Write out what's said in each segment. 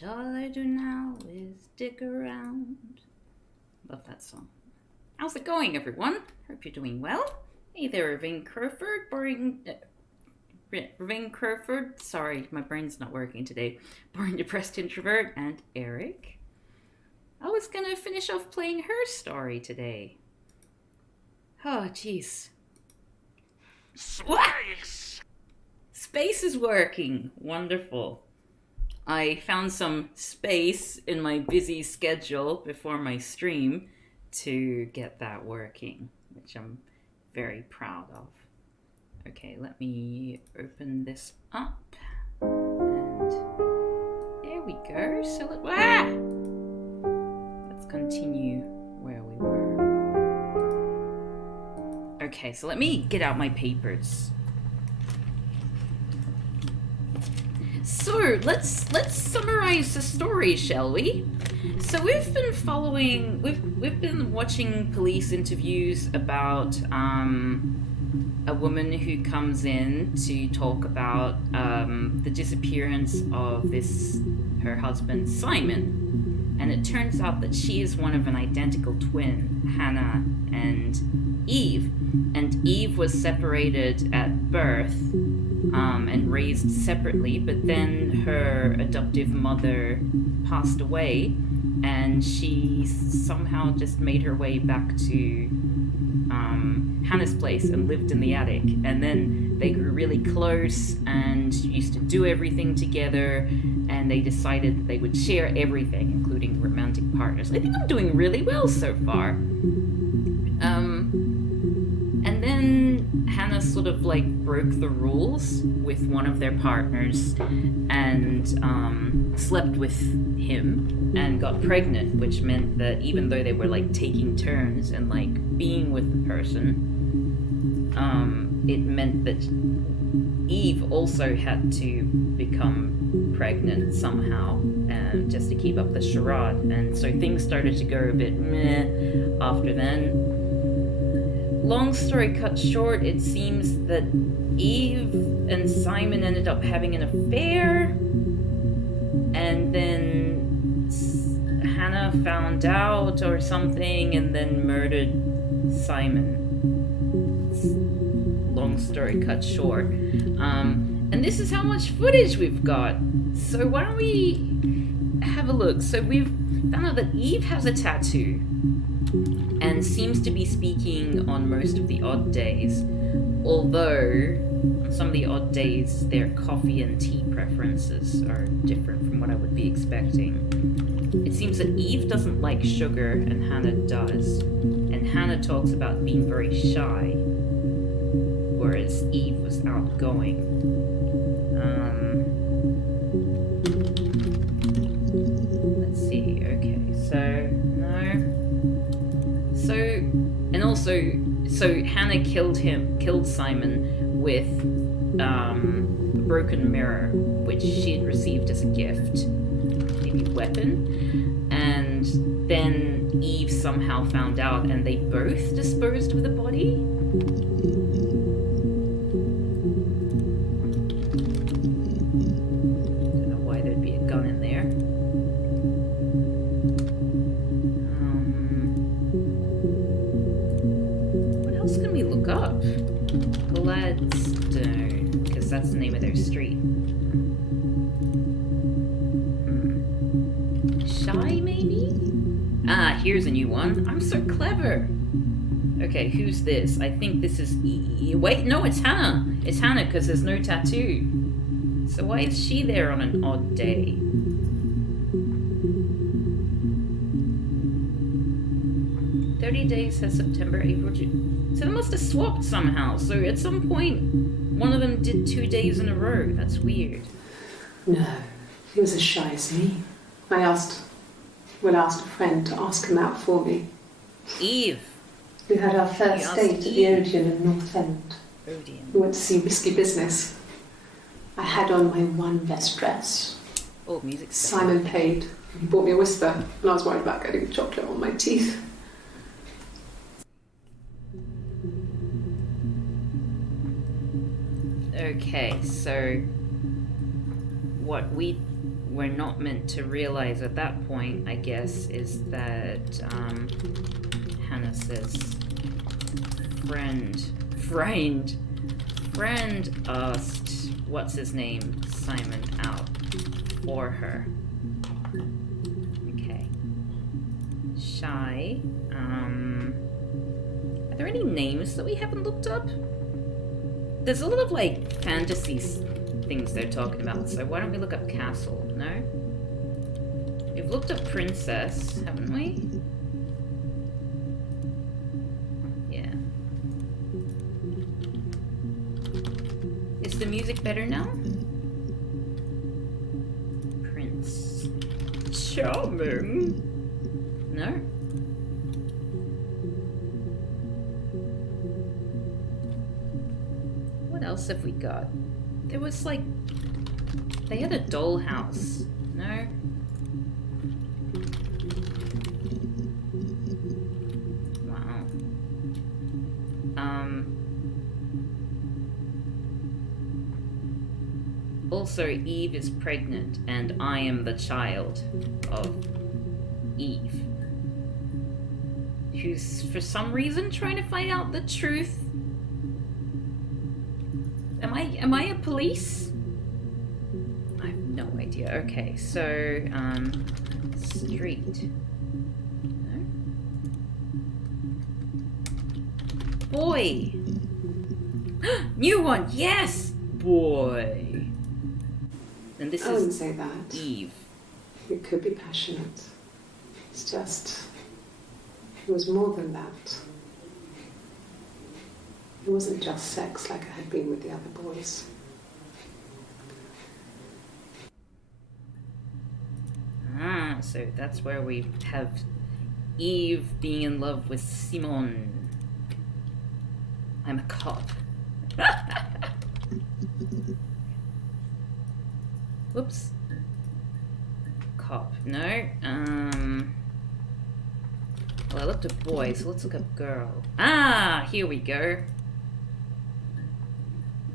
And all I do now is dig around. Love that song. How's it going, everyone? Hope you're doing well. Hey there, Irving Crowford. Irving Crowford. Sorry, my brain's not working today. Boring Depressed Introvert and Eric. I was gonna finish off playing her story today. Oh, jeez. Space! Space is working. Wonderful. I found some space in my busy schedule before my stream to get that working, which I'm very proud of. Okay, let me open this up. And there we go. So let's continue where we were. Okay, so let me get out my papers. So let's summarize the story, shall we? So we've been watching police interviews about a woman who comes in to talk about the disappearance of her husband Simon, and it turns out that she is one of an identical twin, Hannah and Eve, and Eve was separated at birth. And raised separately, but then her adoptive mother passed away, and she somehow just made her way back to Hannah's place and lived in the attic. And then they grew really close and used to do everything together, and they decided that they would share everything, including romantic partners. I think I'm doing really well so far. And then Hannah sort of broke the rules with one of their partners and slept with him and got pregnant, which meant that even though they were taking turns and being with the person, it meant that Eve also had to become pregnant somehow, just to keep up the charade. And so things started to go a bit meh after then. Long story cut short, it seems that Eve and Simon ended up having an affair, and then Hannah found out or something and then murdered Simon. Long story cut short. And this is how much footage we've got. So why don't we have a look? So we've found out that Eve has a tattoo and seems to be speaking on most of the odd days, although on some of the odd days their coffee and tea preferences are different from what I would be expecting. It seems that Eve doesn't like sugar and Hannah does, and Hannah talks about being very shy, whereas Eve was outgoing. Let's see, okay, so So Hannah killed Simon with a broken mirror, which she had received as a gift, maybe weapon, and then Eve somehow found out, and they both disposed of the body. Don't know why there'd be a gun in there. What can we look up? Gladstone, because that's the name of their street. Shy, maybe? Ah, here's a new one. I'm so clever. Okay, who's this? I think this is wait, no, it's Hannah. It's Hannah because there's no tattoo. So why is she there on an odd day? Days has September, April, June. So they must have swapped somehow. So at some point, one of them did 2 days in a row. That's weird. No, he was as shy as me. I asked a friend to ask him out for me. Eve. We had our first date at the Odeon in North End. Odeon. We went to see Risky Business. I had on my one best dress. Oh, music. Simon paid. He bought me a whisper, and I was worried about getting chocolate on my teeth. Okay, so what we we're not meant to realize at that point, I guess, is that Hannah says friend asked what's his name, Simon, out for her. Okay. Shy. Are there any names that we haven't looked up? There's a lot of like fantasy things they're talking about, so why don't we look up castle? No? We've looked up princess, haven't we? Yeah. Is the music better now? Prince. Charming. No? What else have we got? There was like... They had a dollhouse. No? Wow. Also, Eve is pregnant, and I am the child of Eve, who's for some reason trying to find out the truth. Am I a police? I have no idea. Okay, so street. No? Boy. New one. Yes, boy. And this I wouldn't is say that. Eve. It could be passionate. It's just... It was more than that. It wasn't just sex like I had been with the other boys. Ah, so that's where we have Eve being in love with Simon. I'm a cop. Whoops. Cop. No. Well, I looked at boy, so let's look up girl. Ah, here we go.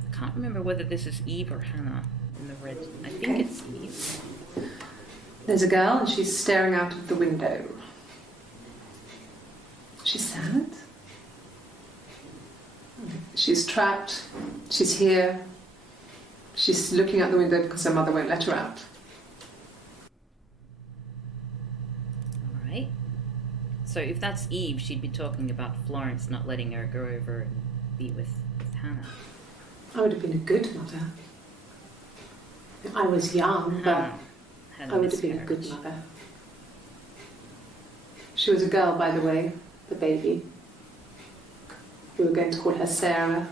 I can't remember whether this is Eve or Hannah in the red. I think Okay. it's Eve. There's a girl and she's staring out of the window. She's sad. She's trapped. She's here. She's looking out the window because her mother won't let her out. Alright. So if that's Eve, she'd be talking about Florence not letting her go over and be with Hannah. I would have been a good mother. I was young, but Had I would have been a good miscarriage. mother. She was a girl, by the way, the baby. We were going to call her Sarah.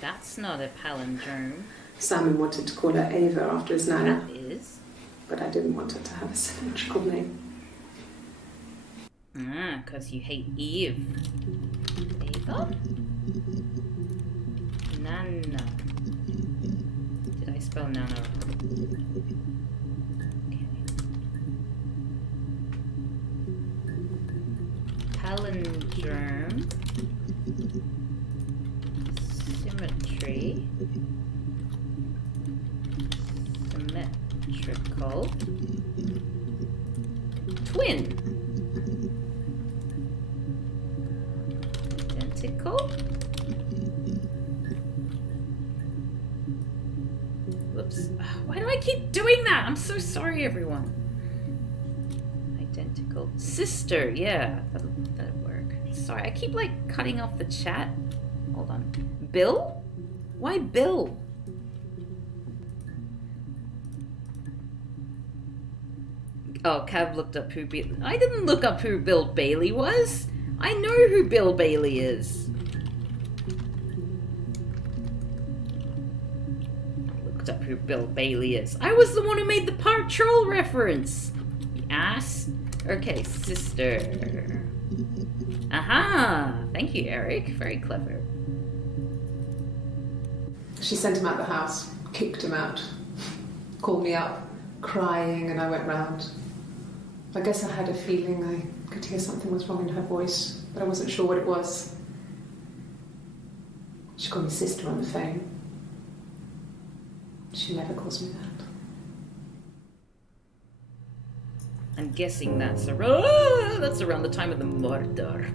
That's not a palindrome. Simon wanted to call her Ava after his nana, That is. but I didn't want her to have a symmetrical name. Ah, because you hate Eve. Ava? Nana. Did I spell Nana wrong? Okay. Palindrome. Symmetry. Symmetrical. Twin. Identical. Whoops. Why do I keep doing that? I'm so sorry, everyone. Identical. Sister, yeah. That'd work. Sorry, I keep like cutting off the chat. Hold on. Bill? Why Bill? Oh, Cav looked up who I didn't look up who Bill Bailey was. I know who Bill Bailey is. I looked up who Bill Bailey is. I was the one who made the Park Troll reference. You ass. Okay, sister. Aha! Thank you, Eric. Very clever. She sent him out the house, kicked him out, called me up, crying, and I went round. I guess I had a feeling I could hear something was wrong in her voice, but I wasn't sure what it was. She called me sister on the phone. She never calls me that. I'm guessing that's around the time of the murder.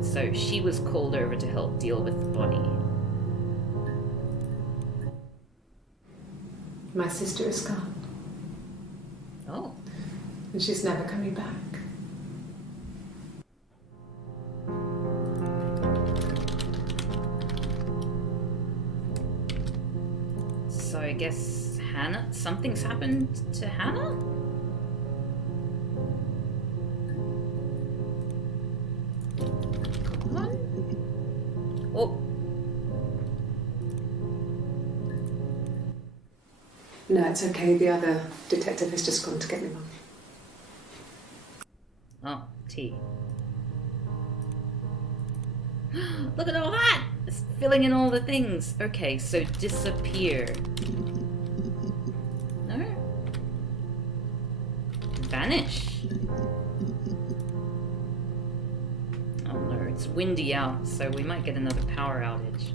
So she was called over to help deal with the body. My sister is gone, Oh. and she's never coming back. So I guess Hannah, something's happened to Hannah? Come on. Oh, No, it's okay. The other detective has just gone to get me one. oh, tea. Look at all that! It's filling in all the things. Okay, so disappear. No? Vanish. Oh no, it's windy out, so we might get another power outage.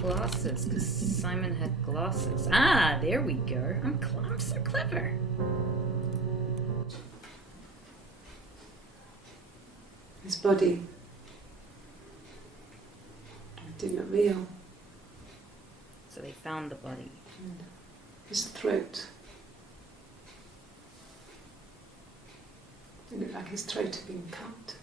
Glasses, because Simon had glasses. Ah, there we go. I'm so clever. His body. It didn't look real. So they found the body. His throat. It looked like his throat had been cut.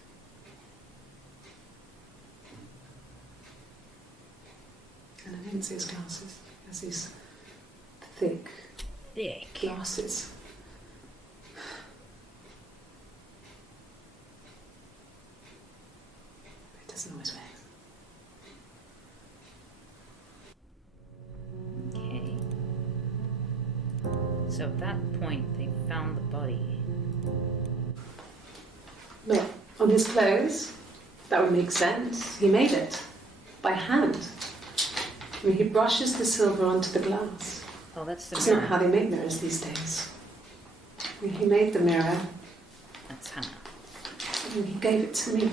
And I didn't see his glasses. He has these thick glasses. It doesn't always wear. Okay. So at that point, they found the body. Well, on his clothes, that would make sense. He made it by hand. I mean, he brushes the silver onto the glass. Oh, that's the That's not mirror. how they make mirrors these days. I mean, he made the mirror That's Hannah. and he gave it to me.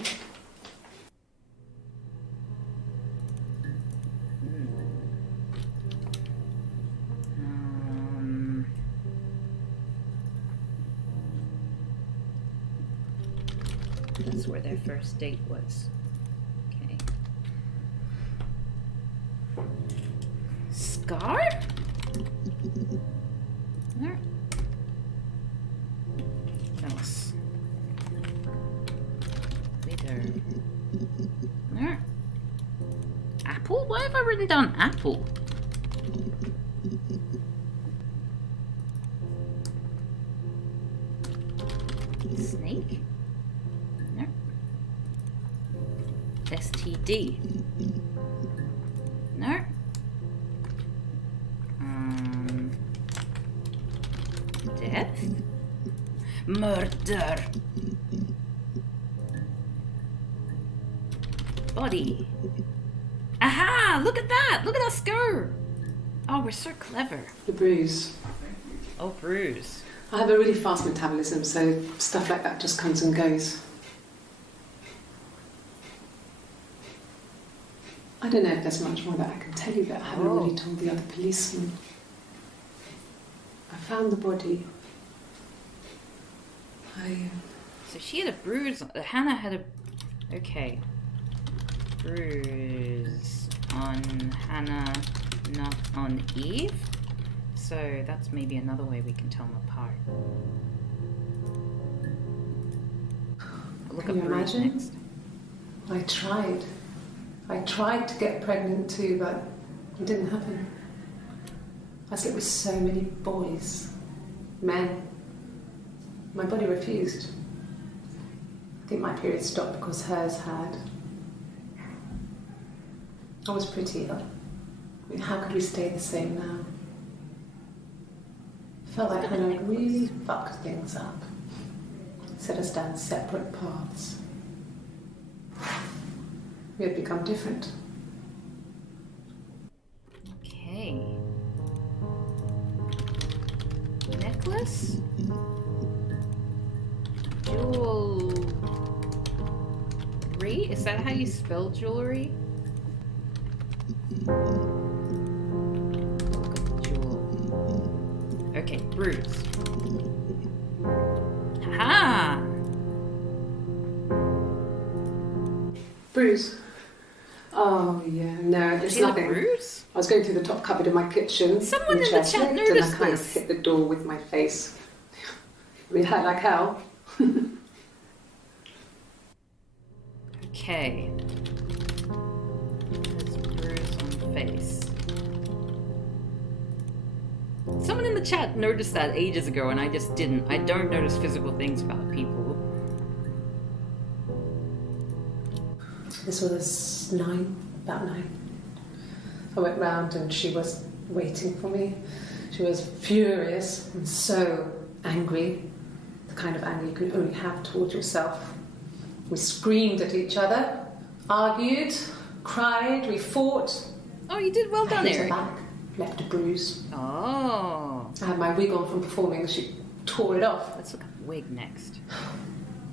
That's where their first date was. Okay. Scar? Where else? Wither. Where? Apple? Why have I written down apple? Snake? No. STD. No. Death? Murder. Body. Aha! Look at that! Look at us go! Oh, we're so clever. The bruise. Oh, bruise. I have a really fast metabolism, so stuff like that just comes and goes. I don't know if there's much more that I can tell you that I haven't already told the other policemen. I found the body. So she had a bruise. Hannah had a. Okay. Bruise on Hannah, not on Eve. So that's maybe another way we can tell them apart. Look Can up you bruise imagine? next. I tried to get pregnant too, but it didn't happen. I slept with so many boys, men. My body refused. I think my period stopped because hers had. I was pretty ill. I mean, how could we stay the same now? Felt like Hannah had really fucked things up. Set us down separate paths. We had become different. Okay. Necklace? Jewelry? Is that how you spell jewelry? Look at the jewel. Bruce. Ha! Bruce. Oh yeah, no, it's Is he a nothing. bruise? I was going through the top cupboard in my kitchen. Someone and in the chest chat licked, and I noticed kind of this. hit the door with my face. We hurt like hell. Okay. There's bruise on face. Someone in the chat noticed that ages ago and I just didn't. I don't notice physical things about people. This was about 9. I went round and she was waiting for me. She was furious and so angry, the kind of anger you can only have towards yourself. We screamed at each other, argued, cried, we fought. Oh, you did well I done, hit her Eric. back, left a bruise. Oh. I had my wig on from performing and she tore it off. Let's look at the wig next.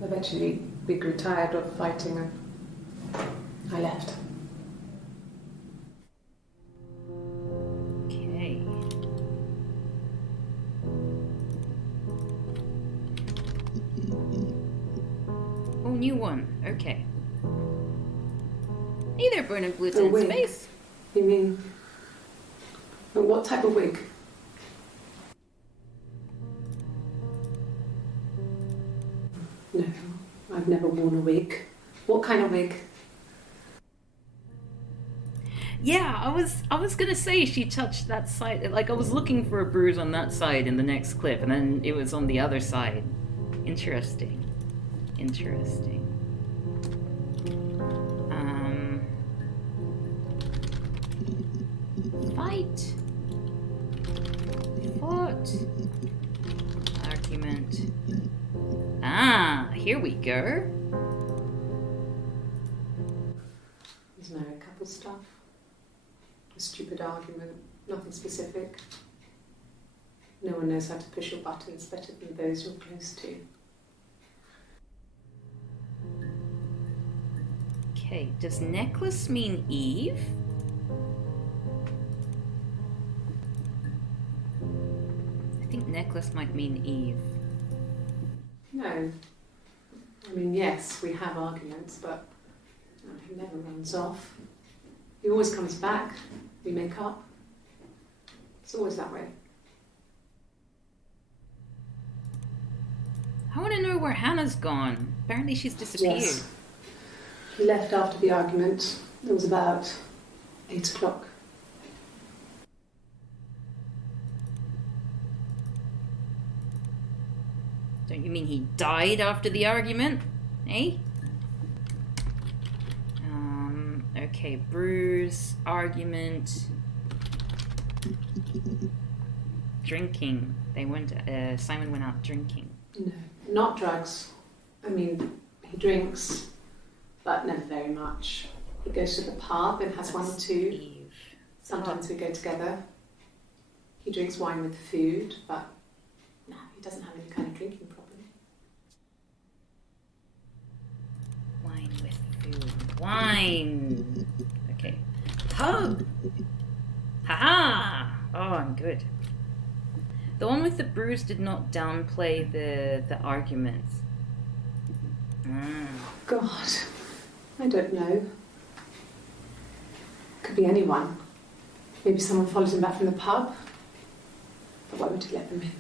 Eventually we grew tired of fighting and I left. Okay. Oh, new one. Okay. Hey there, Burning Blitz A in wig. space. You mean, but what type of wig? No, I've never worn a wig. What kind of wig? Yeah, I was gonna say she touched that side. Like I was looking for a bruise on that side in the next clip, and then it was on the other side. Interesting. Interesting. Fight. Fought. Argument. Ah, here we go. There's married couple stuff. A stupid argument, nothing specific. No one knows how to push your buttons better than those you're close to. Okay, does necklace mean Eve? I think necklace might mean Eve. No. I mean, yes, we have arguments, but he never runs off. He always comes back. We make up. It's always that way. I want to know where Hannah's gone. Apparently she's disappeared. Yes. He left after the argument. It was about 8 o'clock. Don't you mean he died after the argument? Eh? Okay, bruise, argument, drinking. They went. Simon went out drinking. No, not drugs. I mean, he drinks, but never very much. He goes to the pub and has one or two. Eve. Sometimes we go together. He drinks wine with food, but no, he doesn't have any kind of drinking problem. Wine with food. Wine. Okay. Pub. Haha. Oh, I'm good. The one with the bruise did not downplay the arguments. God, I don't know. Could be anyone. Maybe someone followed him back from the pub. But why would he let them in?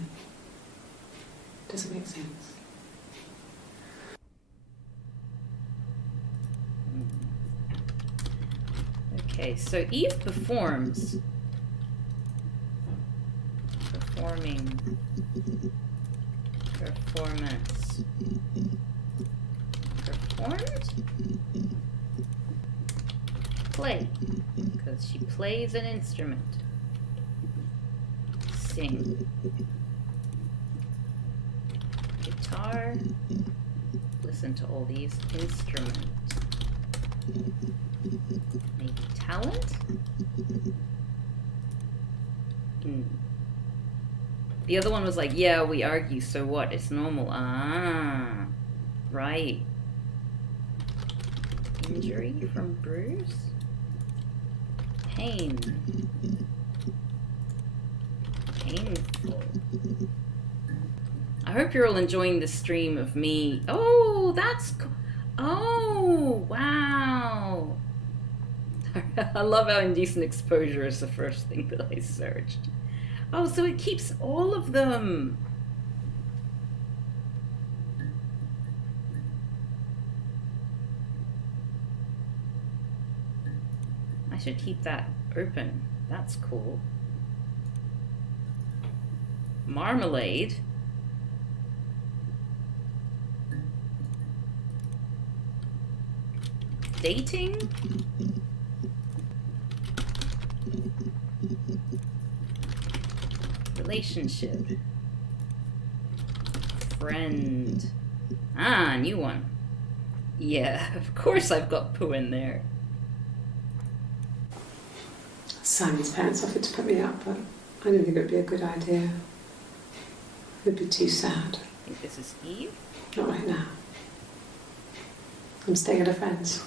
Doesn't make sense. Okay, so Eve performs. Performing. Performance. Performed? Play. Because she plays an instrument. Sing. Guitar. Listen to all these instruments. Maybe talent? The other one was like, yeah, we argue, so what? It's normal. Ah, right. Injury from bruise? Pain. Painful. I hope you're all enjoying the stream of me. Oh, that's oh, wow. I love how indecent exposure is the first thing that I searched. Oh, so it keeps all of them. I should keep that open. That's cool. Marmalade. Dating? Relationship. Friend. Ah, new one. Yeah, of course I've got poo in there. Simon's parents offered to put me up, but I didn't think it would be a good idea. It would be too sad. I think this is Eve. Not right now. I'm staying at a friend's.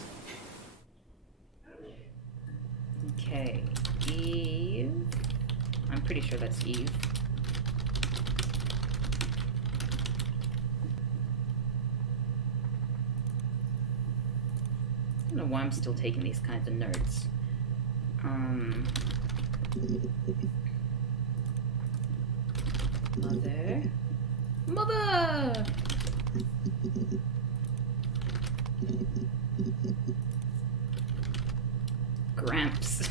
Okay, Eve. I'm pretty sure that's Eve. I don't know why I'm still taking these kinds of notes. Mother! Gramps.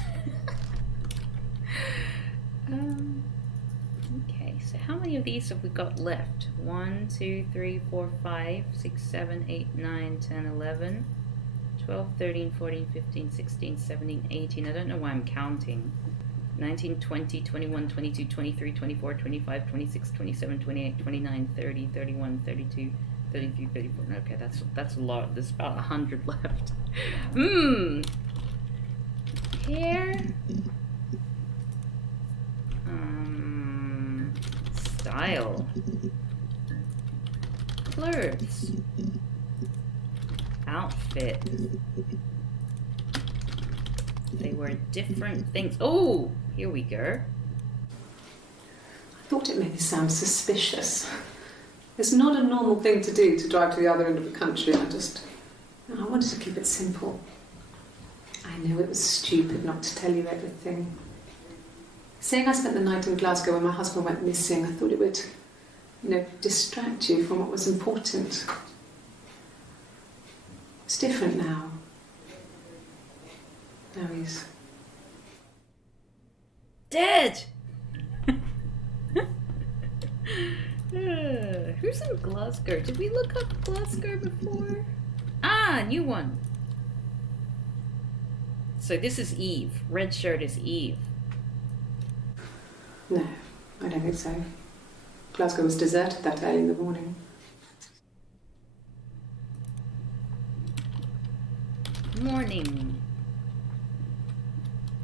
Okay, so how many of these have we got left? 1, 2, 3, 4, 5, 6, 7, 8, 9, 10, 11, 12, 13, 14, 15, 16, 17, 18. I don't know why I'm counting. 19, 20, 21, 22, 23, 24, 25, 26, 27, 28, 29, 30, 31, 32, 33, 34. Okay, that's a lot. There's about 100 left. Hair. Style. Clothes. Outfit. They were different things. Oh, here we go. I thought it made me sound suspicious. It's not a normal thing to do, to drive to the other end of the country. I wanted to keep it simple. I know it was stupid not to tell you everything. Saying I spent the night in Glasgow when my husband went missing, I thought it would, distract you from what was important. It's different now. Now he's dead. Who's in Glasgow? Did we look up Glasgow before? Ah, new one. So this is Eve. Red shirt is Eve. No, I don't think so. Glasgow was deserted that early in the morning. Morning.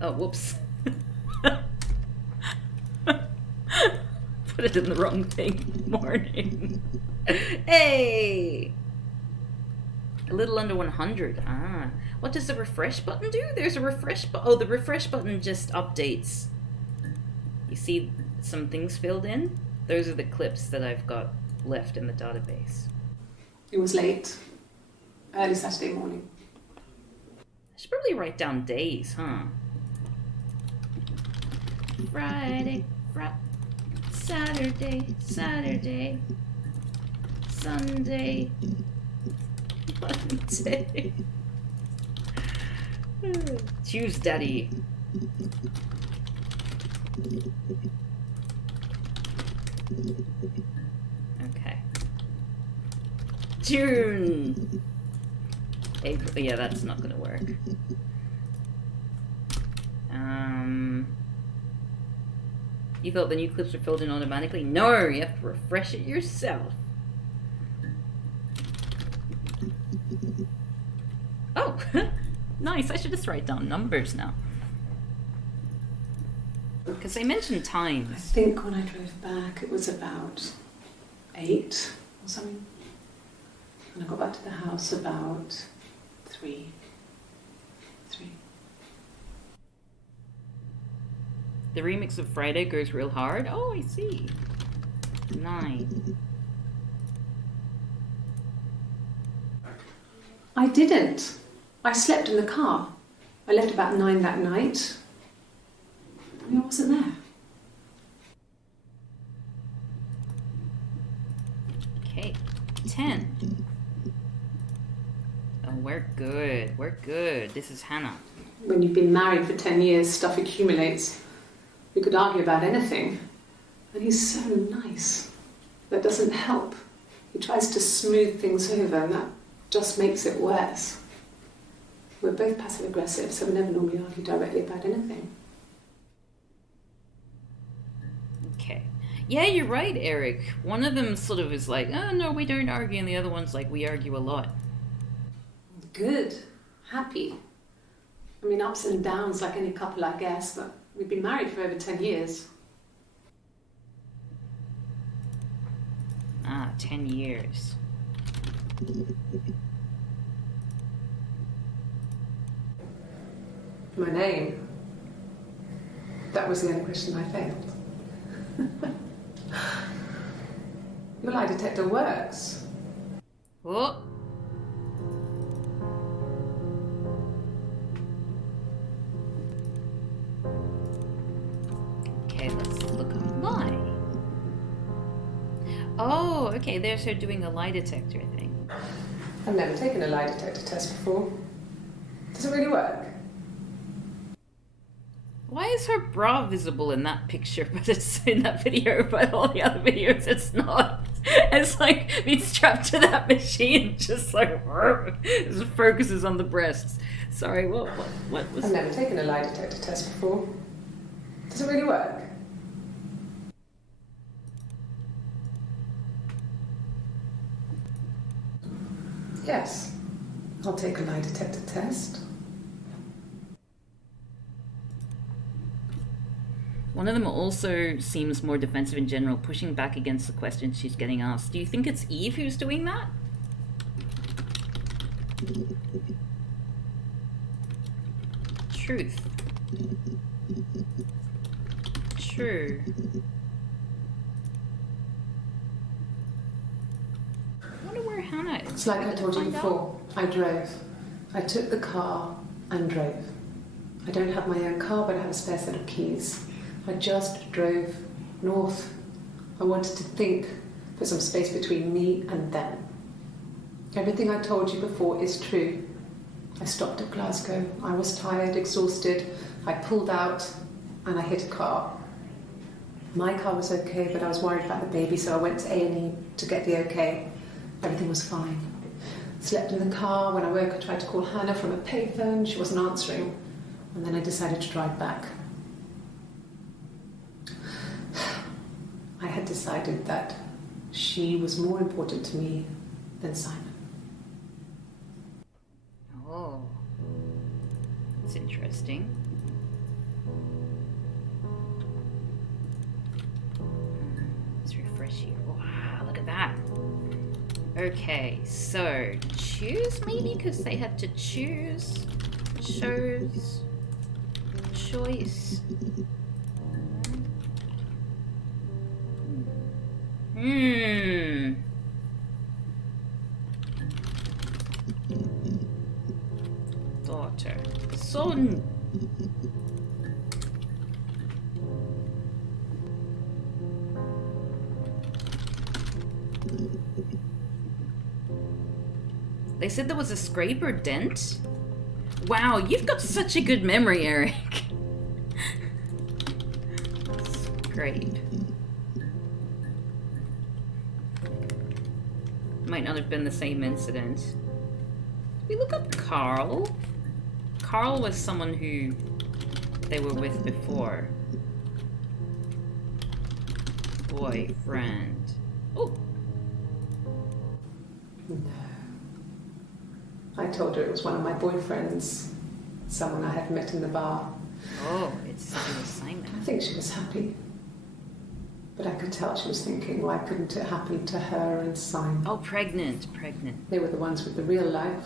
Oh, whoops. Put it in the wrong thing. Morning. Hey! A little under 100. Ah. What does the refresh button do? There's a refresh button. Oh, the refresh button just updates. You see some things filled in? Those are the clips that I've got left in the database. It was late. Early Saturday morning. I should probably write down days, huh? Friday, Saturday, Sunday, Monday, Tuesday. Okay. June. April. Yeah, that's not gonna work. You thought the new clips were filled in automatically? No, you have to refresh it yourself. Oh, nice. I should just write down numbers now. Because they mentioned I times. think when I drove back it was about 8 or something. And I got back to the house about 3. The remix of Friday goes real hard. Oh, I see. 9. I didn't. I slept in the car. I left about 9 that night. I wasn't there. Okay, 10. Oh, we're good. We're good. This is Hannah. When you've been married for 10 years, stuff accumulates. We could argue about anything. And he's so nice. That doesn't help. He tries to smooth things over, and that just makes it worse. We're both passive-aggressive, so we never normally argue directly about anything. Okay. Yeah, you're right, Eric. One of them sort of is like, oh, no, we don't argue, and the other one's like, we argue a lot. Good. Happy. I mean, ups and downs like any couple, I guess, but we've been married for over 10 years. 10 years. My name. That was the only question I failed. Your lie detector works. Oh. Okay, let's look up lie. Oh, okay, there's her doing the lie detector thing. I've never taken a lie detector test before. Does it really work? Why is her bra visible in that picture, but it's in that video, but all the other videos it's not? It's like being strapped to that machine, just like just focuses on the breasts. Sorry, what was? I've never taken a lie detector test before. Does it really work? Yes. I'll take a lie detector test. One of them also seems more defensive in general, pushing back against the questions she's getting asked. Do you think it's Eve who's doing that? Truth. True. I wonder where Hannah is. It's like I told you before. I drove. I took the car and drove. I don't have my own car, but I have a spare set of keys. I just drove north. I wanted to think, put some space between me and them. Everything I told you before is true. I stopped at Glasgow. I was tired, exhausted. I pulled out and I hit a car. My car was okay, but I was worried about the baby, so I went to A&E to get the okay. Everything was fine. Slept in the car. When I woke, I tried to call Hannah from a payphone. She wasn't answering. And then I decided to drive back. I had decided that she was more important to me than Simon. Oh, that's interesting. Let's refresh here. Wow, look at that. Okay, so choose maybe because they had to choose. Chose. Choice. Daughter. Son. They said there was a scrape or dent? Wow, you've got such a good memory, Eric. Scrape. Might not have been the same incident. Did we look up Carl? Carl was someone who they were with before. Boyfriend. Oh. No. I told her it was one of my boyfriends, someone I had met in the bar. Oh, it was Simon. I think she was happy. But I could tell she was thinking, why couldn't it happen to her and Simon? Oh, pregnant. They were the ones with the real life.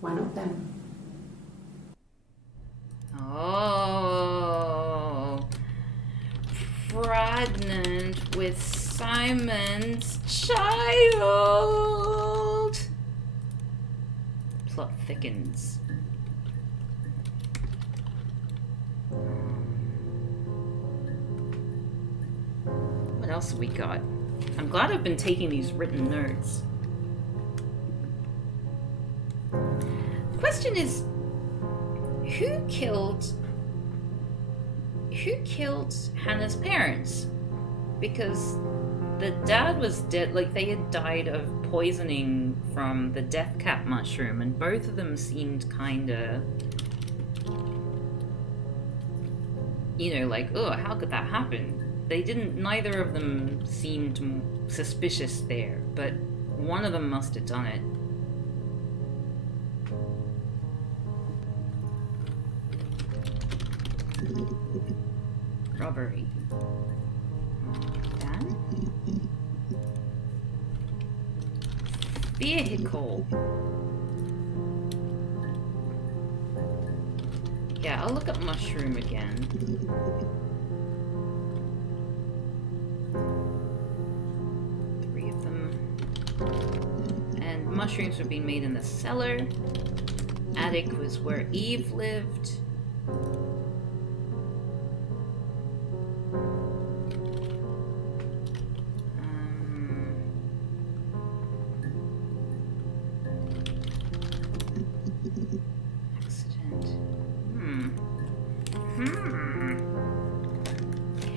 Why not them? Oh. Pregnant with Simon's child. thickens. What else have we got? I'm glad I've been taking these written notes. The question is, who killed Hannah's parents? Because the dad was dead, like they had died of poisoning from the death cap mushroom, and both of them seemed kinda, you know, like, oh, how could that happen? Neither of them seemed suspicious there, but one of them must have done it. Robbery. Dan? Vehicle. Yeah, I'll look up mushroom again. Three of them. And mushrooms were being made in the cellar. Attic was where Eve lived.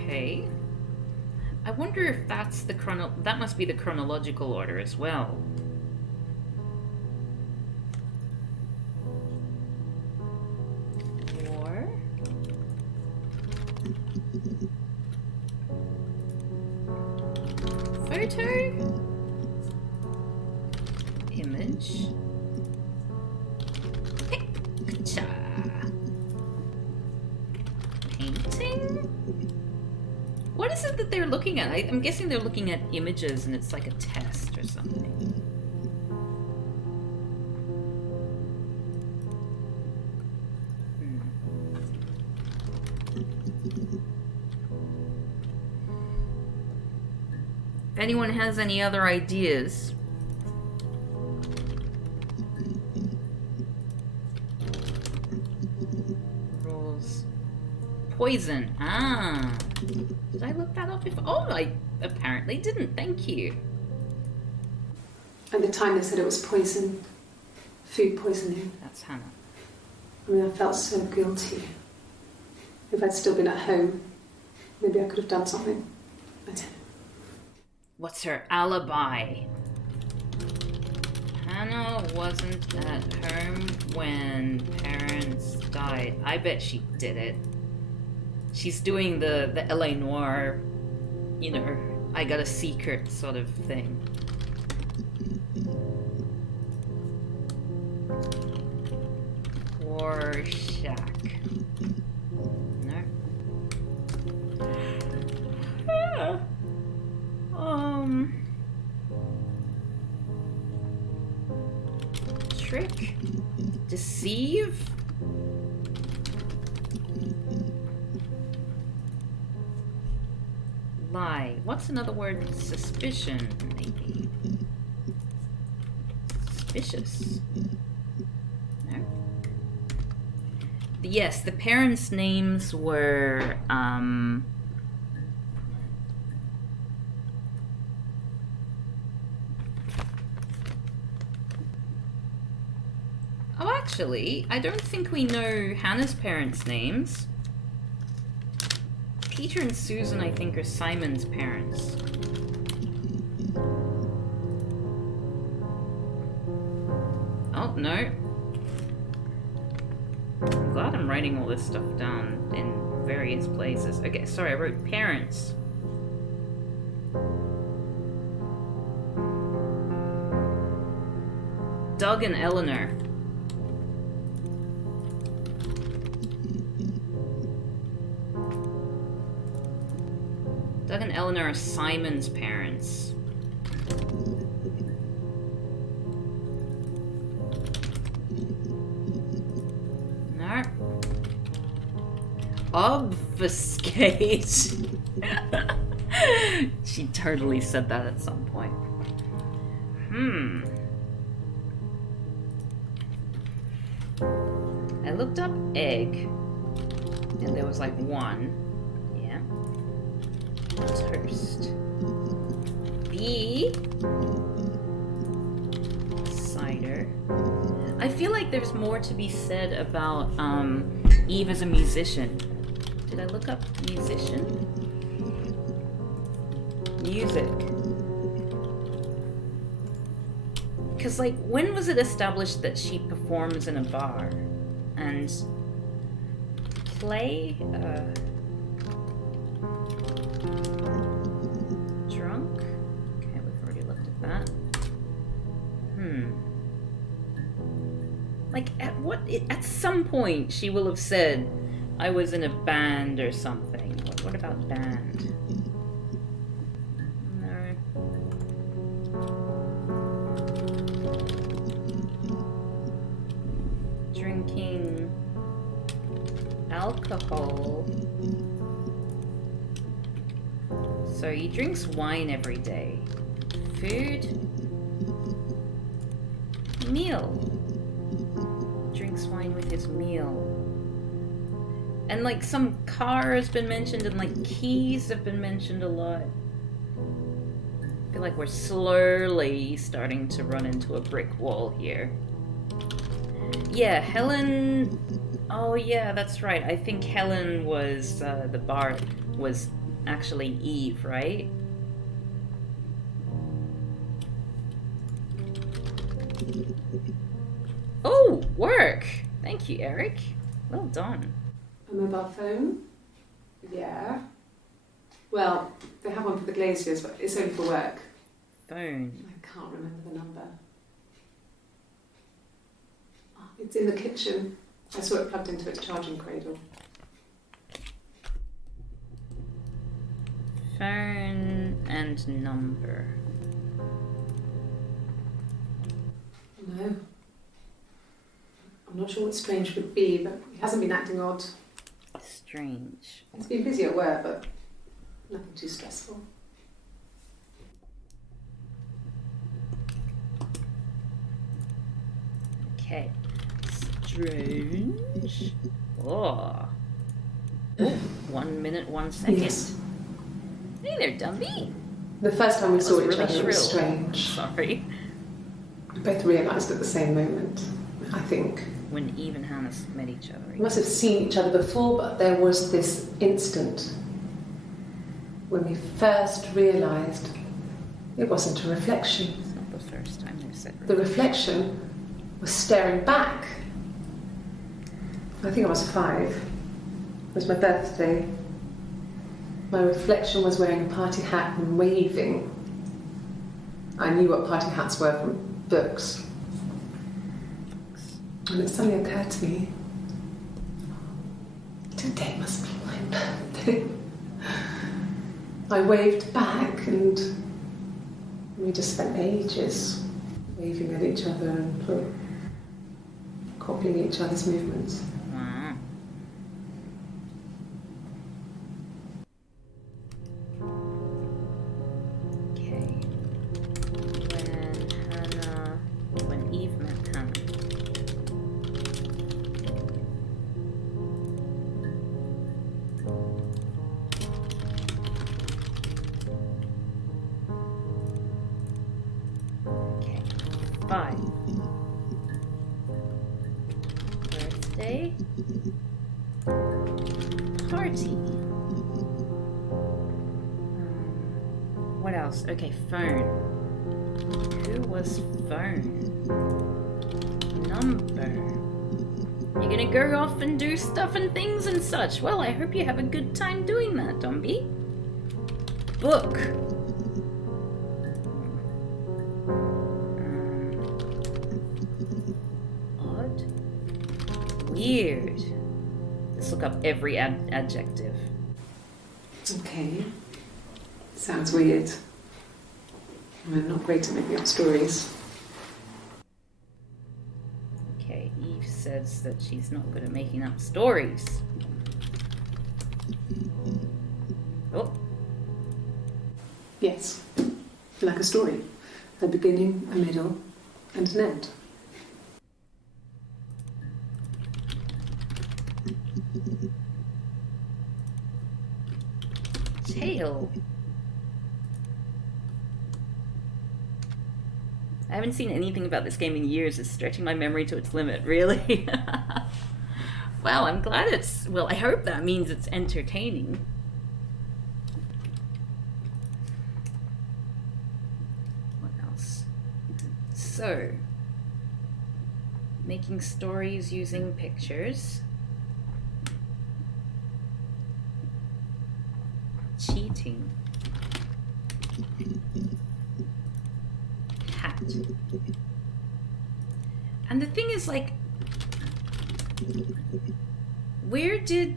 Okay. I wonder if that's the that must be the chronological order as well. War. Photo. Image. Picture. Painting? What is it that they're looking at? I'm guessing they're looking at images and it's like a test or something. If anyone has any other ideas... Poison. Ah. Did I look that up before? Oh, I apparently didn't. Thank you. At the time they said it was poison. Food poisoning. That's Hannah. I mean, I felt so guilty. If I'd still been at home, maybe I could have done something. I don't know. What's her alibi? Hannah wasn't at home when parents died. I bet she did it. She's doing the L.A. Noire, you know, I got a secret sort of thing. War shack. No. Trick. Deceive. Lie. What's another word? Suspicion, maybe. Suspicious. No. Yes, the parents' names were, Oh, actually, I don't think we know Hannah's parents' names. Peter and Susan, I think, are Simon's parents. Oh, no. I'm glad I'm writing all this stuff down in various places. Okay, sorry, I wrote parents. Doug and Eleanor. Doug and Eleanor are Simon's parents. No. Obfuscate. She totally said that at some point. I looked up egg, and there was like one. Yeah. Toast. B. Cider. I feel like there's more to be said about Eve as a musician. Did I look up musician? Music. Because, like, when was it established that she performs in a bar? And play? Drunk? Okay, we've already looked at that. Like, at some point she will have said, I was in a band or something. What about band? No. Drinking alcohol. So he drinks wine every day. Food. Meal. Drinks wine with his meal. And like some car has been mentioned, and like keys have been mentioned a lot. I feel like we're slowly starting to run into a brick wall here. Yeah, Helen. Oh yeah, that's right. I think Helen was the bar was actually Eve, right? Oh, work! Thank you, Eric. Well done. A mobile phone? Yeah. Well, they have one for the Glaziers, but it's only for work. Phone. I can't remember the number. Oh, it's in the kitchen. I saw it plugged into its charging cradle. Phone and number. No. I'm not sure what strange would be, but he hasn't been acting odd. Strange. He's been busy at work, but nothing too stressful. Okay. Strange. Oh. 1 minute, 1 second. Yes. Hey there, Dumby. The first time we saw each really other, it was shrill. strange. Sorry. We both realised at the same moment, I think. When Eve and Hannah met each other. We must have seen each other before, but there was this instant when we first realised it wasn't a reflection. It's not the first time they've said The reflection was staring back. I think I was 5. It was my birthday. My reflection was wearing a party hat and waving. I knew what party hats were from books. And it suddenly occurred to me, today must be my birthday. I waved back and we just spent ages waving at each other and copying each other's movements. Wow. Okay. When Eve met Hannah. Okay. 5. Birthday. Party. What else? Okay, phone. Who was phone? Number. You're gonna go off and do stuff and things and such. Well, I hope you have a good time doing that, Dumby. Book. Odd. Weird. Let's look up every adjective. Okay. Sounds weird. I'm not great at making up stories. Okay, Eve says that she's not good at making up stories. Oh, Yes. Like a story. A beginning, a middle, and an end. Tail. I haven't seen anything about this game in years. It's stretching my memory to its limit, really. Well, I'm glad it's... Well, I hope that means it's entertaining. What else? So... making stories using pictures. Cheating. Hat. And the thing is, like, where did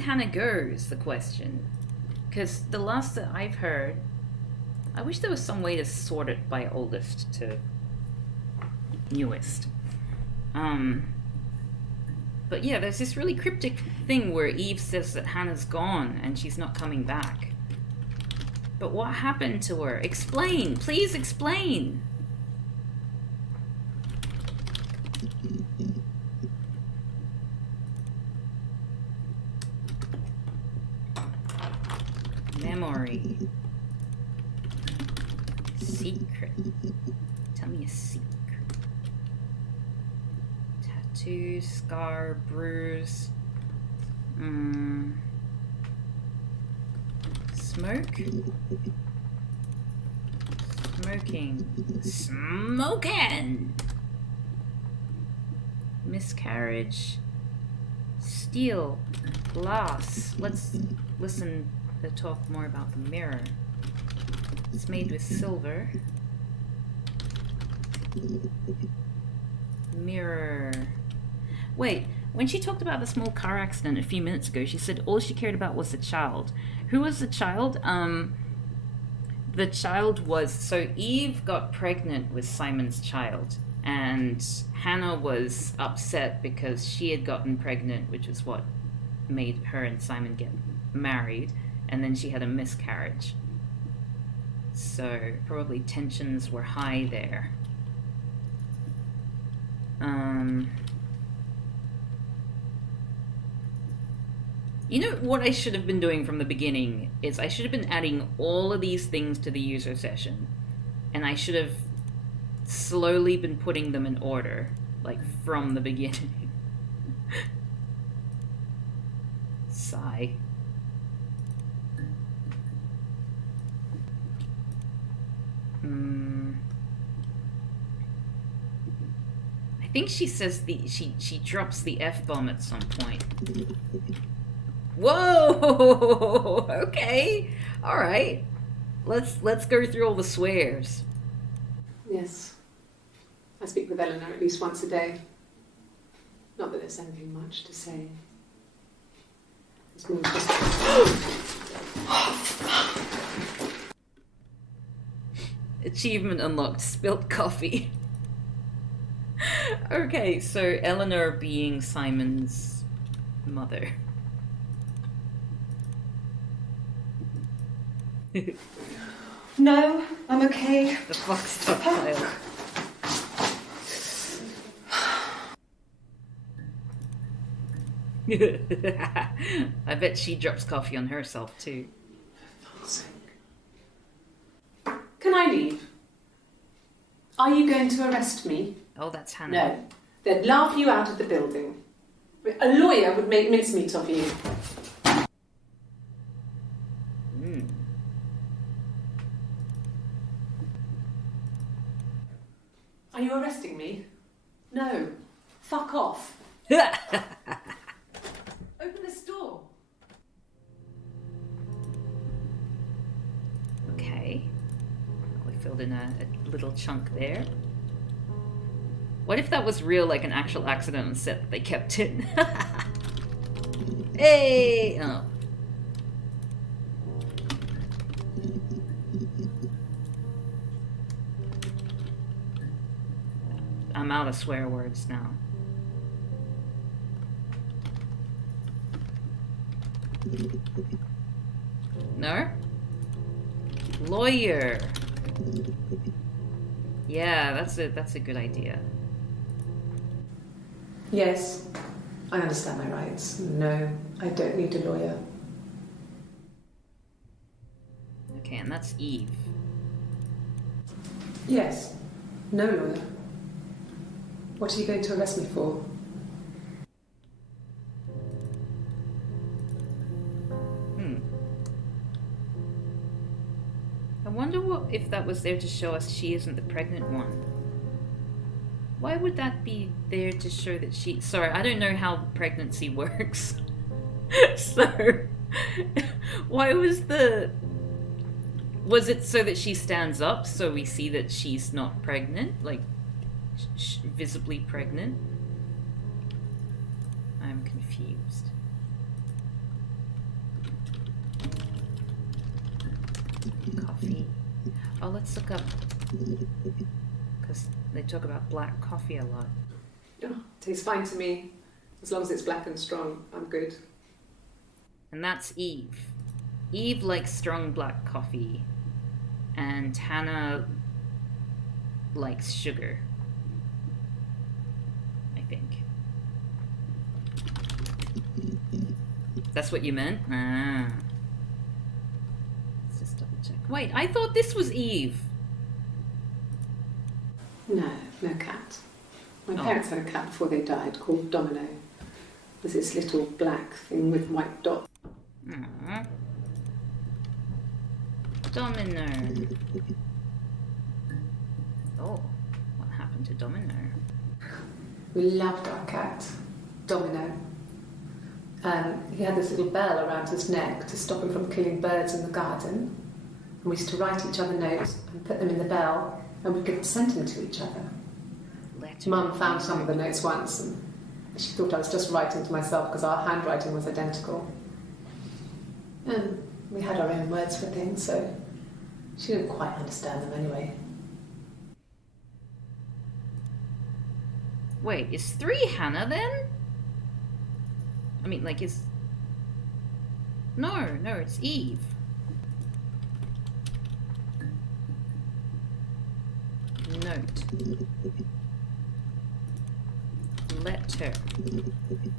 Hannah go is the question. Because the last that I've heard, I wish there was some way to sort it by oldest to newest. But yeah, there's this really cryptic thing where Eve says that Hannah's gone and she's not coming back. But what happened to her? Explain! Please explain! Memory. Secret. Tell me a secret. Tattoo, scar, bruise. Smoke? Smoking. Smoking! Miscarriage. Steel. Glass. Let's listen to talk more about the mirror. It's made with silver. Mirror. Wait, when she talked about the small car accident a few minutes ago, she said all she cared about was the child. Who was the child? The child was... So Eve got pregnant with Simon's child, and Hannah was upset because she had gotten pregnant, which is what made her and Simon get married, and then she had a miscarriage. So probably tensions were high there. You know what I should have been doing from the beginning is I should have been adding all of these things to the user session, and I should have slowly been putting them in order, like from the beginning. Sigh. I think she says she drops the F-bomb at some point. Whoa! Okay. All right. Let's go through all the swears. Yes. I speak with Eleanor at least once a day. Not that there's anything much to say. It's more just... Achievement unlocked. Spilt coffee. Okay, so Eleanor being Simon's mother. No, I'm okay. The fox child. I bet she drops coffee on herself too. Can I leave? Are you going to arrest me? Oh, that's Hannah. No. They'd laugh you out of the building. A lawyer would make mincemeat of you. Are you arresting me? No. Fuck off. Open this door. Okay. We filled in a little chunk there. What if that was real, like an actual accident on set that they kept in? Hey! Oh. I'm out of swear words now. No? Lawyer. Yeah, that's a good idea. Yes, I understand my rights. No, I don't need a lawyer. Okay, and that's Eve. Yes. No lawyer. What are you going to arrest me for? I wonder if that was there to show us she isn't the pregnant one. Why would that be there to show that she... Sorry, I don't know how pregnancy works. So, why was the... Was it so that she stands up so we see that she's not pregnant? Like, visibly pregnant? I'm confused. Coffee. Oh, let's look up... Because they talk about black coffee a lot. Oh, tastes fine to me. As long as it's black and strong, I'm good. And that's Eve. Eve likes strong black coffee. And Hannah likes sugar. I think. That's what you meant? Ah. Let's just double check. Wait, I thought this was Eve. No cat. My parents had a cat before they died called Domino. It was this little black thing with white dots. Aww. Domino. Oh, what happened to Domino? We loved our cat, Domino. He had this little bell around his neck to stop him from killing birds in the garden. And we used to write each other notes and put them in the bell, and we could send them to each other. Mum found some of the notes once, and she thought I was just writing to myself because our handwriting was identical. And we had our own words for things, so she didn't quite understand them anyway. Wait, is 3 Hannah then? I mean, like, is... No, it's Eve. Note. Letter.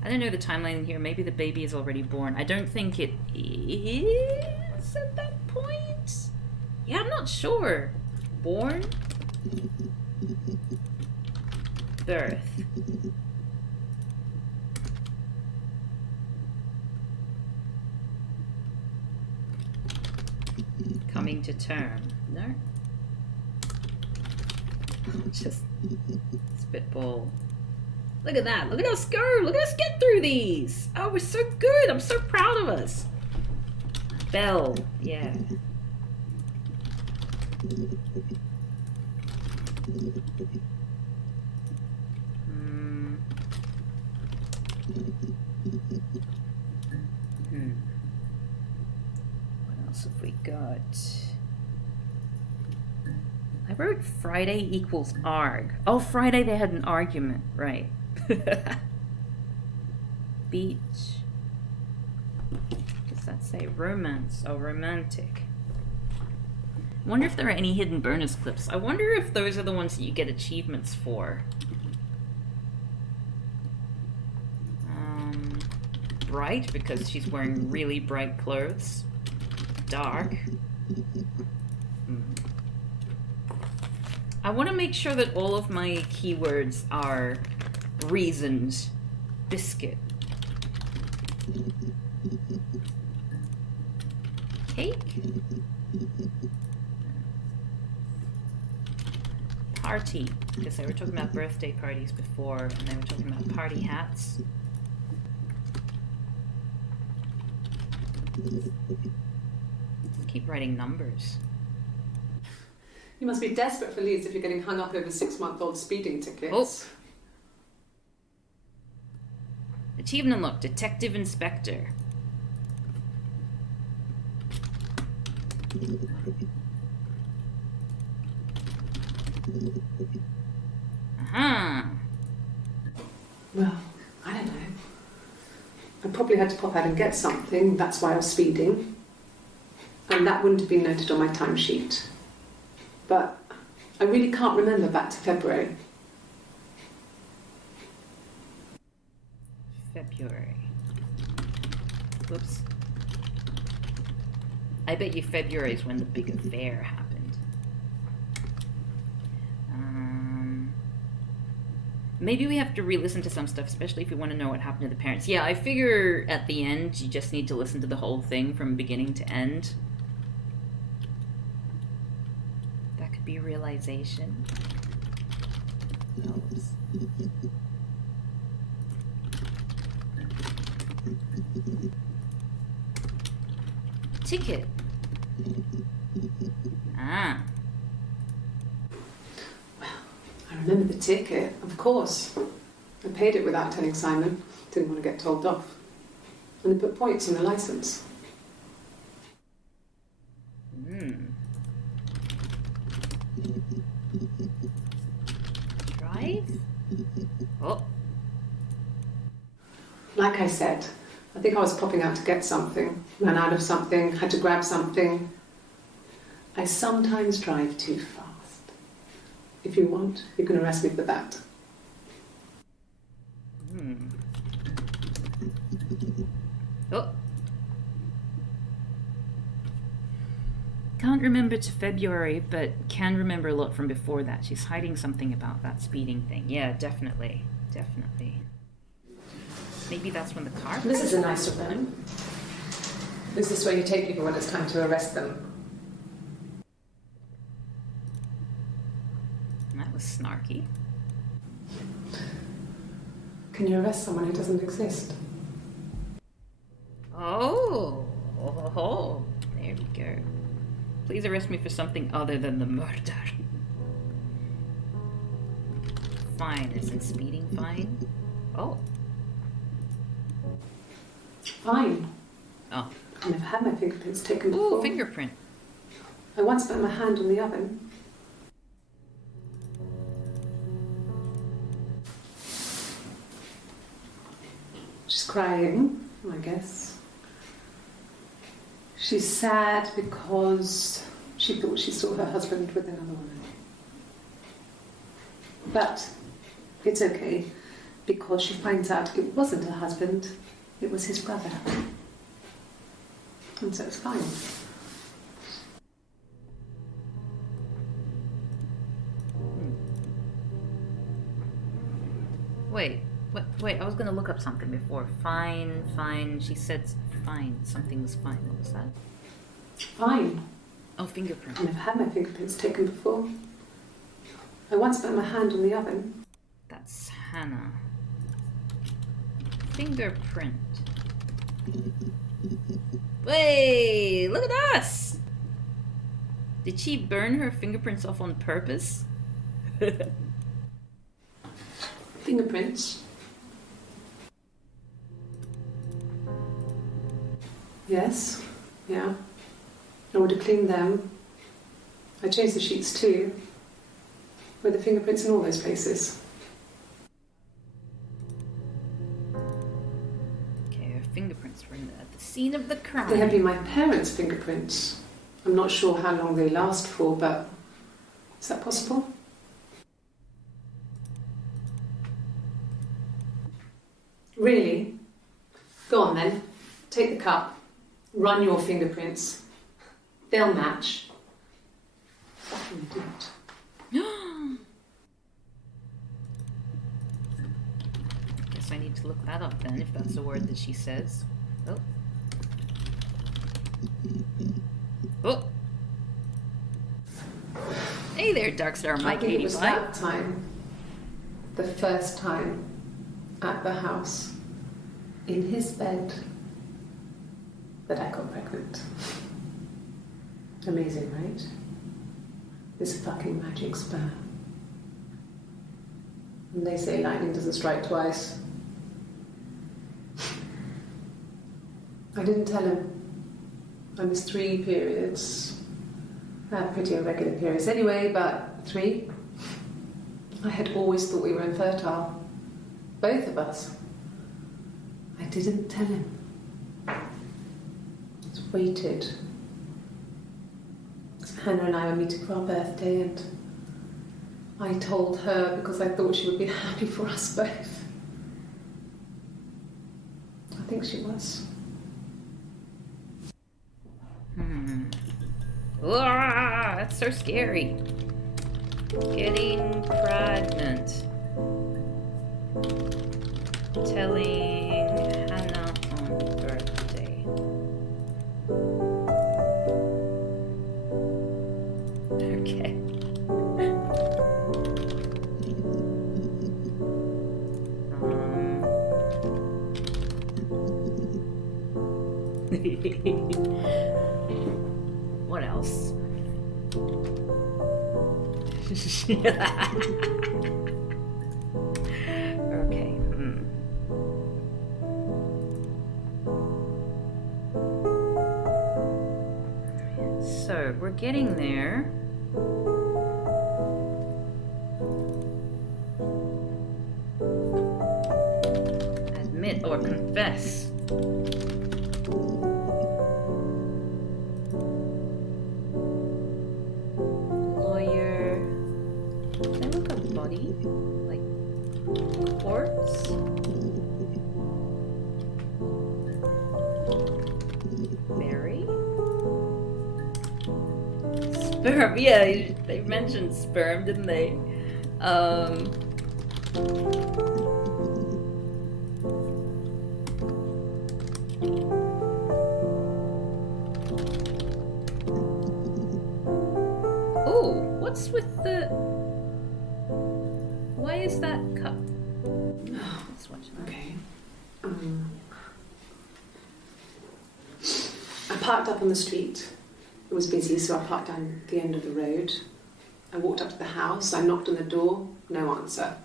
I don't know the timeline in here. Maybe the baby is already born. I don't think it is at that point. Yeah, I'm not sure. Born? Birth. Coming to term. No? Just spitball. Look at that. Look at us go. Look at us get through these. Oh, we're so good. I'm so proud of us. Bell. Yeah. What else have we got? I wrote Friday equals arg. Oh, Friday they had an argument. Right. Beach. Does that say romance? Oh, romantic. I wonder if there are any hidden bonus clips. I wonder if those are the ones that you get achievements for. Bright, because she's wearing really bright clothes. Dark. I want to make sure that all of my keywords are reasoned. Biscuit. Cake? Party. Because they were talking about birthday parties before, and they were talking about party hats. Keep writing numbers. You must be desperate for leads if you're getting hung up over 6-month-old speeding tickets. Oh. Achievement unlocked. Detective Inspector. Aha. Well, I don't know. I probably had to pop out and get something. That's why I was speeding. And that wouldn't have been noted on my timesheet. But I really can't remember back to February. February. Whoops. I bet you February is when the big affair happened. Maybe we have to re-listen to some stuff, especially if we want to know what happened to the parents. Yeah, I figure at the end you just need to listen to the whole thing from beginning to end. That could be realization. Oops. Ticket. Ah. I remember the ticket, of course. I paid it without telling Simon. Didn't want to get told off. And they put points on the license. Drive? Oh. Like I said, I think I was popping out to get something, ran out of something, had to grab something. I sometimes drive too fast. If you want, you can arrest me for that. Oh. Can't remember to February, but can remember a lot from before that. She's hiding something about that speeding thing. Yeah, definitely. Definitely. Maybe that's when the car... This is a nicer room. This is where you take people when it's time to arrest them. That was snarky. Can you arrest someone who doesn't exist? Oh. There we go. Please arrest me for something other than the murder. Fine, isn't speeding fine? Oh. Fine. Oh. I've never had my fingerprints taken before. Ooh, fingerprint. I once put my hand on the oven. She's crying, I guess. She's sad because she thought she saw her husband with another woman. But it's okay, because she finds out it wasn't her husband, it was his brother. And so it's fine. Wait, I was gonna look up something before. Fine. She said fine. Something was fine. What was that? Fine. Oh, fingerprint. I've never had my fingerprints taken before. I once put my hand on the oven. That's Hannah. Fingerprint. Wait, look at us! Did she burn her fingerprints off on purpose? Fingerprints. Yes, yeah. I would have cleaned them. I changed the sheets too. Were the fingerprints in all those places? Okay, her fingerprints were at the scene of the crime. They had been my parents' fingerprints. I'm not sure how long they last for, but is that possible? Really? Go on then. Take the cup. Run your fingerprints. They'll match. Fucking idiot. Guess I need to look that up then, if that's the word that she says. Oh. Hey there, Darkstar Mike 85. I think it was that time, the first time, at the house, in his bed, that I got pregnant. Amazing, right? This fucking magic sperm. And they say lightning doesn't strike twice. I didn't tell him. I missed 3 periods. I had pretty irregular periods anyway, but 3. I had always thought we were infertile. Both of us. I didn't tell him. Just waited. Hannah and I were meeting for our birthday, and I told her because I thought she would be happy for us both. I think she was. Ah, that's so scary. Getting pregnant. Telling Hannah on birthday. Okay. What else? Okay. So, we're getting there. Admit or confess. Lawyer. Can I look up body? Like corpse? Mary? Sperm, yeah, they mentioned sperm, didn't they? Oh, what's with the... Why is that cup? Let's watch that. Okay. I parked up on the street. It was busy, so I parked down the end of the road. I walked up to the house. I knocked on the door. No answer.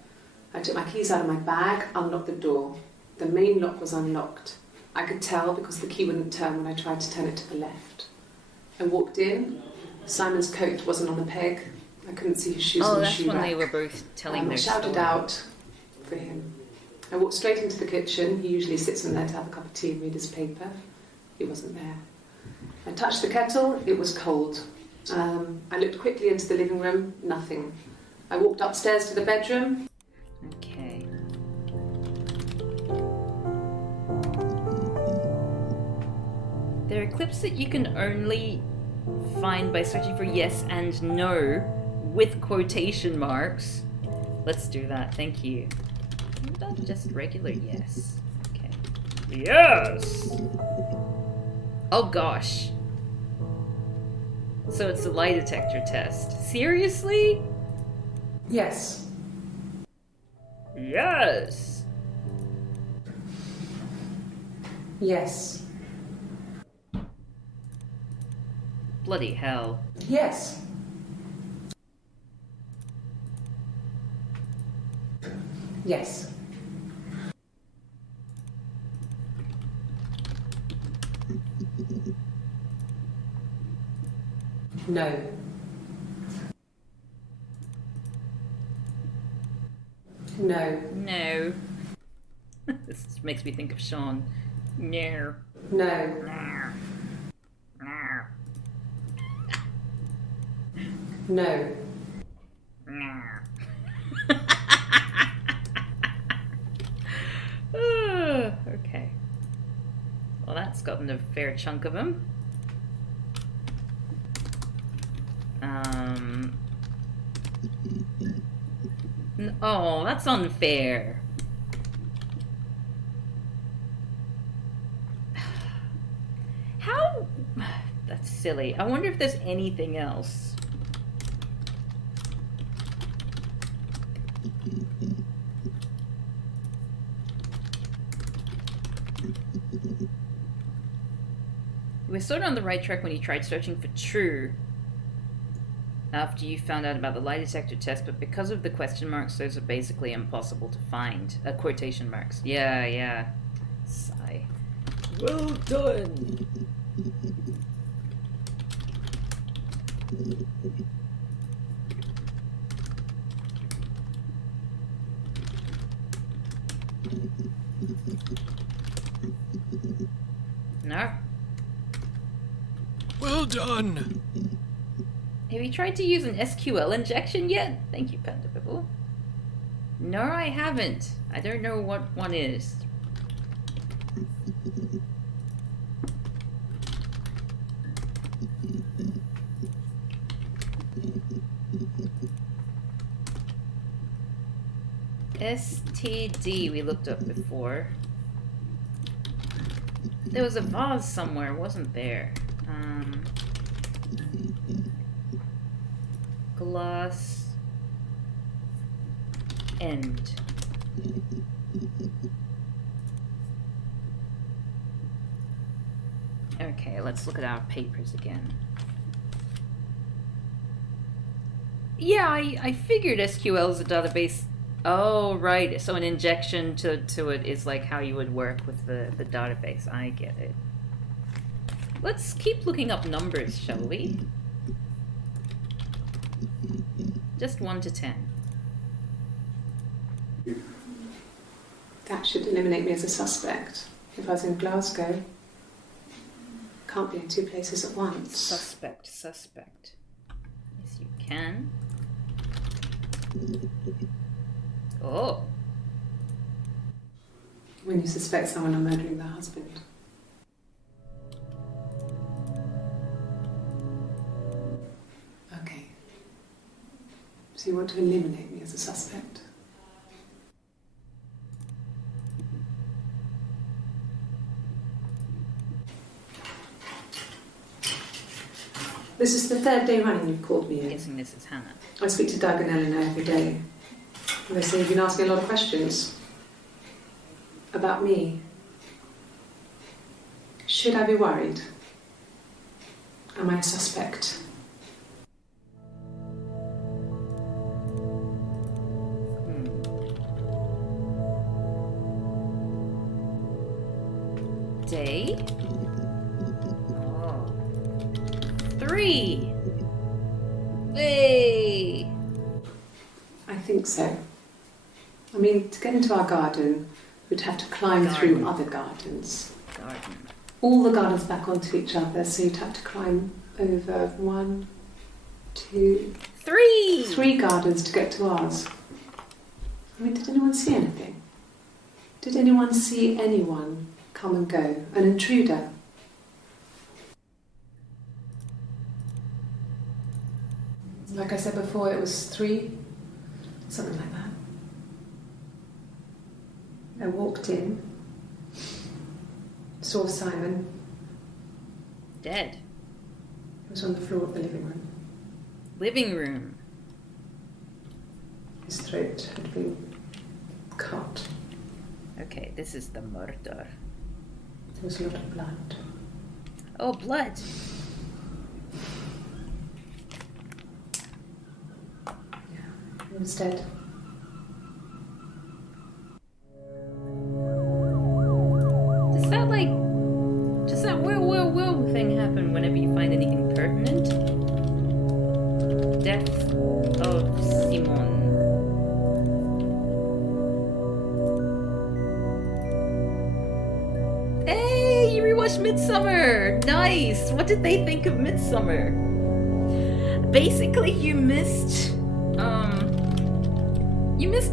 I took my keys out of my bag, unlocked the door. The main lock was unlocked. I could tell because the key wouldn't turn when I tried to turn it to the left. I walked in. Simon's coat wasn't on the peg. I couldn't see his shoes on the shoe rack. Oh, that's when they were both telling their story. I shouted out for him. I walked straight into the kitchen. He usually sits in there to have a cup of tea and read his paper. He wasn't there. I touched the kettle. It was cold. I looked quickly into the living room. Nothing. I walked upstairs to the bedroom. Okay. There are clips that you can only find by searching for yes and no with quotation marks. Let's do that, thank you. What about just regular yes? Okay. Yes! Oh gosh. So it's a lie detector test. Seriously? Yes. Yes! Yes. Bloody hell. Yes. Yes. No. No. No. This makes me think of Sean. No. No. No. Okay. Well, that's gotten a fair chunk of them. Oh, that's unfair. How? That's silly. I wonder if there's anything else. You were sort of on the right track when you tried searching for true after you found out about the lie detector test, but because of the question marks, those are basically impossible to find. Quotation marks. Yeah. Sigh. Well done! No? Well done! Have you tried to use an SQL injection yet? Thank you, Panda Pibble. No, I haven't. I don't know what one is. STD we looked up before. There was a vase somewhere, wasn't there? Glass end. Okay, let's look at our papers again. Yeah, I figured SQL is a database. Oh, right. So an injection to it is like how you would work with the database. I get it. Let's keep looking up numbers, shall we? Just 1 to 10. That should eliminate me as a suspect. If I was in Glasgow, can't be in two places at once. Suspect. Yes, you can. Oh. When you suspect someone of murdering their husband. Okay. So you want to eliminate me as a suspect? This is the third day running you've called me in. I'm guessing this is Hannah. I speak to Doug and Eleanor every day. They say you've been asking a lot of questions about me. Should I be worried? Am I a suspect? Day? Oh. 3! Hey! I think so. I mean, to get into our garden, we'd have to climb through other gardens. All the gardens back onto each other, so you'd have to climb over 1, 2, 3 gardens to get to ours. I mean, did anyone see anything? Did anyone see anyone come and go? An intruder? Like I said before, it was 3, something like that. I walked in, saw Simon. Dead. He was on the floor of the living room. Living room. His throat had been cut. Okay, this is the murder. There was a lot of blood. Oh, blood. Yeah, he was dead. Does that whoa thing happen whenever you find anything pertinent? Death of Simon. Hey, you rewatched Midsummer! Nice! What did they think of Midsummer? Basically, you missed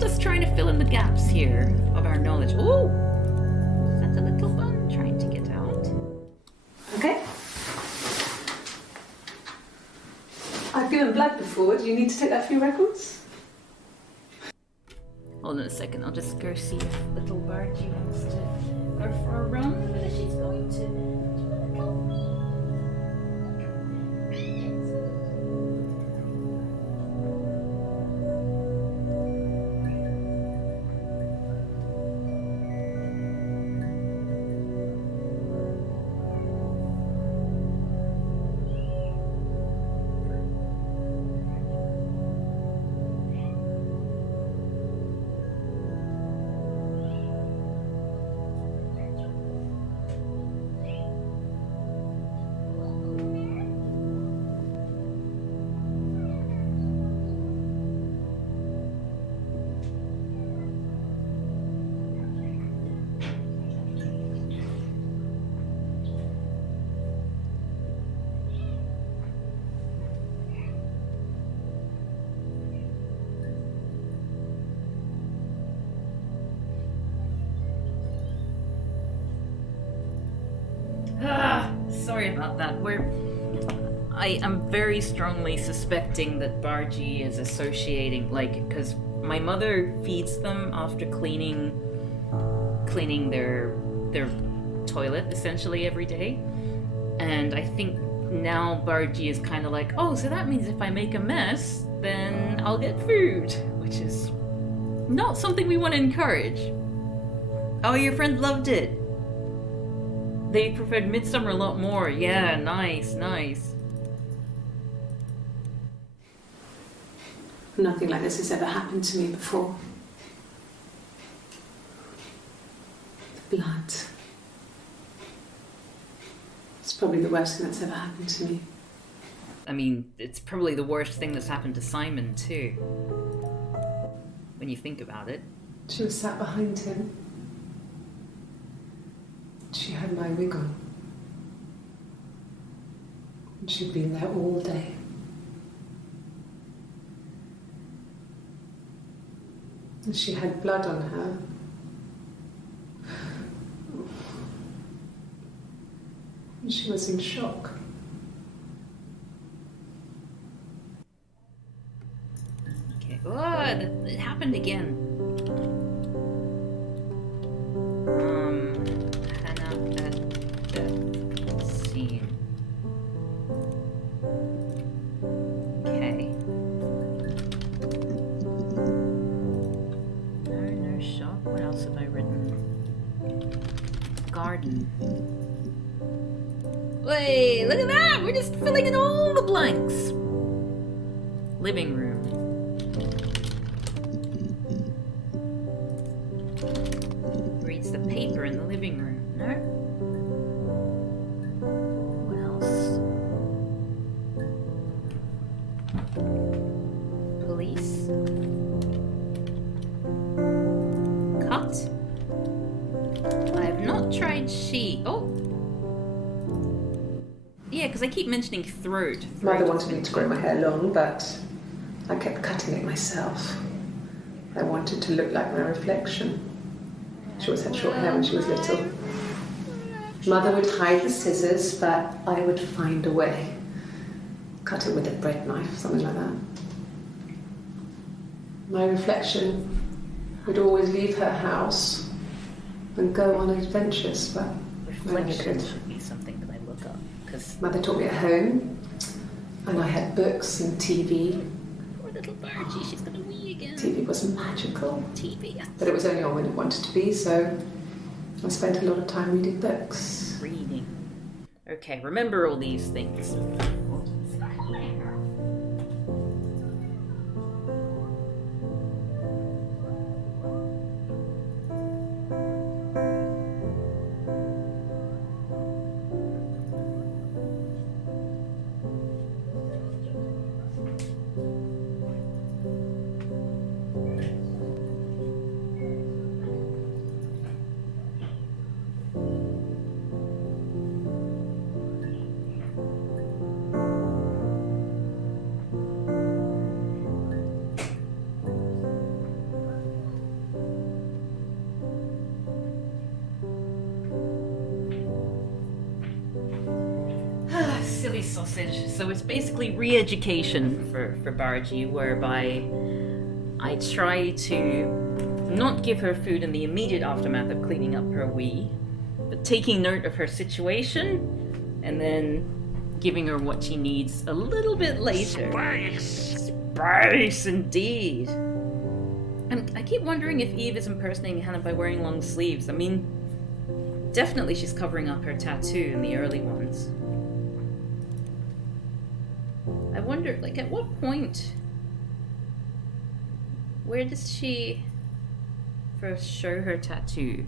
us trying to fill in the gaps here of our knowledge. Ooh! That's a little bun trying to get out. Okay. I've given blood before. Do you need to take that for your records? Hold on a second, I'll just go see if little Bargy wants to go for a run. Whether she's going to. Do you want to help me? Sorry about that. I am very strongly suspecting that Bargy is associating, because my mother feeds them after cleaning their toilet essentially every day. And I think now Bargy is kind of like, oh, so that means if I make a mess, then I'll get food, which is not something we want to encourage. Oh, your friend loved it. They preferred Midsummer a lot more. Yeah, nice. Nothing like this has ever happened to me before. The blood. It's probably the worst thing that's ever happened to me. I mean, it's probably the worst thing that's happened to Simon, too. When you think about it. She was sat behind him. She had my wig on. And she'd been there all day. And she had blood on her. And she was in shock. Okay. Oh, it happened again. Hannah at death scene. Okay. No shock. What else have I written? Garden. Wait, look at that! We're just filling in all the blanks. Living room. Reads the paper in the living room. No? What else? Police. Cut. I have not tried Oh! Yeah, because I keep mentioning throat. Mother wanted me to grow my hair long, but I kept cutting it myself. I wanted to look like my reflection. She always had short hair when she was little. Mother would hide the scissors, but I would find a way. Cut it with a bread knife, something like that. My reflection would always leave her house and go on adventures, but Reflection should be something that I look up. Mother taught me at home, and I had books and TV. Poor little Bargy, she's gonna wee again. TV was magical. TV. But it was only on when it wanted to be, so I spent a lot of time reading books. Reading. Okay, remember all these things. Silly sausage. So it's basically re-education for Bargy, whereby I try to not give her food in the immediate aftermath of cleaning up her wee, but taking note of her situation and then giving her what she needs a little bit later. Spice indeed. And I keep wondering if Eve is impersonating Hannah by wearing long sleeves. I mean, definitely she's covering up her tattoo in the early ones. I wonder, like, at what point, where does she first show her tattoo?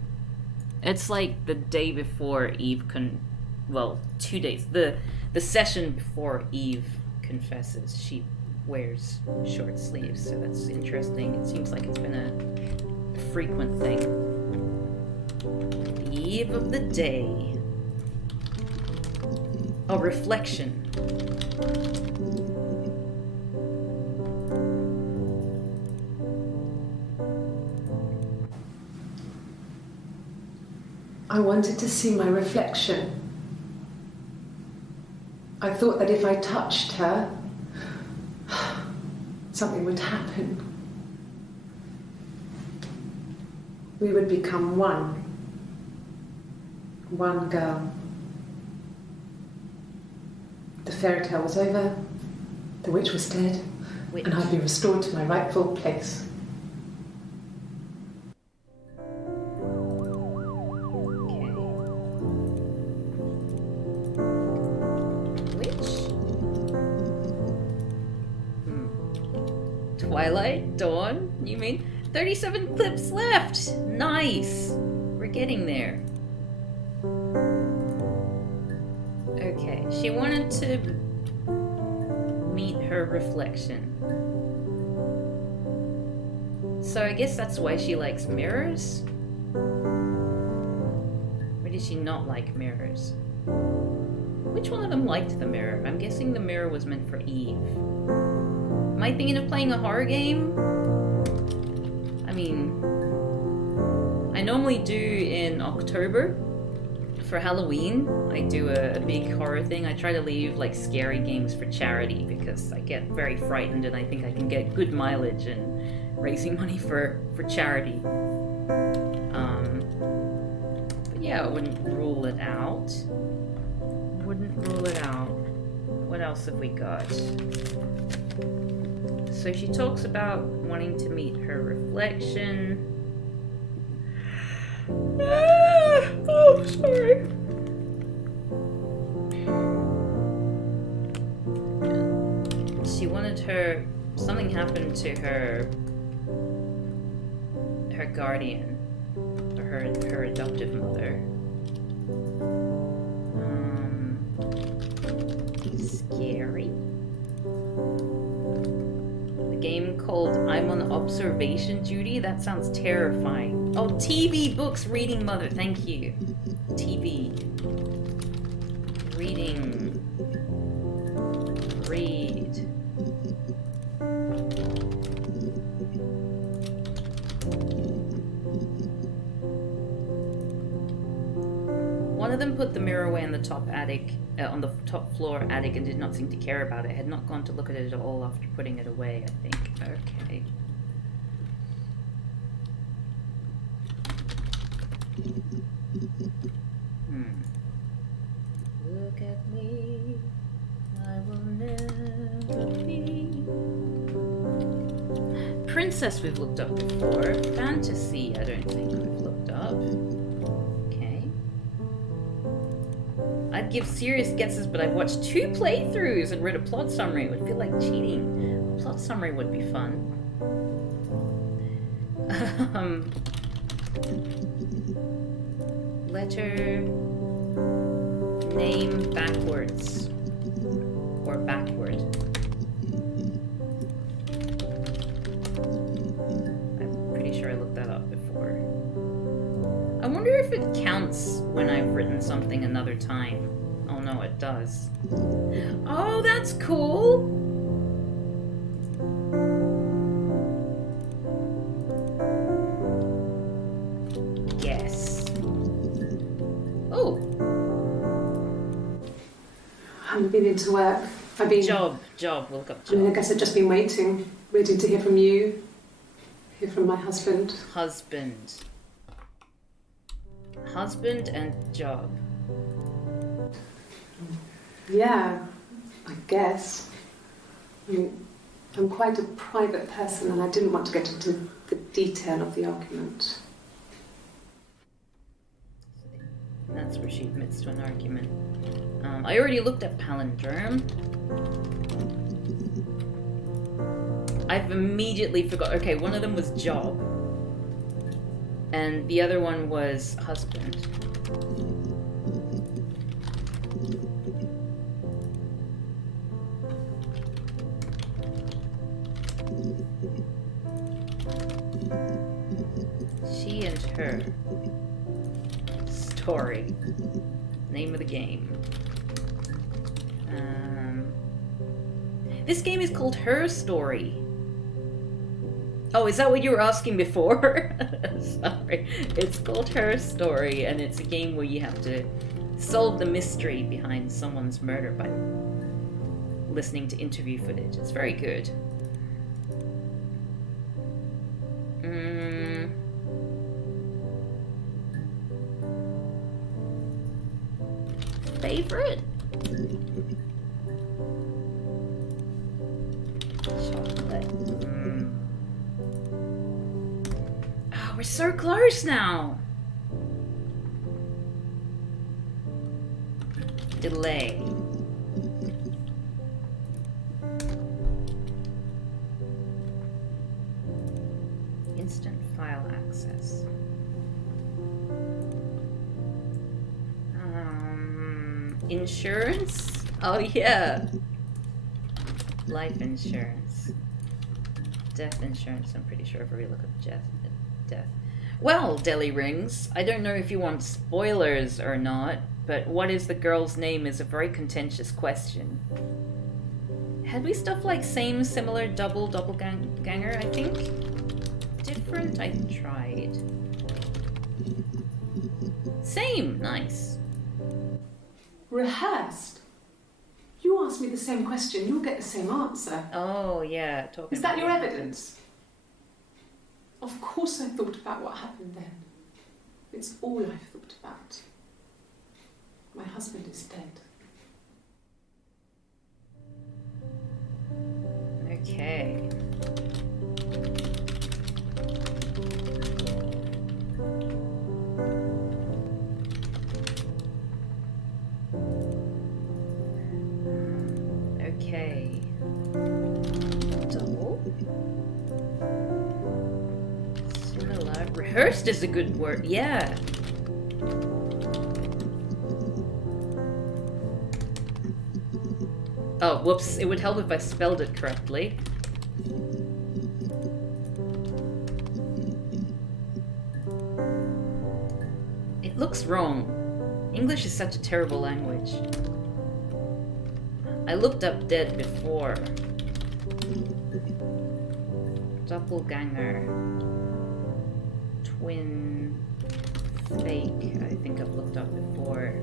It's like the day before Eve 2 days. The session before Eve confesses, she wears short sleeves, so that's interesting. It seems like it's been a frequent thing. The eve of the day. Oh, reflection. I wanted to see my reflection. I thought that if I touched her, something would happen. we would become one. One girl. The fairy tale was over, the witch was dead, and I'd be restored to my rightful place. Twilight? Dawn? You mean? 37 clips left! Nice! We're getting there. Okay, she wanted to meet her reflection. So I guess that's why she likes mirrors? Or did she not like mirrors? Which one of them liked the mirror? I'm guessing the mirror was meant for Eve. Am I thinking of playing a horror game? I mean, I normally do in October for Halloween. I do a big horror thing. I try to leave like scary games for charity because I get very frightened and I think I can get good mileage in raising money for charity. But yeah, I wouldn't rule it out. What else have we got? So she talks about wanting to meet her reflection. Oh, sorry. She wanted something happened to her guardian, or her adoptive mother. Scary. Game called I'm on observation duty. That sounds terrifying. Oh, TV books reading mother. Thank you. TV. Reading. Read. One of them put the mirror away in the top attic, on the top floor attic, and did not seem to care about it. Had not gone to look at it at all after putting it away, I think. Okay. Look at me, I will never be. Princess we've looked up before. Fantasy, I don't think we've looked up. I'd give serious guesses, but I've watched 2 playthroughs and read a plot summary. It would feel like cheating. A plot summary would be fun. Letter, name backwards, or backward. I'm pretty sure I looked that up before. I wonder if it counts when I've written something another time. Oh no, it does. Oh, that's cool! Yes. Oh. I haven't been into work. I've been... Job. We'll look up job. I mean, I guess I've just been waiting to hear from you, hear from my husband. Husband and job. Yeah, I guess. I mean, I'm quite a private person and I didn't want to get into the detail of the argument. That's where she admits to an argument. I already looked at palindrome. I've immediately forgot. Okay, one of them was job. And the other one was husband. She and her. Story. Name of the game. This game is called Her Story. Oh, is that what you were asking before? Sorry. It's called Her Story, and it's a game where you have to solve the mystery behind someone's murder by listening to interview footage. It's very good. favorite? Chocolate. Oh, we're so close now. Delay. Instant file access. Insurance? Oh yeah. Life insurance. Death insurance, I'm pretty sure if we look up death. Well, Deli Rings, I don't know if you want spoilers or not, but what is the girl's name is a very contentious question. Had we stuff like same, similar, doppelganger, I think? Different, I tried. Same, nice. Rehearsed? You ask me the same question, you'll get the same answer. Oh, yeah. Is that your evidence? Of course I thought about what happened then. It's all I've thought about. My husband is dead. Okay. Okay. Double. Similar. Rehearsed is a good word. Yeah. Oh, whoops. It would help if I spelled it correctly. It looks wrong. English is such a terrible language. I looked up dead before. Doppelganger. Twin. Fake. I think I've looked up before.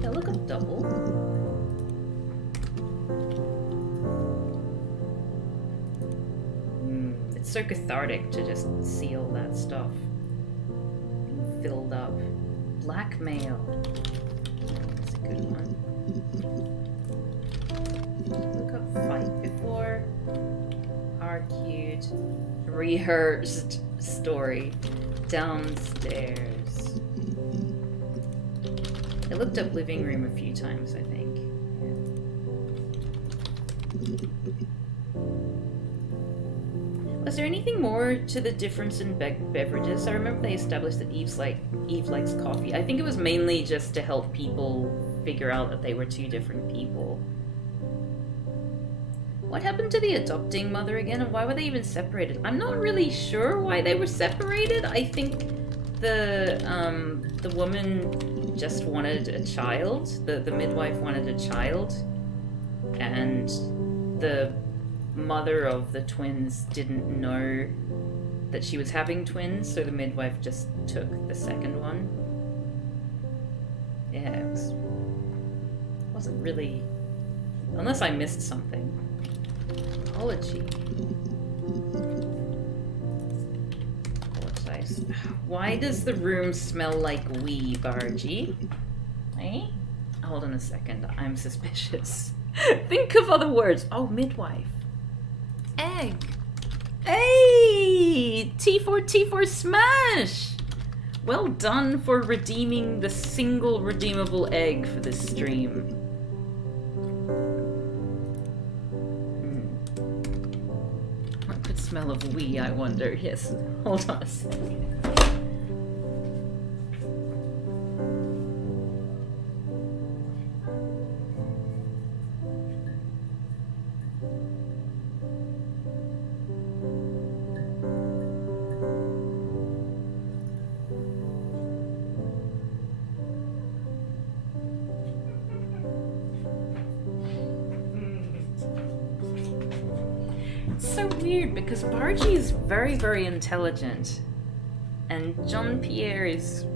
Yeah, look up double. It's so cathartic to just see all that stuff being filled up. Blackmail. That's a good one. Look up fight before. Argued. Rehearsed story. Downstairs. I looked up living room a few times, I think. Was there anything more to the difference in beverages? I remember they established that Eve likes coffee. I think it was mainly just to help people figure out that they were two different people. What happened to the adopting mother again, and why were they even separated? I'm not really sure why they were separated. I think the woman just wanted a child. The midwife wanted a child, and the mother of the twins didn't know that she was having twins, so the midwife just took the second one. Yeah, it wasn't really... Unless I missed something. Apology. Apologize. Why does the room smell like wee, Bargy? Eh? Hold on a second, I'm suspicious. Think of other words. Oh, midwife. Egg. Hey! T4 smash! Well done for redeeming the single redeemable egg for this stream. What could smell of wee, I wonder? Yes, hold on a second. It's so weird because Bargy is very, very intelligent, and Jean-Pierre is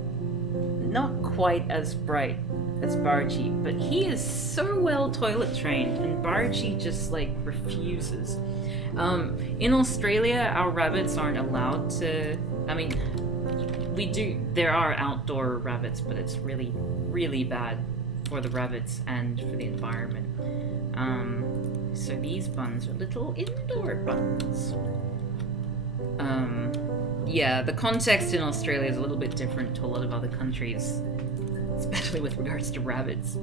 not quite as bright as Bargy, but he is so well toilet trained, and Bargy just like refuses. In Australia, our rabbits aren't allowed to. I mean, there are outdoor rabbits, but it's really, really bad for the rabbits and for the environment. So these buns are little indoor buns. Yeah, the context in Australia is a little bit different to a lot of other countries, especially with regards to rabbits.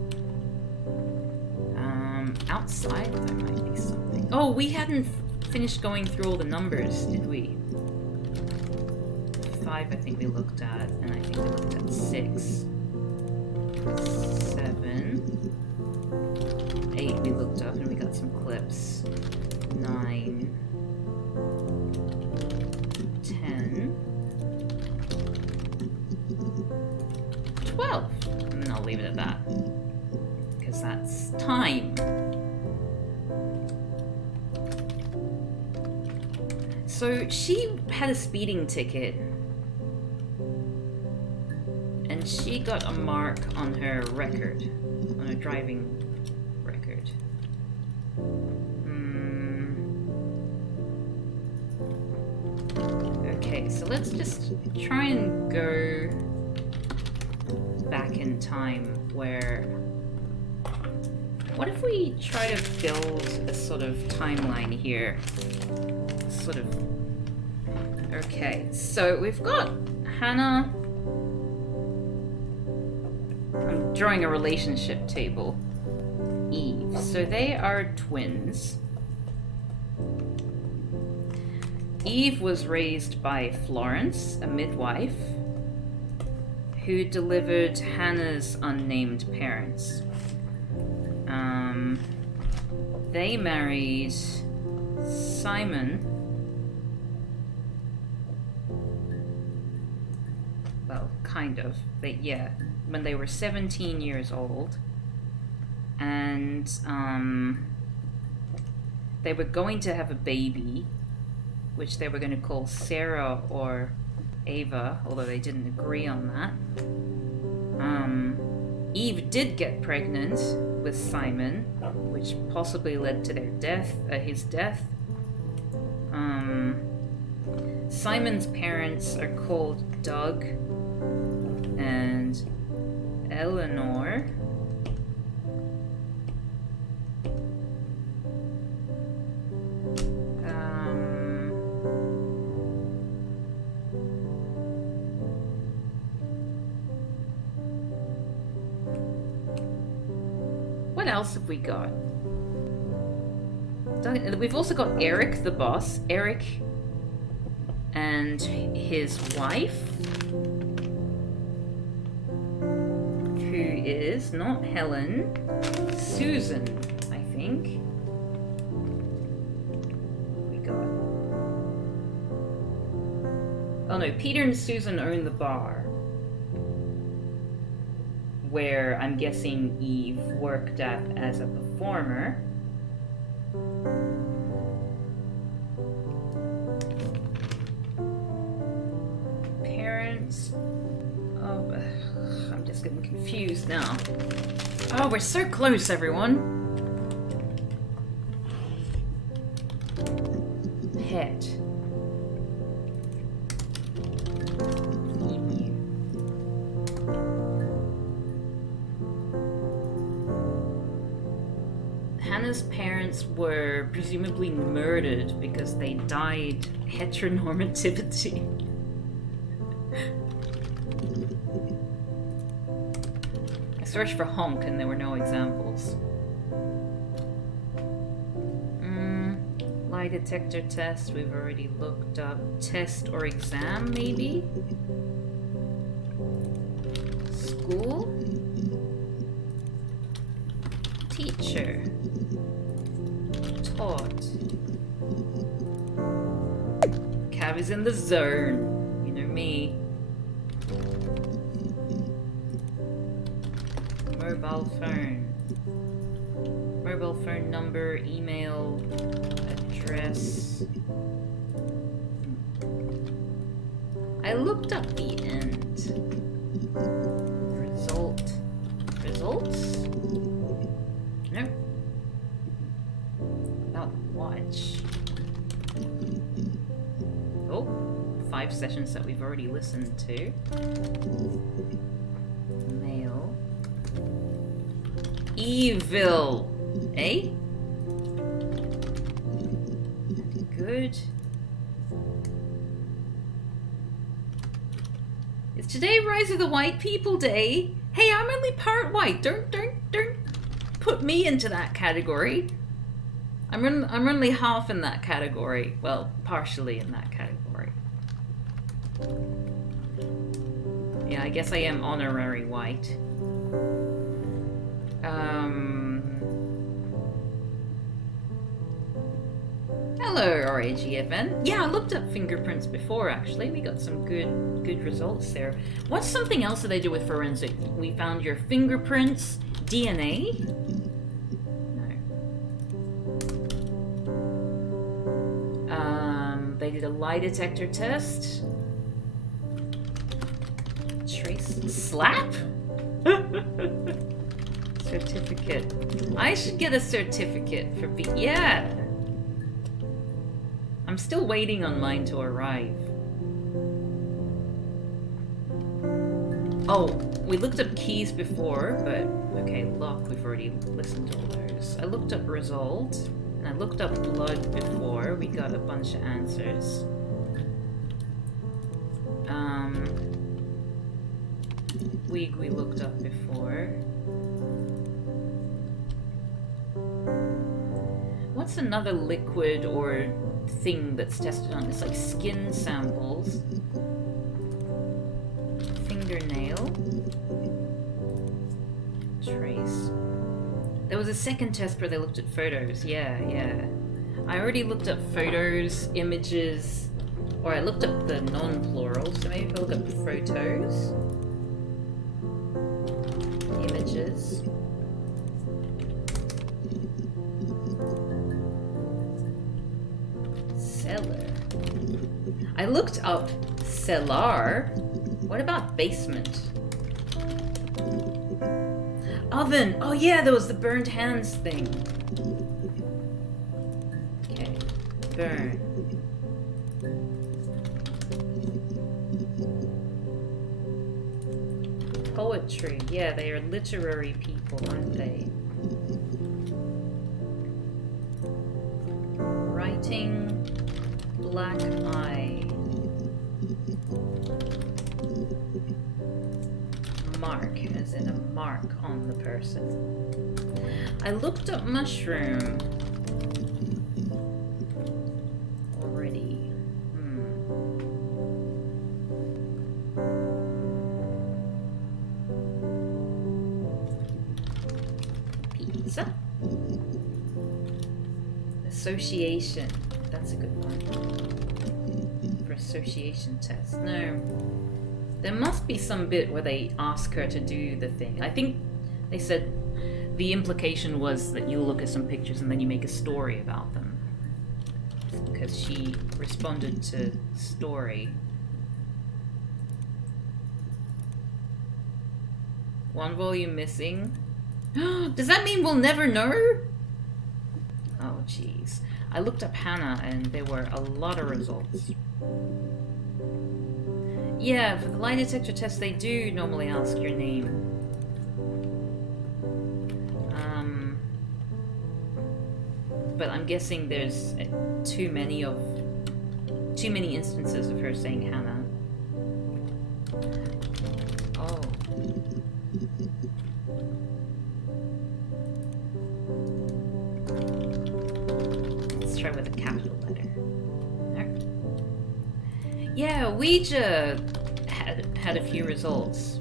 Outside there might be something. Oh, we hadn't finished going through all the numbers, did we? 5 I think we looked at, and I think we looked at 6. 7. 8 we looked up and we got some clips. 9. 10. 12. And then I'll leave it at that. Because that's time. So she had a speeding ticket. And she got a mark on her record. On her driving record. Okay, so let's just try and go back in time where... What if we try to build a sort of timeline here? Sort of... Okay, so we've got Hannah... I'm drawing a relationship table. Eve. So they are twins. Eve was raised by Florence, a midwife, who delivered Hannah's unnamed parents. They married Simon. Well, kind of. When they were 17 years old. And they were going to have a baby, which they were going to call Sarah or Ava, although they didn't agree on that. Eve did get pregnant with Simon, which possibly led to his death. Simon's parents are called Doug and Eleanor. What else have we got? We've also got Eric, the boss. Eric and his wife, who is not Helen, Susan, I think. What we got? Oh no, Peter and Susan own the bar, where I'm guessing Eve worked at as a performer. Parents of... I'm just getting confused now. Oh, we're so close, everyone. Pet. Hannah's parents were presumably murdered because they died heteronormativity. I searched for honk and there were no examples. Lie detector test, we've already looked up. Test or exam, maybe? School? Teacher. Taught. Cav is in the zone. You know me. Mobile phone. Mobile phone number, email, address. I looked up the end. Results? Nope. About watch. Oh, 5 5 sessions that we've already listened to. Male. Evil. Eh? Good. Is today Rise of the White People Day? Hey, I'm only part white. Don't put me into that category. I'm only half in that category. Well, partially in that category. Yeah, I guess I am honorary white. Hello, RAGFN. Yeah, I looked up fingerprints before, actually. We got some good results there. What's something else that I do with forensic? We found your fingerprints, DNA. No. They did a lie detector test. Trace slap? Certificate. I should get a certificate for yeah. I'm still waiting on mine to arrive. Oh, we looked up keys before, but okay, lock, we've already listened to all those. I looked up result, and I looked up blood before. We got a bunch of answers. Wig we looked up before. What's another liquid or thing that's tested on? It's like skin samples. Fingernail. Trace. There was a second test where they looked at photos. Yeah. I already looked up photos, images, or I looked up the non-plural, so maybe if I look up photos. Images. Cellar. I looked up cellar. What about basement? Oven. Oh yeah, there was the burned hands thing. Okay. Burn. Poetry. Yeah, they are literary people, aren't they? Writing. Black eye. Mark, as in a mark on the person. I looked up mushroom already. Pizza. Association. That's a good one. For association test. No. There must be some bit where they ask her to do the thing. I think they said the implication was that you look at some pictures and then you make a story about them. Because she responded to story. One volume missing. Does that mean we'll never know? Oh, jeez. I looked up Hannah and there were a lot of results. Yeah, for the lie detector test, they do normally ask your name. But I'm guessing there's too many instances of her saying Hannah. Oh. Let's try with a capital letter. There. Yeah, Ouija had a few results.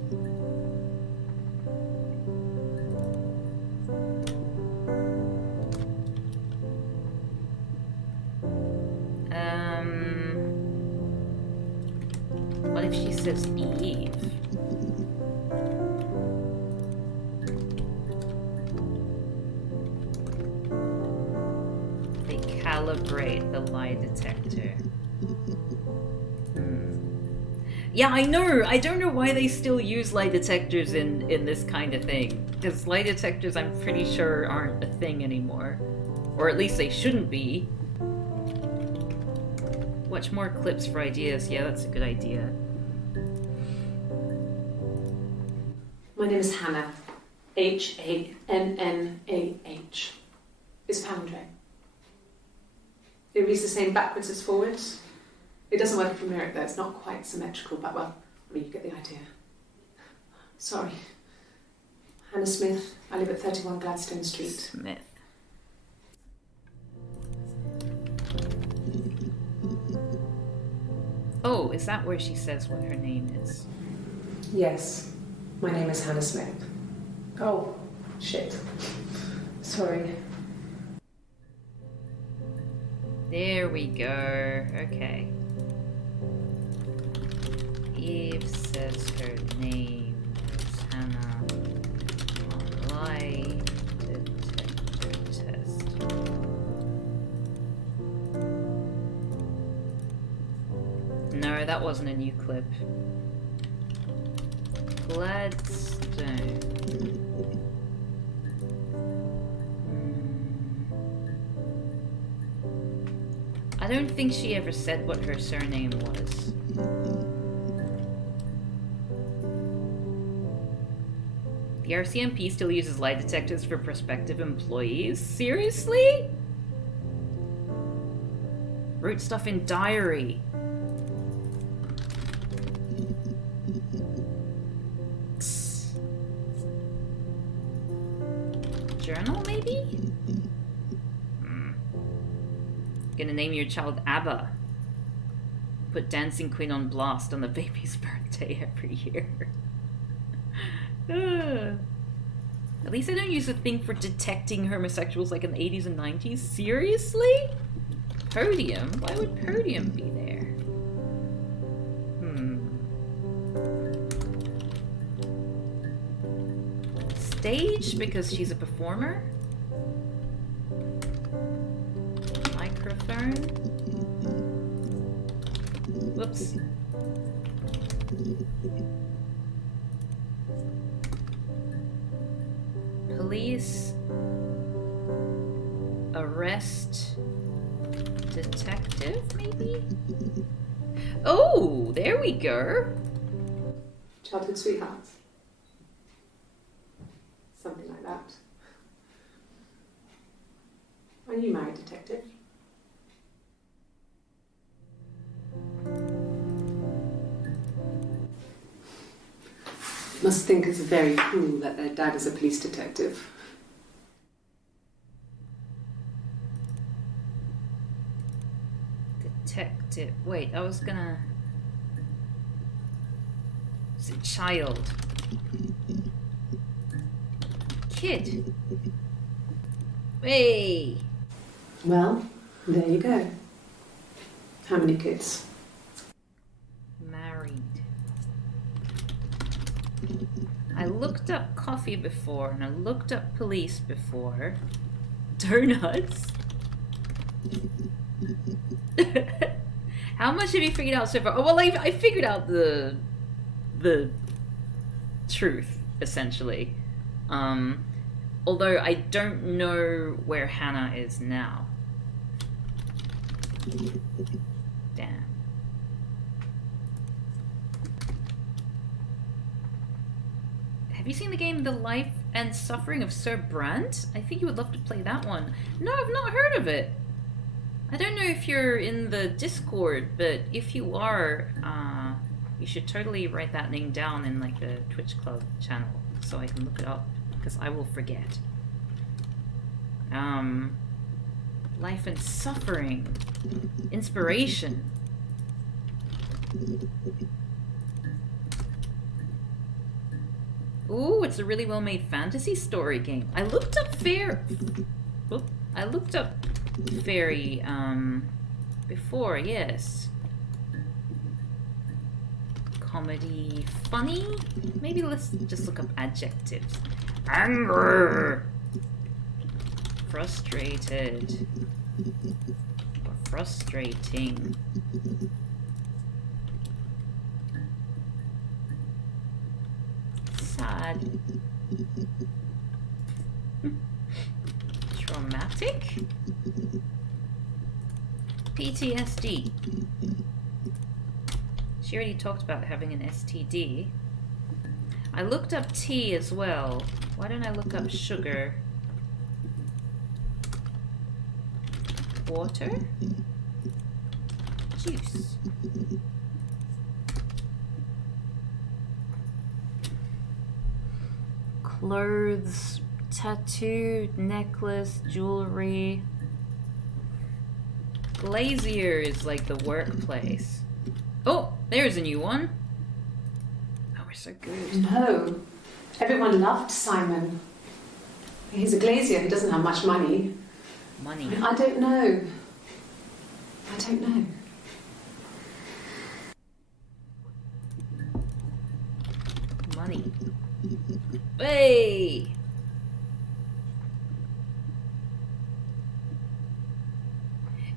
What if she says Eve? They calibrate the lie detector. Yeah, I know. I don't know why they still use lie detectors in this kind of thing. Because lie detectors, I'm pretty sure, aren't a thing anymore. Or at least they shouldn't be. Watch more clips for ideas. Yeah, that's a good idea. My name is Hannah. H-A-N-N-A-H. It's palindrome. It reads the same backwards as forwards. It doesn't work from lyric though, it's not quite symmetrical, but well, I mean, you get the idea. Sorry. Hannah Smith. I live at 31 Gladstone Street. Smith. Oh, is that where she says what her name is? Yes. My name is Hannah Smith. Oh, shit. Sorry. There we go. Okay. Eve says her name is Hannah. Lie detector test. No, that wasn't a new clip. Gladstone. I don't think she ever said what her surname was. The RCMP still uses lie detectors for prospective employees? Seriously? Wrote stuff in diary. Journal, maybe? Gonna name your child ABBA. Put Dancing Queen on blast on the baby's birthday every year. At least I don't use a thing for detecting homosexuals like in the 80s and 90s. Seriously? Podium? Why would Podium be there? Stage because she's a performer? Microphone? Whoops. Police arrest detective, maybe? Oh, there we go. Childhood sweethearts. Something like that. Are you married, detective? Must think it's very cool that their dad is a police detective. Detective. Wait, I was gonna... It's a child. Kid. Hey! Well, there you go. How many kids? Married. I looked up coffee before, and I looked up police before. Donuts? How much have you figured out so far? Oh, well, I figured out the truth, essentially. Although I don't know where Hannah is now. Damn. Have you seen the game The Life and Suffering of Sir Brandt? I think you would love to play that one. No, I've not heard of it. I don't know if you're in the Discord, but if you are, you should totally write that name down in like the Twitch Club channel so I can look it up, because I will forget. Life and Suffering. Inspiration. Ooh, it's a really well-made fantasy story game. I looked up Fairy, before, yes. Comedy, funny? Maybe let's just look up adjectives. Anger! Frustrated. Or frustrating. Sad. Traumatic? PTSD. She already talked about having an STD. I looked up tea as well. Why don't I look up sugar? Water? Juice. Clothes, tattoo, necklace, jewelry. Glazier is like the workplace. Oh, there's a new one. Oh, we're so good. No. Everyone loved Simon. He's a glazier who doesn't have much money. Money. I don't know. I don't know. Money. Hey!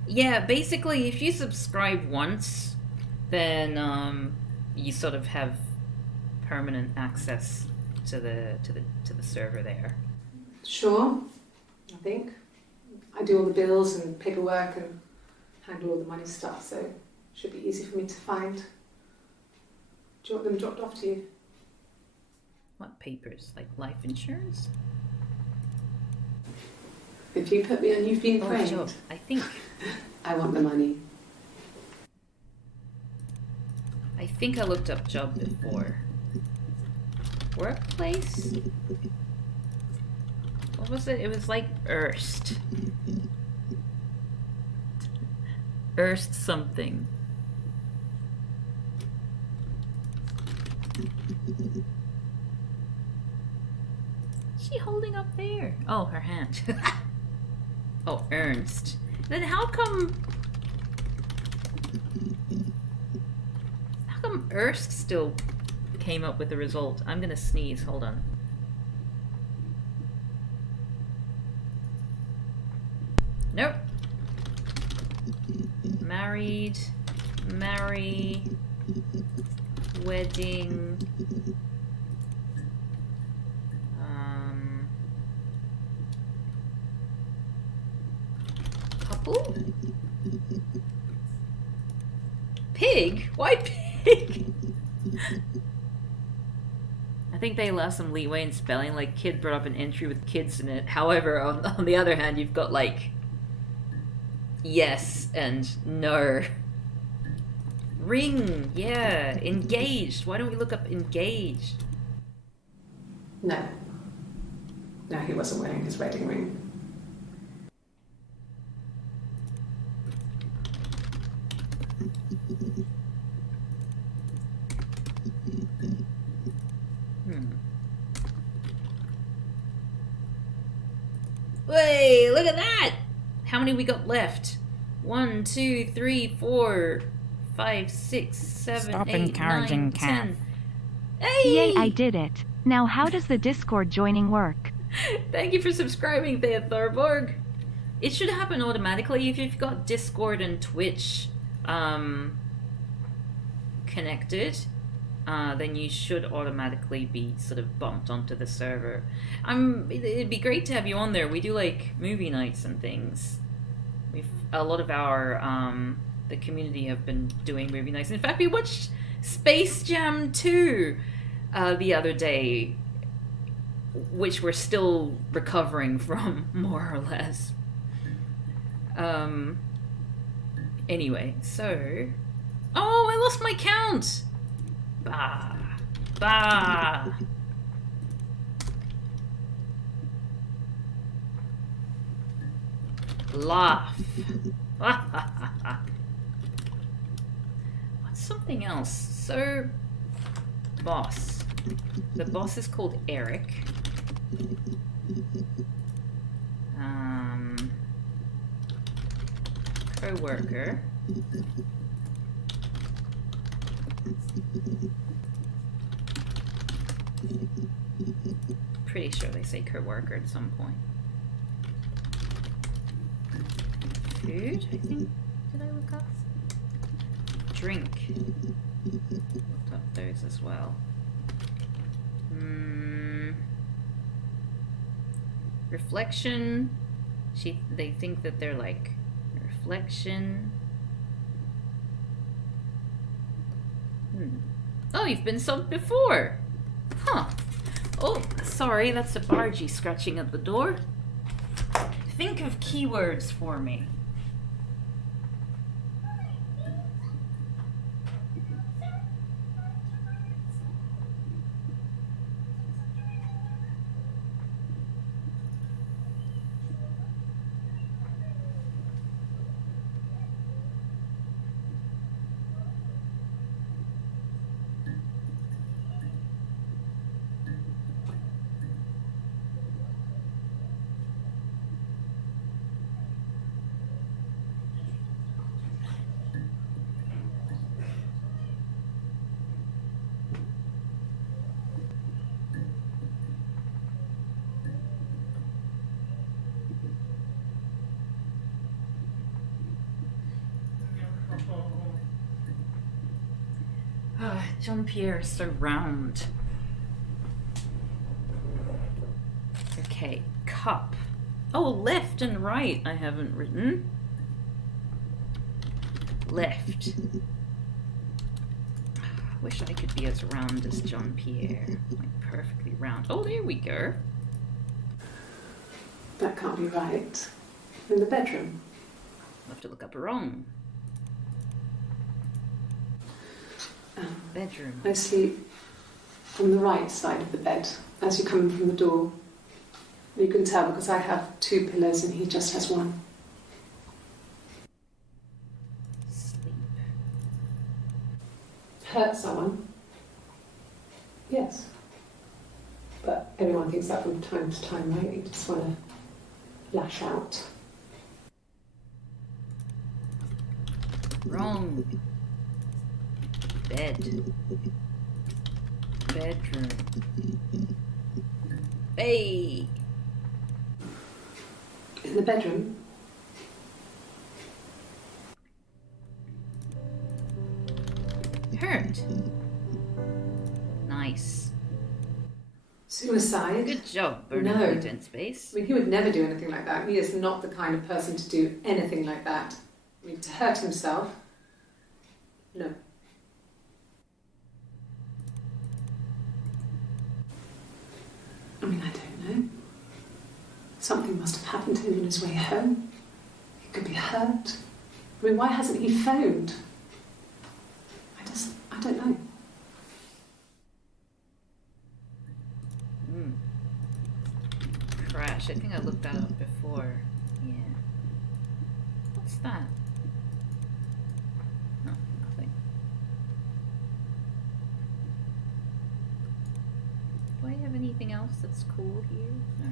Yeah, basically, if you subscribe once, then you sort of have permanent access to the server there. Sure, I think. I do all the bills and paperwork and handle all the money stuff, so it should be easy for me to find. Do you want them dropped off to you? What papers? Like life insurance? If you put me on, you've been framed. Job. I think I want the money. I looked up job before. Workplace? What was it? It was like Erst. Erst something. What's she holding up there? Oh, her hand. Oh, Ernst. Then how come Erst still came up with the result? I'm gonna sneeze, hold on. Nope. Married, marry, wedding, couple? Pig? Why pig? I think they allow some leeway in spelling, like kid brought up an entry with kids in it. However, on the other hand, you've got like yes and no. Ring, yeah. Engaged. Why don't we look up engaged? No. No, he wasn't wearing his wedding ring. Hey, look at that! How many we got left? 1, 2, 3, 4, 5, 6, 7, Stop 8, encouraging 9, Kath. 10. Hey! Yay, I did it. Now how does the Discord joining work? Thank you for subscribing, Thea Thorborg. It should happen automatically if you've got Discord and Twitch connected. Then you should automatically be sort of bumped onto the server. It'd be great to have you on there. We do like movie nights and things. A lot of our the community have been doing movie nights. In fact, we watched Space Jam 2 the other day, which we're still recovering from, more or less. Anyway, so oh, I lost my count. Bah. Bah. Laugh. What's something else? So, boss. The boss is called Eric. Co-worker. Pretty sure they say co-worker at some point. Food, I think. Did I look up? Drink. Looked up those as well. Reflection. They think that they're like reflection. Oh, you've been subbed before. Huh. Oh, sorry, that's a Bargy scratching at the door. Think of keywords for me. Jean-Pierre is so round. Okay, cup. Oh, left and right I haven't written. Left. Wish I could be as round as Jean-Pierre. Like perfectly round. Oh, there we go. That can't be right. In the bedroom. I'll have to look up wrong. Bedroom. I sleep on the right side of the bed as you come in from the door. You can tell because I have 2 pillows and he just has 1. Sleep. Hurt someone? Yes. But everyone thinks that from time to time, right? You just want to lash out. Wrong. Bed. Bedroom. Hey! In the bedroom? Hurt. Nice. Suicide? Good job, burning No. through dead space. I mean, he would never do anything like that. He is not the kind of person to do anything like that. I mean, to hurt himself? No. I mean, I don't know. Something must have happened to him on his way home. He could be hurt. I mean, why hasn't he phoned? I don't know. Crash. I think I looked that up before. Yeah. What's that? No, nothing. Do I have anything else that's cool here? No.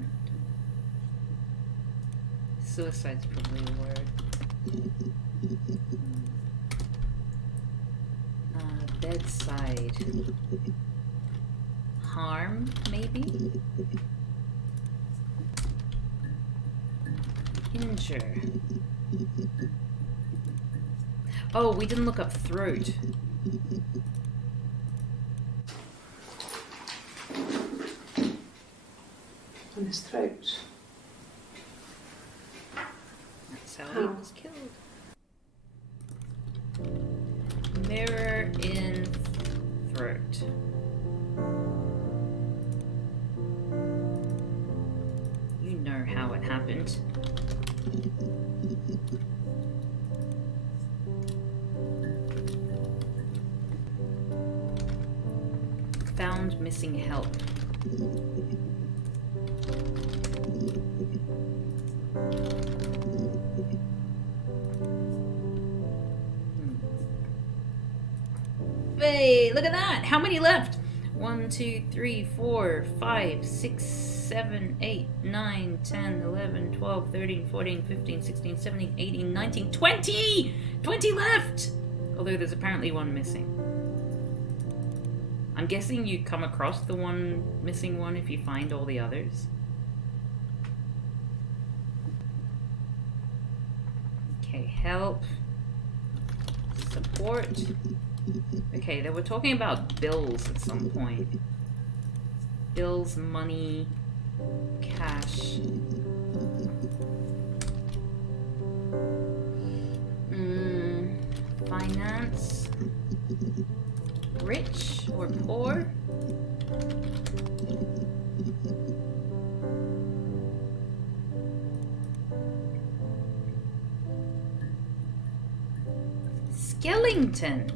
Suicide's probably a word. Bedside. Harm, maybe? Injure. Oh, we didn't look up throat. On his throat. That's how he was killed. Mirror in throat. You know how it happened. Found missing help. Hey, look at that! How many left? 1, 2, 3, 4, 5, 6, 7, 8, 9, 10, 11, 12, 13, 14, 15, 16, 17, 18, 19, 20! 20 left! Although there's apparently one missing. I'm guessing you come across the one missing one if you find all the others. Okay, help. Support. Okay, they were talking about bills at some point. Bills, money, cash. Finance. Rich or poor? Skellington.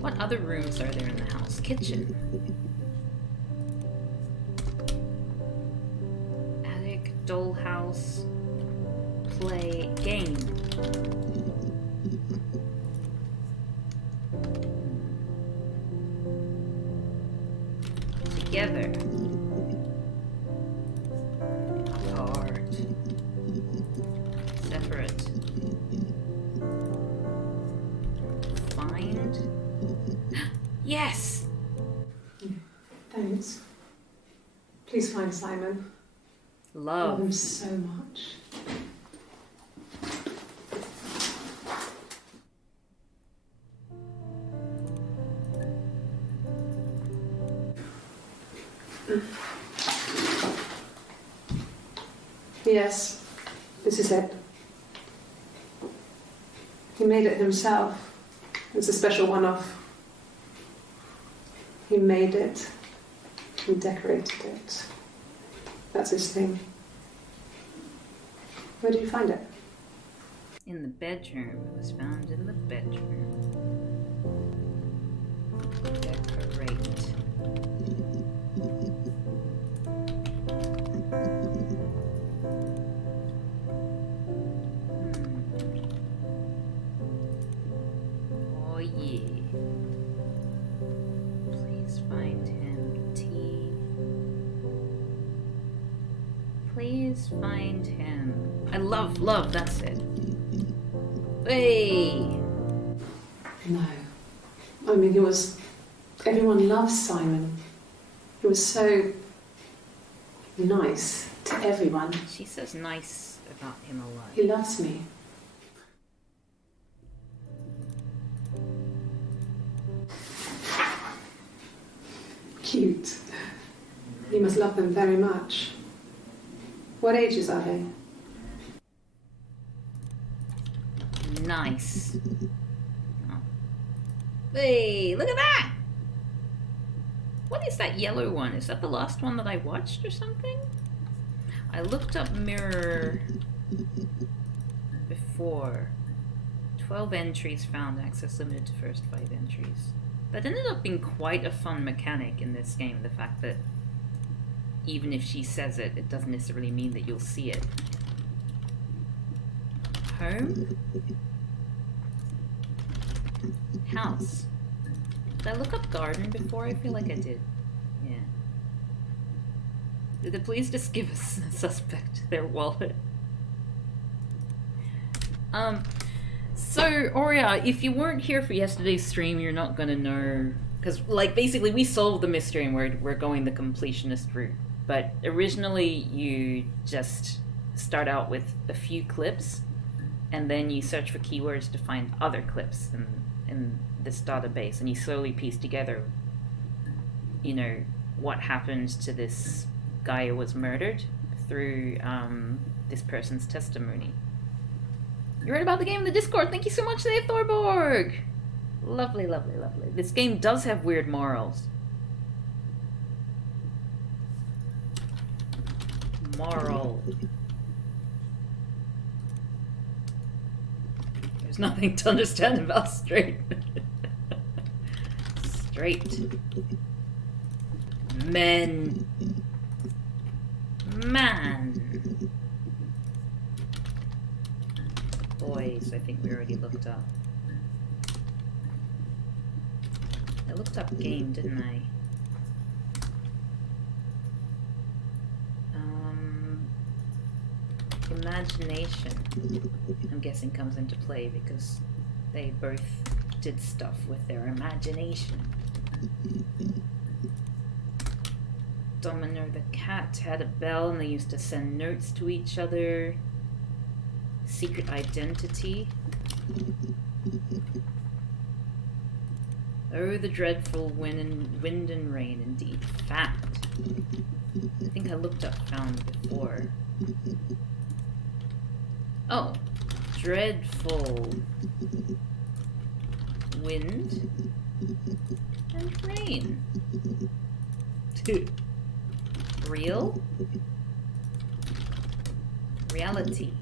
What other rooms are there in the house? Kitchen. Attic, dollhouse, play, game. Together. Apart. Separate. Find. Yes! Thanks. Please find Simon. I love Love. him so much. Yes, this is it. He made it himself. It's a special one-off. He made it and decorated it. That's his thing. Where did you find it? In the bedroom. It was found in the bedroom. Decorate. Oh yeah. Please find him. T. Please find him. I love, that's it. Hey! No. I mean, everyone loves Simon. He was so nice to everyone. She says nice about him a lot. He loves me. Cute. He must love them very much. What ages are they? Nice. Oh. Hey, look at that! What is that yellow one? Is that the last one that I watched or something? I looked up Mirror before. 12 entries found, access limited to first 5 entries. That ended up being quite a fun mechanic in this game, the fact that even if she says it, it doesn't necessarily mean that you'll see it. Home? House. Did I look up garden before? I feel like I did. Yeah. Did the police just give us a suspect their wallet? So, Aurea, if you weren't here for yesterday's stream, you're not gonna know... Because, like, basically we solved the mystery and we're going the completionist route. But originally you just start out with a few clips, and then you search for keywords to find other clips in this database, and you slowly piece together, you know, what happened to this guy who was murdered through this person's testimony. You read about the game in the Discord. Thank you so much, Dave Thorborg. Lovely, lovely, lovely. This game does have weird morals. Moral. There's nothing to understand about straight. Straight. Men. Man. Boys, I think we already looked up. I looked up game, didn't I? Imagination, I'm guessing, comes into play because they both did stuff with their imagination. Domino the cat had a bell and they used to send notes to each other. Secret identity. Oh, the dreadful wind and rain, indeed. Fact. I think I looked up found before. Oh, dreadful wind, and rain. Real, reality.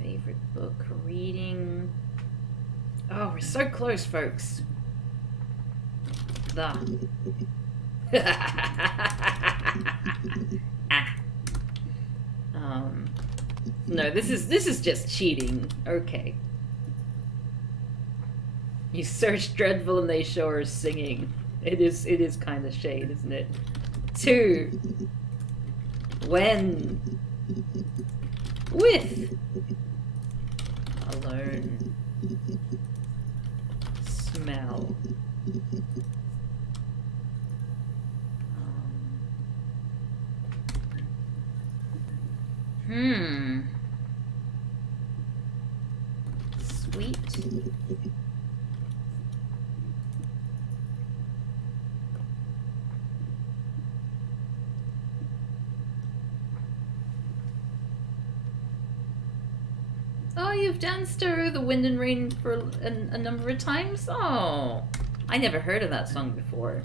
Favorite book, reading. Oh, we're so close, folks. The. No, this is just cheating. Okay. You search dreadful and they show her singing. It is kind of shade, isn't it? 2. When. With. Alone. Smell. Sweet. Oh, you've danced to the Wind and Rain for a number of times? Oh, I never heard of that song before.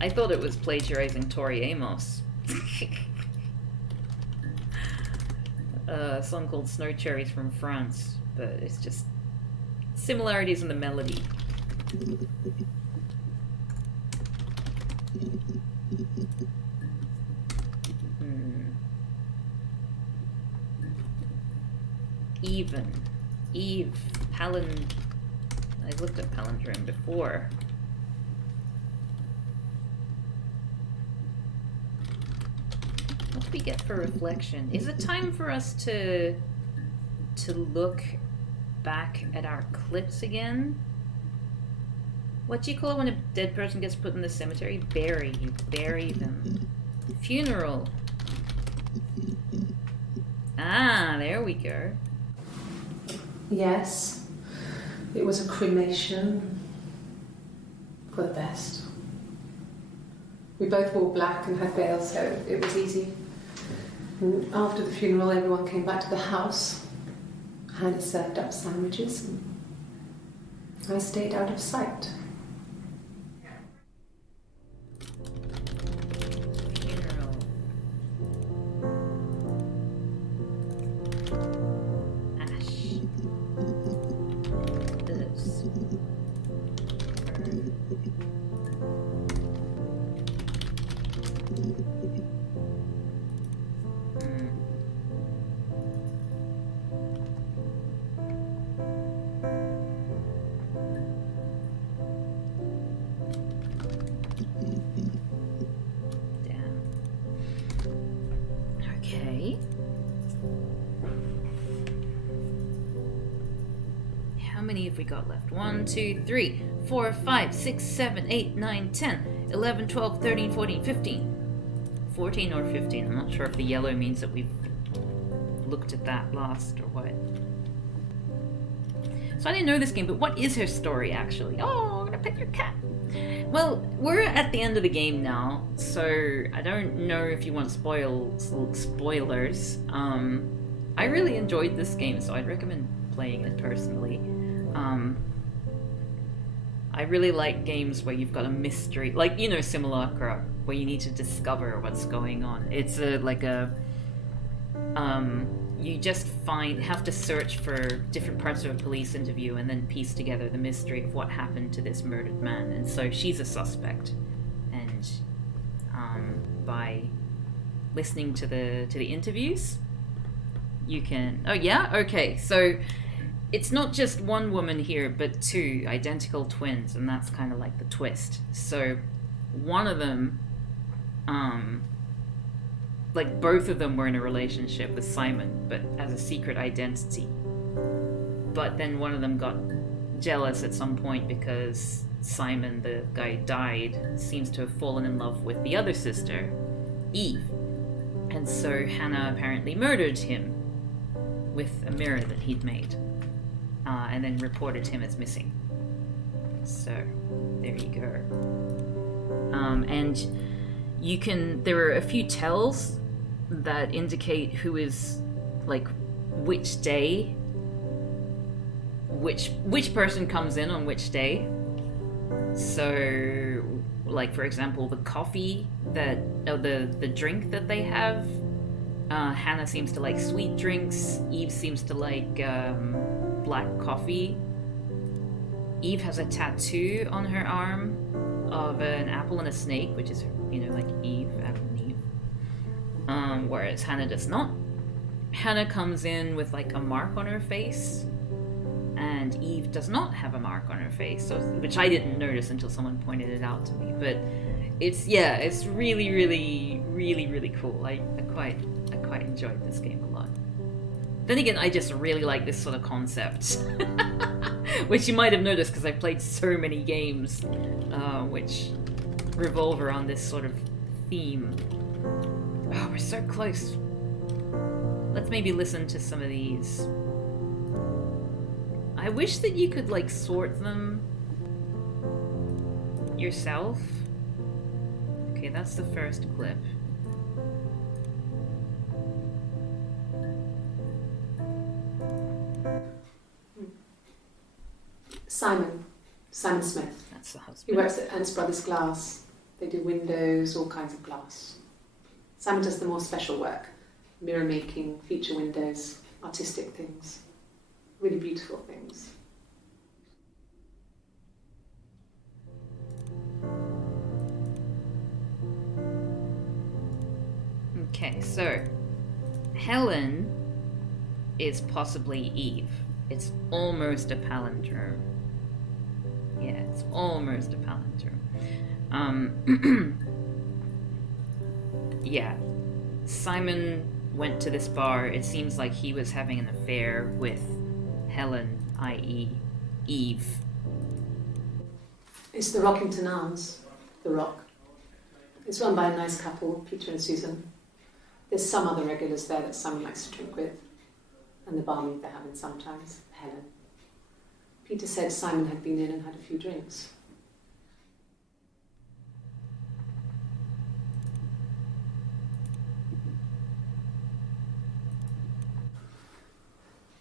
I thought it was plagiarizing Tori Amos. A song called Snow Cherries from France, but it's just similarities in the melody. Even. Eve. I looked at palindrome before. What do we get for reflection? Is it time for us to look back at our clips again? What do you call it when a dead person gets put in the cemetery? Bury. You bury them. Funeral. Ah, there we go. Yes, it was a cremation for the best. We both wore black and had veils, so it was easy. And after the funeral, everyone came back to the house. Hannah served up sandwiches, and I stayed out of sight. Funeral. Ash. This. Okay. How many have we got left? 1, 2, 3, 4, 5, 6, 7, 8, 9, 10, 11, 12, 13, 14, 15. 14 or 15. I'm not sure if the yellow means that we've looked at that last or what. So I didn't know this game, but what is her story actually? Oh, I'm gonna pet your cat. Well, we're at the end of the game now, so I don't know if you want spoilers. I really enjoyed this game, so I'd recommend playing it personally. I really like games where you've got a mystery, like, you know, Simulacra, where you need to discover what's going on. It's you just have to search for different parts of a police interview and then piece together the mystery of what happened to this murdered man. And so she's a suspect, and by listening to the interviews, you can. Oh yeah, okay. So it's not just one woman here, but 2 identical twins, and that's kind of like the twist. So one of them, like both of them were in a relationship with Simon, but as a secret identity. But then one of them got jealous at some point because Simon, the guy who died, seems to have fallen in love with the other sister, Eve. And so Hannah apparently murdered him with a mirror that he'd made, and then reported him as missing. So there you go. And there are a few tells that indicate who is, like, which day, which person comes in on which day. So, like, for example, the coffee the drink that they have, Hannah seems to like sweet drinks, Eve seems to like black coffee. Eve has a tattoo on her arm of an apple and a snake, which is, like Eve, Adam and Eve. Whereas Hannah does not. Hannah comes in with like a mark on her face, and Eve does not have a mark on her face, which I didn't notice until someone pointed it out to me. But it's really, really, really, really cool. I quite enjoyed this game a lot. Then again, I just really like this sort of concept, which you might have noticed because I've played so many games which revolve around this sort of theme. Oh, we're so close. Let's maybe listen to some of these. I wish that you could, like, sort them yourself. Okay, that's the first clip. Simon Smith. That's the He husband. works at Ernst Brothers Glass. They do windows, all kinds of glass. Simon does the more special work. Mirror making, feature windows, artistic things. Really beautiful things. Okay, so Helen is possibly Eve. It's almost a palindrome. Yeah, it's almost a palindrome. Yeah. Simon went to this bar. It seems like he was having an affair with Helen, i.e. Eve. It's the Rockington Arms, The Rock. It's run by a nice couple, Peter and Susan. There's some other regulars there that Simon likes to drink with, and the barmaid they're having sometimes, Helen. Peter said Simon had been in and had a few drinks.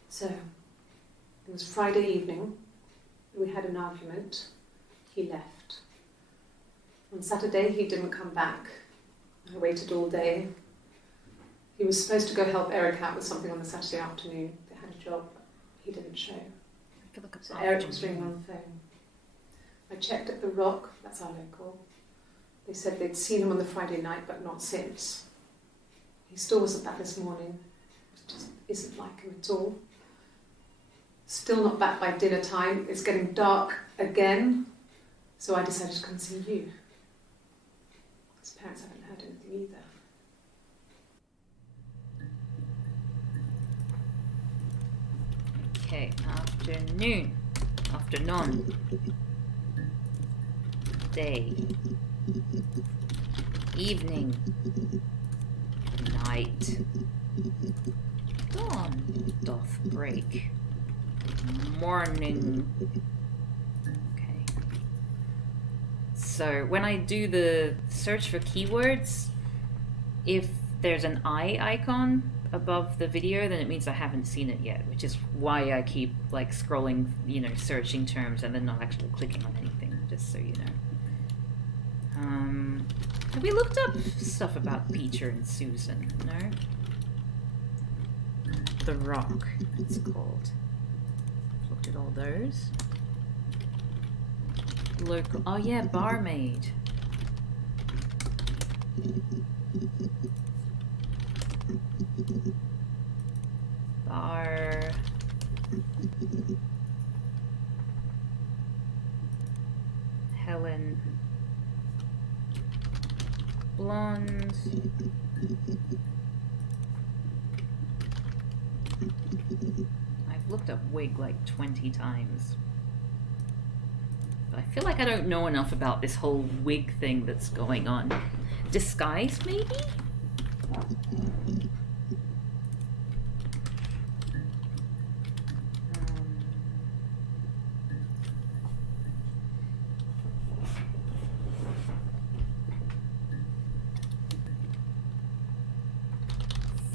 So, it was Friday evening. We had an argument. He left. On Saturday, he didn't come back. I waited all day. He was supposed to go help Eric out with something on the Saturday afternoon. They had a job. He didn't show. So Eric was ringing on the phone. I checked at The Rock, that's our local. They said they'd seen him on the Friday night, but not since. He still wasn't back this morning. It just isn't like him at all. Still not back by dinner time. It's getting dark again. So I decided to come and see you. His parents haven't heard anything either. Okay, afternoon. Afternoon. Day. Evening. Night. Dawn doth break. Morning. Okay. So when I do the search for keywords, if there's an eye icon above the video, then it means I haven't seen it yet, which is why I keep like scrolling, searching terms and then not actually clicking on anything, just so you know. Have we looked up stuff about Peter and Susan? No? The Rock, it's called. Looked at all those. Local, oh yeah, barmaid. Bar. Helen. Blonde. I've looked up wig like 20 times. But I feel like I don't know enough about this whole wig thing that's going on. Disguise, maybe?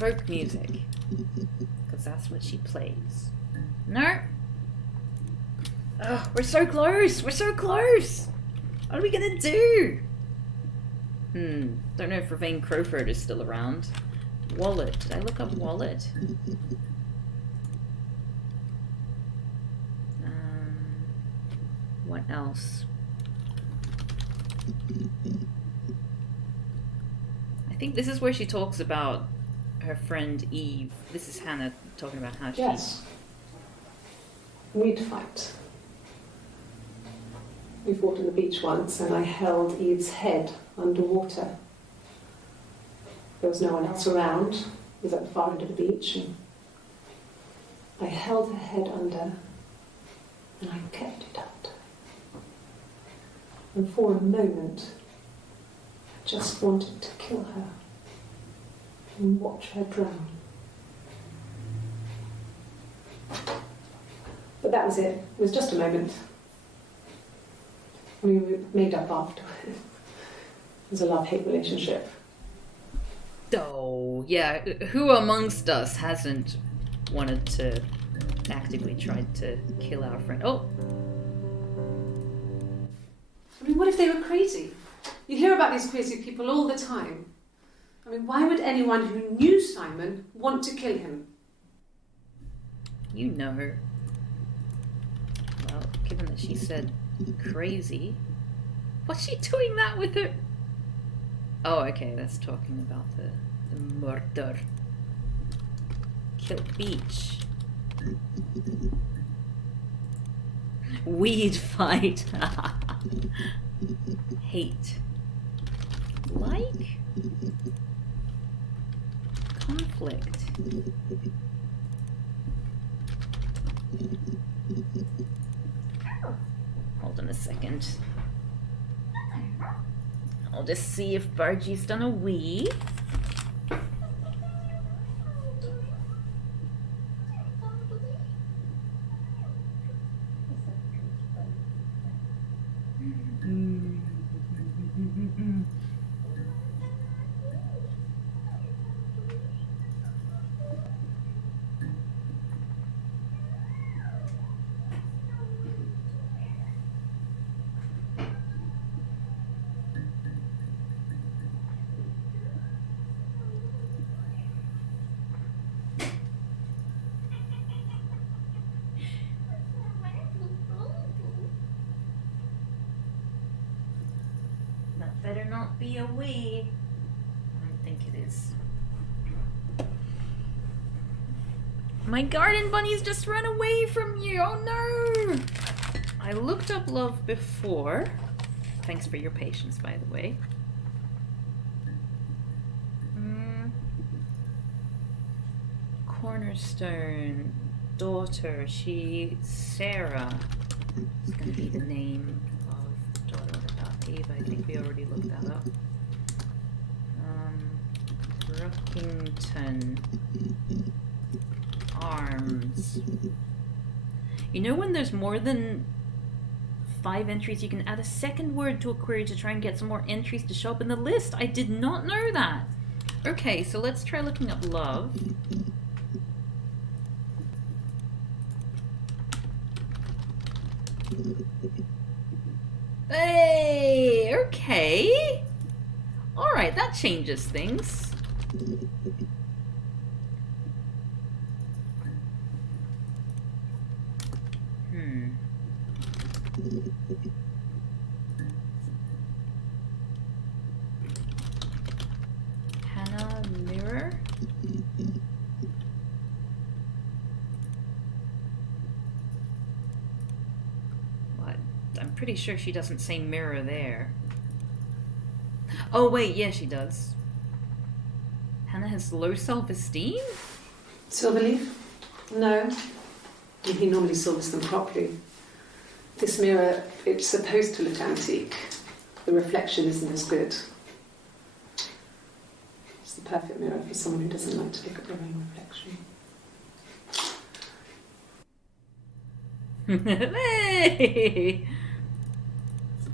folk music. Because that's what she plays. No? Oh, we're so close! We're so close! What are we gonna do? Don't know if Ravane Crowford is still around. Wallet. Did I look up wallet? What else? I think this is where she talks about her friend Eve. This is Hannah talking about how she... Yes. We'd fight. We fought on the beach once and I held Eve's head underwater. There was no one else around. It was at the far end of the beach. And I held her head under and I kept it out. And for a moment, I just wanted to kill her and watch her drown. But that was it. It was just a moment. We made up after. It was a love-hate relationship. Oh, yeah. Who amongst us hasn't wanted to actively try to kill our friend? Oh! I mean, what if they were crazy? You hear about these crazy people all the time. I mean, why would anyone who knew Simon want to kill him? You know her. Well, given that she said crazy, what's she doing that with her? Oh, okay, that's talking about the murder. Kill Beach. Weed fight. Hate. Like? Conflict. Hold on a second. I'll just see if Bargie's done a wee. That better not be a wee. I don't think it is. My garden bunnies just ran away from you. Oh no! I looked up love before. Thanks for your patience, by the way. Cornerstone. Daughter. Sarah. It's gonna be the name of daughter. Ava. I think we already looked that up. Brockington. Arms. You know when there's more than 5 entries, you can add a second word to a query to try and get some more entries to show up in the list. I did not know that. Okay, so let's try looking up love. Hey, okay. Alright, that changes things. Hannah Mirror? What? I'm pretty sure she doesn't say mirror there. Oh wait, yeah she does. Hannah has low self-esteem? Silverleaf? No. He normally silvers them properly. This mirror, it's supposed to look antique. The reflection isn't as good. It's the perfect mirror for someone who doesn't like to look at their own reflection. Hey!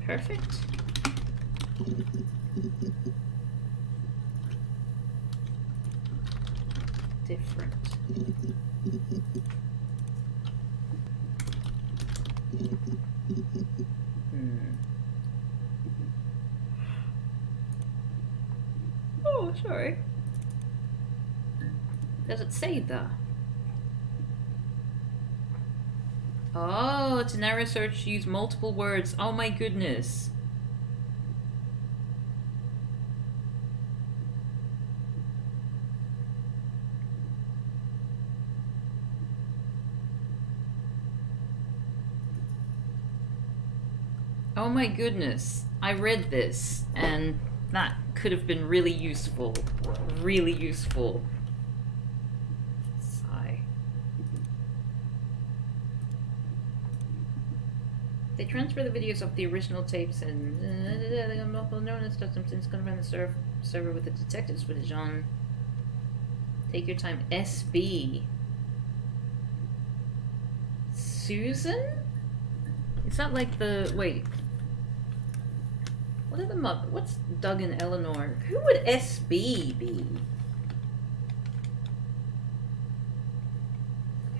Perfect. different. Oh, sorry. Does it say the? Oh, to narrow search, use multiple words. Oh my goodness. Oh my goodness. I read this, and that could have been really useful. Really useful. Sigh. They transfer the videos of the original tapes and they got multiple known and stuff. It's gonna run the server with the detectives footage on. Take your time. SB. Susan? Is that like the... Wait. What are the what's Doug and Eleanor? Who would SB be?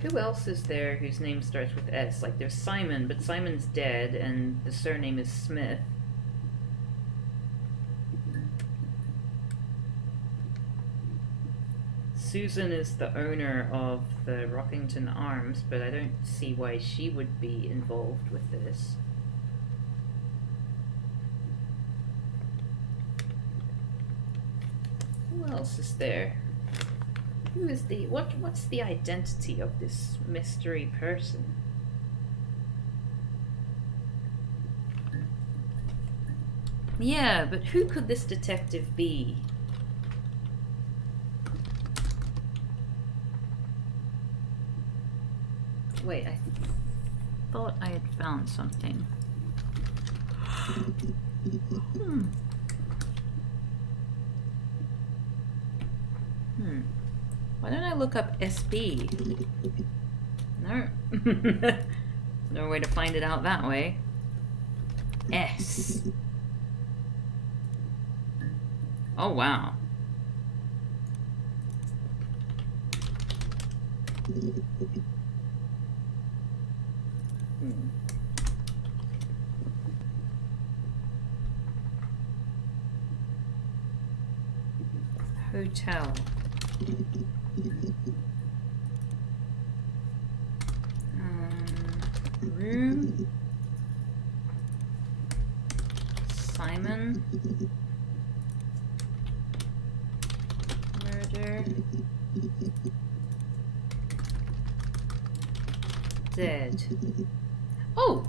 Who else is there whose name starts with S? Like there's Simon, but Simon's dead and the surname is Smith. Susan is the owner of the Rockington Arms, but I don't see why she would be involved with this. Who else is there? Who is the what's the identity of this mystery person? Yeah, but who could this detective be? Wait, I thought I had found something. Why don't I look up SB? No. No way to find it out that way. S. Oh, wow. Hotel. Room. Simon. Murder. Dead. Oh!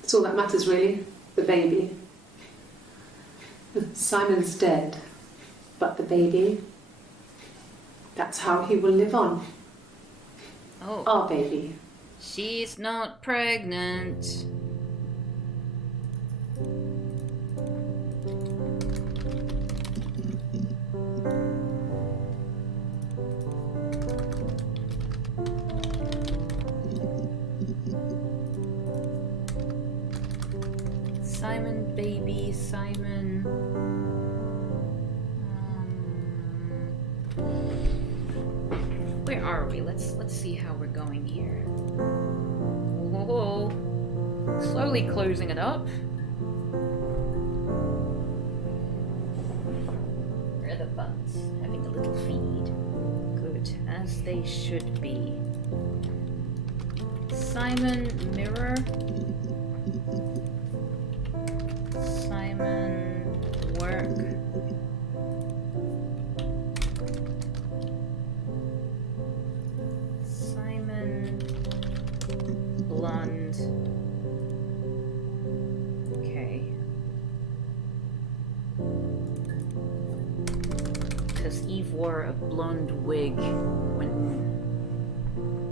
That's all that matters, really. The baby. Simon's dead, but the baby, that's how he will live on. Oh. Our baby. She's not pregnant. Simon, baby, Simon. Where are we? Let's see how we're going here. Whoa. Slowly closing it up. Where are the buns? Having a little feed. Good, as they should be. Simon, mirror. Simon, work. Simon, blonde. Okay. Because Eve wore a blonde wig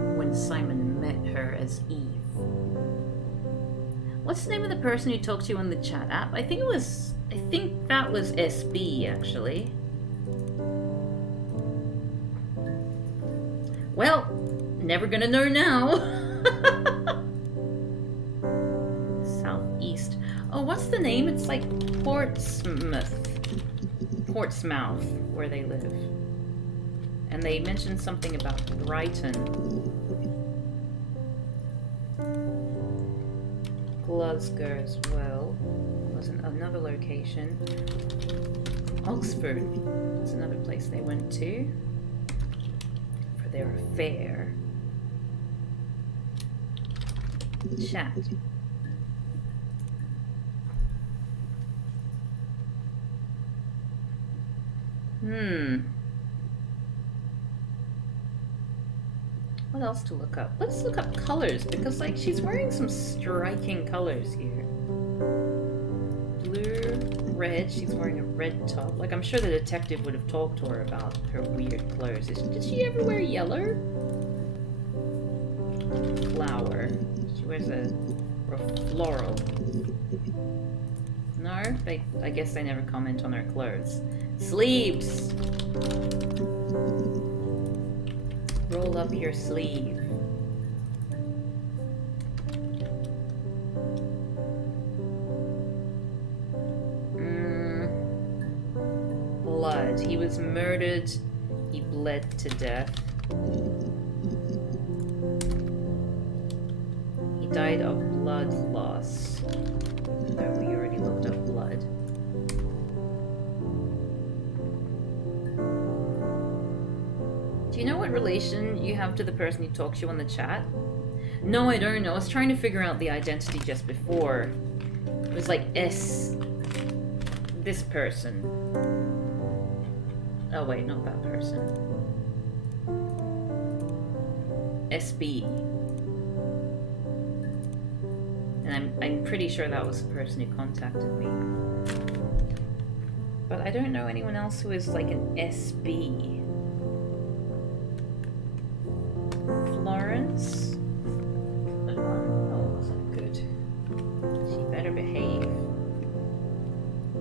when Simon met her as Eve. What's the name of the person who talked to you on the chat app? I think that was SB, actually. Well, never gonna know now. Southeast. Oh, what's the name? It's like Portsmouth. Portsmouth, where they live. And they mentioned something about Brighton. Glasgow as well. Was another location. Oxford was another place they went to for their affair. Chat. What else to look up? Let's look up colors, because like she's wearing some striking colors here. Blue, red, she's wearing a red top. Like I'm sure the detective would have talked to her about her weird clothes. Did she ever wear yellow? Flower. She wears a floral. No? I guess they never comment on her clothes. Sleeves! Roll up your sleeve. Blood. He was murdered. He bled to death. He died of blood loss. No, we already looked up blood. Do you know what relation you have to the person who talks to you on the chat? No, I don't know. I was trying to figure out the identity just before. It was like S. This person. Oh wait, not that person. SB. And I'm pretty sure that was the person who contacted me. But I don't know anyone else who is like an SB. Florence? Oh, wasn't good. She better behave.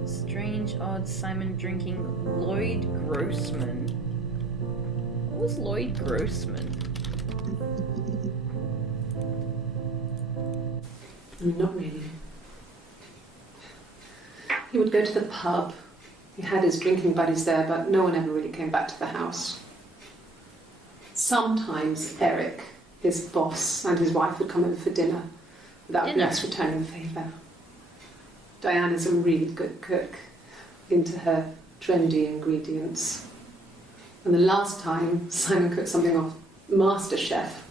Strange, odd Simon drinking. Lloyd Grossman. What was Lloyd Grossman? Not really. He would go to the pub. He had his drinking buddies there, but no one ever really came back to the house. Sometimes Eric, his boss, and his wife would come over for dinner, but that would be us returning the favour. Diana's a really good cook, into her trendy ingredients. And the last time Simon cooked something off MasterChef,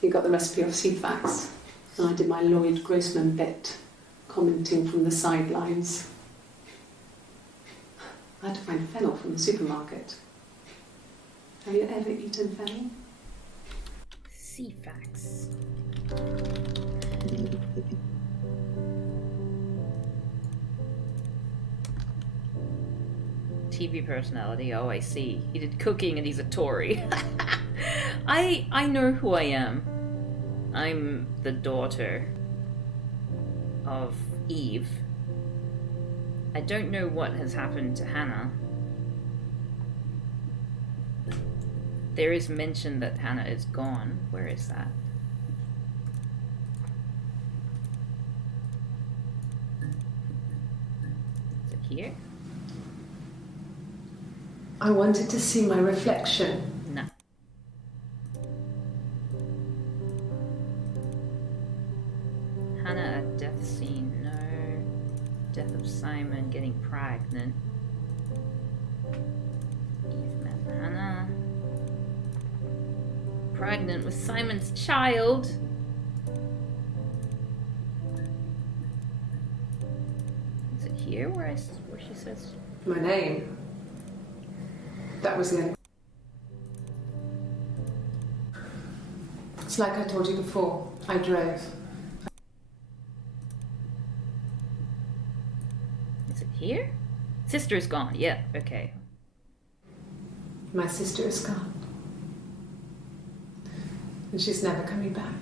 he got the recipe off Ceefax. And I did my Lloyd Grossman bit, commenting from the sidelines. I had to find fennel from the supermarket. Have you ever eaten fennel? Ceefax. TV personality, oh I see. He did cooking and he's a Tory. I know who I am. I'm the daughter of Eve. I don't know what has happened to Hannah. There is mention that Hannah is gone. Where is that? Is it here? I wanted to see my reflection. No. Hannah at death scene. No. Death of Simon getting pregnant. Eve met Hannah. Pregnant with Simon's child. Is it here where she says My name. That was the end. It's like I told you before. I drove. Is it here? Sister's gone. Yeah, okay. My sister is gone. And she's never coming back.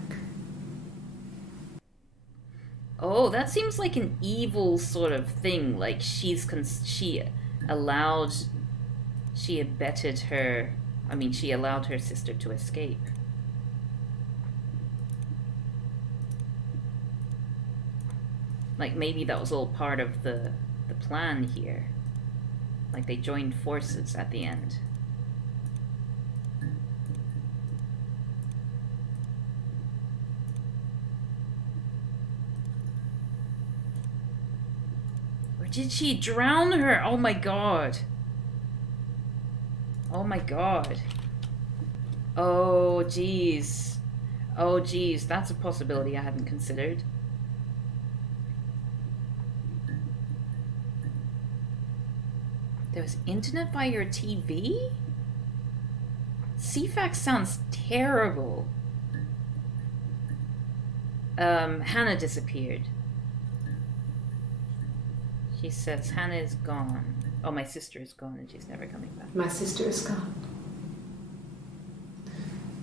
Oh, that seems like an evil sort of thing. Like she abetted her. I mean, she allowed her sister to escape. Like maybe that was all part of the plan here. Like they joined forces at the end. Or did she drown her? Oh my god. Oh my god. Oh jeez. Oh jeez, that's a possibility I hadn't considered. There was internet via your TV? CFAX sounds terrible. Hannah disappeared. She says Hannah is gone. Oh, my sister is gone and she's never coming back. My sister is gone.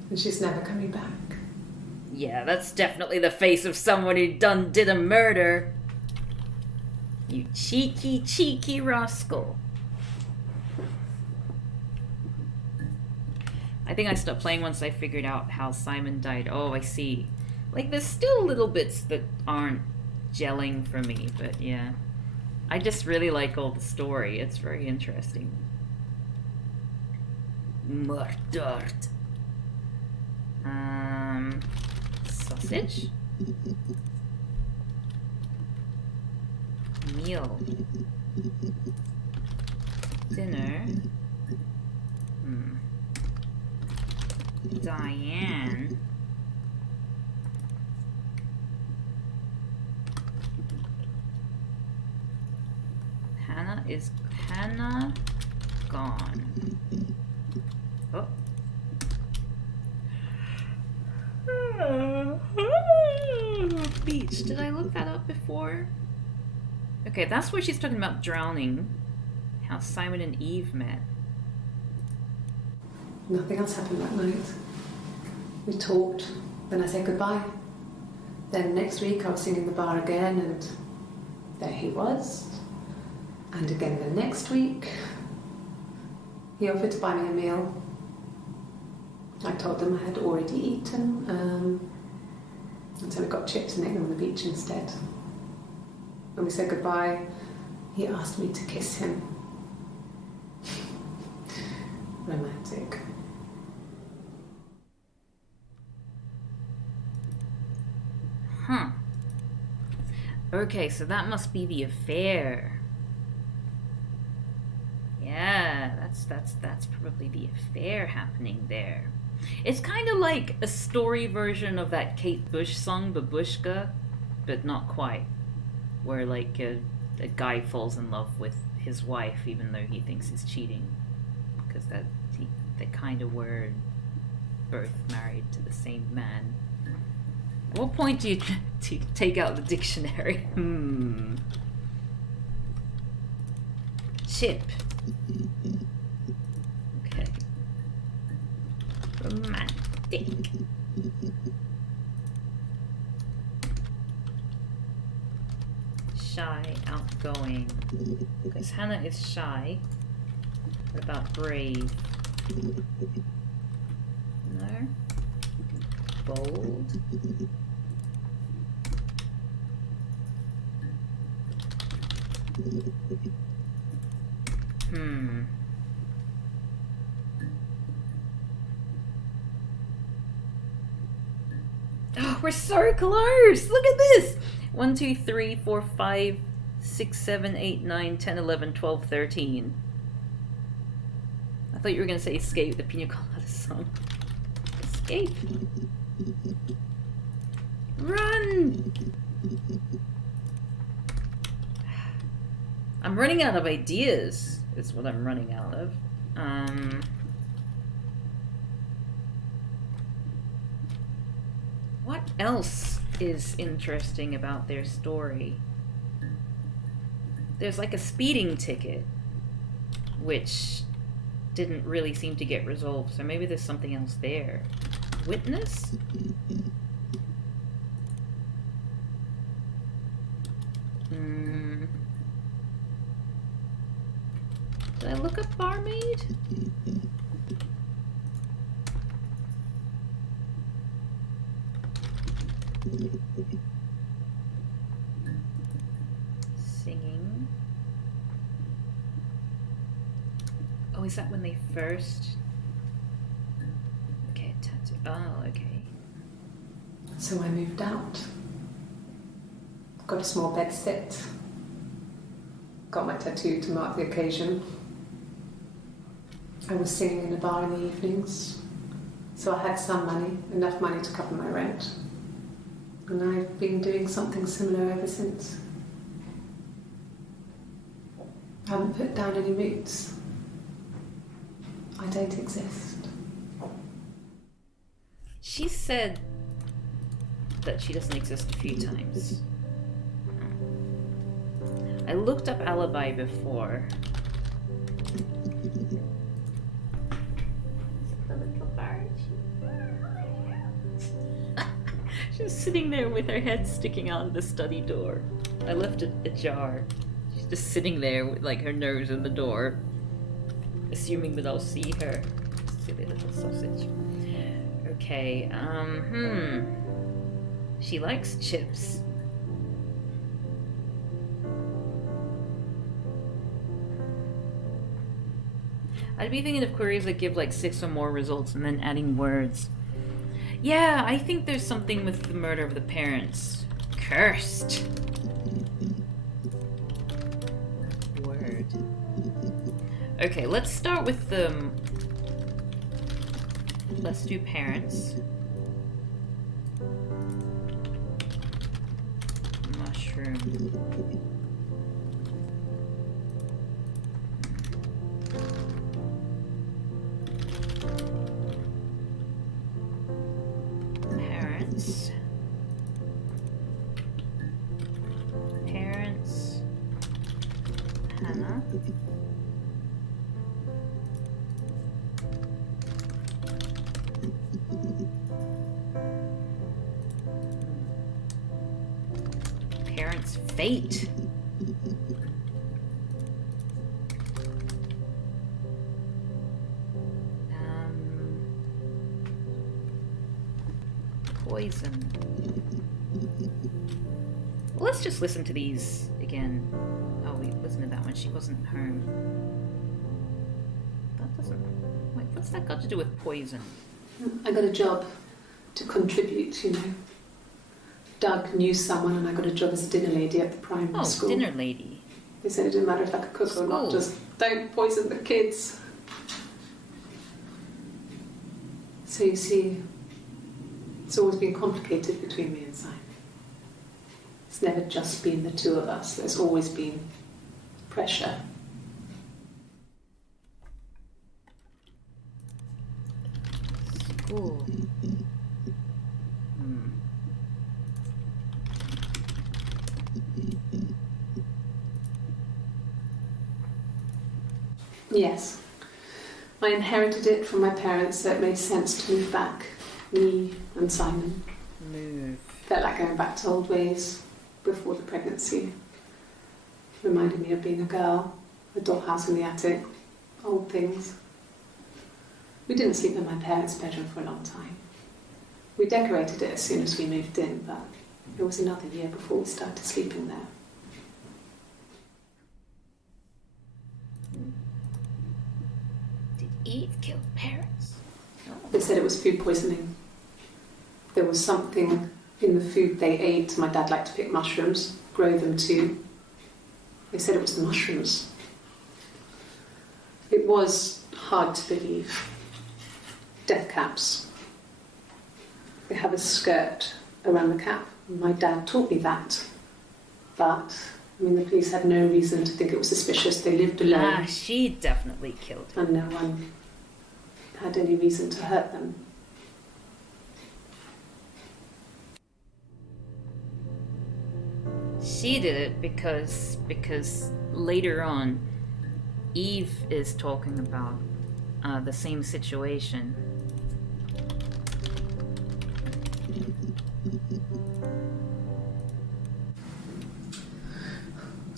And she's never coming back. Yeah, that's definitely the face of someone who did a murder. You cheeky, cheeky rascal. I think I stopped playing once I figured out how Simon died. Oh, I see. Like, there's still little bits that aren't gelling for me, but yeah. I just really like all the story. It's very interesting. Murdered. Sausage? Meal. Dinner. Diane. Hannah gone. Oh. Beach. Did I look that up before? Okay, that's where she's talking about drowning. How Simon and Eve met. Nothing else happened that night. We talked, then I said goodbye. Then next week I was singing in the bar again, and there he was. And again the next week, he offered to buy me a meal. I told him I had already eaten, and so we got chips and ate them on the beach instead. When we said goodbye, he asked me to kiss him. Romantic. Huh. Okay, so that must be the affair. Yeah, that's probably the affair happening there. It's kind of like a story version of that Kate Bush song, Babushka, but not quite. Where like a guy falls in love with his wife even though he thinks he's cheating. Because they kind of were both married to the same man. At what point do you take out the dictionary? Chip. Okay. Romantic. Shy, outgoing. Because Hannah is shy. What about brave? No. Bold. Oh, we're so close! Look at this! 1, 2, 3, 4, 5, 6, 7, 8, 9, 10, 11, 12, 13. I thought you were going to say Escape, the Pina Colada song. Escape! Run! I'm running out of ideas, is what I'm running out of. What else is interesting about their story? There's like a speeding ticket, which didn't really seem to get resolved, so maybe there's something else there. Witness? Did I look up barmaid? Singing. is that when they first... Okay, tattoo. Oh, okay. So I moved out. Got a small bed set. Got my tattoo to mark the occasion. I was singing in a bar in the evenings. So I had some money, enough money to cover my rent. And I've been doing something similar ever since. I haven't put down any roots. I don't exist. She said that she doesn't exist a few times. I looked up alibi before. She's sitting there with her head sticking out of the study door. I left it ajar. She's just sitting there with like her nose in the door, assuming that I'll see her. Silly little sausage. Okay, She likes chips. I'd be thinking of queries that give like 6 or more results and then adding words. Yeah, I think there's something with the murder of the parents. Cursed. Word. Okay, let's start with the... Let's do parents. Mushroom. Parents. Parents. Hannah. Parents' fate. Poison. Well, let's just listen to these again. Oh, we listened to that one. She wasn't home. That doesn't... Wait, what's that got to do with poison? I got a job to contribute, you know. Doug knew someone and I got a job as a dinner lady at the primary school. Oh, dinner lady. They said it didn't matter if I could cook or not, just don't poison the kids. So you see, it's always been complicated between me and Simon. It's never just been the two of us. There's always been pressure. School. Yes. I inherited it from my parents, so it made sense to move back. Me and Simon. Move. Felt like going back to old ways before the pregnancy. Reminded me of being a girl, a dollhouse in the attic, old things. We didn't sleep in my parents' bedroom for a long time. We decorated it as soon as we moved in, but it was another year before we started sleeping there. Did Eve kill parents? They said it was food poisoning. There was something in the food they ate. My dad liked to pick mushrooms, grow them too. They said it was the mushrooms. It was hard to believe. Death caps. They have a skirt around the cap. My dad taught me that. But, I mean, the police had no reason to think it was suspicious. They lived alone. Ah, she definitely killed him. And no one had any reason to hurt them. She did it because later on, Eve is talking about the same situation.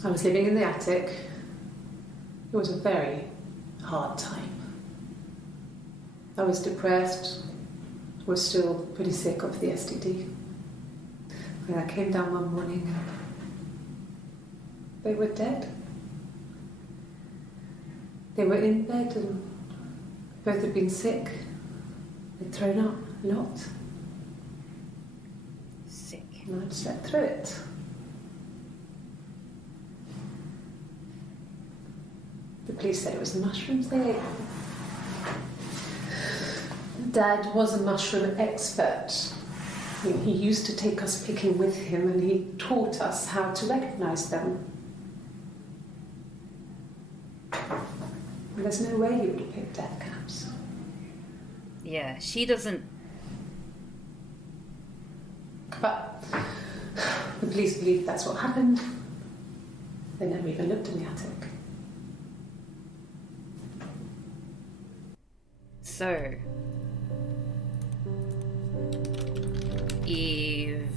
I was living in the attic. It was a very hard time. I was depressed, was still pretty sick of the STD. And I came down one morning, they were dead. They were in bed and both had been sick. They'd thrown up a lot. Sick. And I'd slept through it. The police said it was the mushrooms they ate. Dad was a mushroom expert. I mean, he used to take us picking with him and he taught us how to recognise them. And there's no way he would have picked death caps. Yeah, she doesn't. But the police believe that's what happened. They never even looked in the attic. So, Eve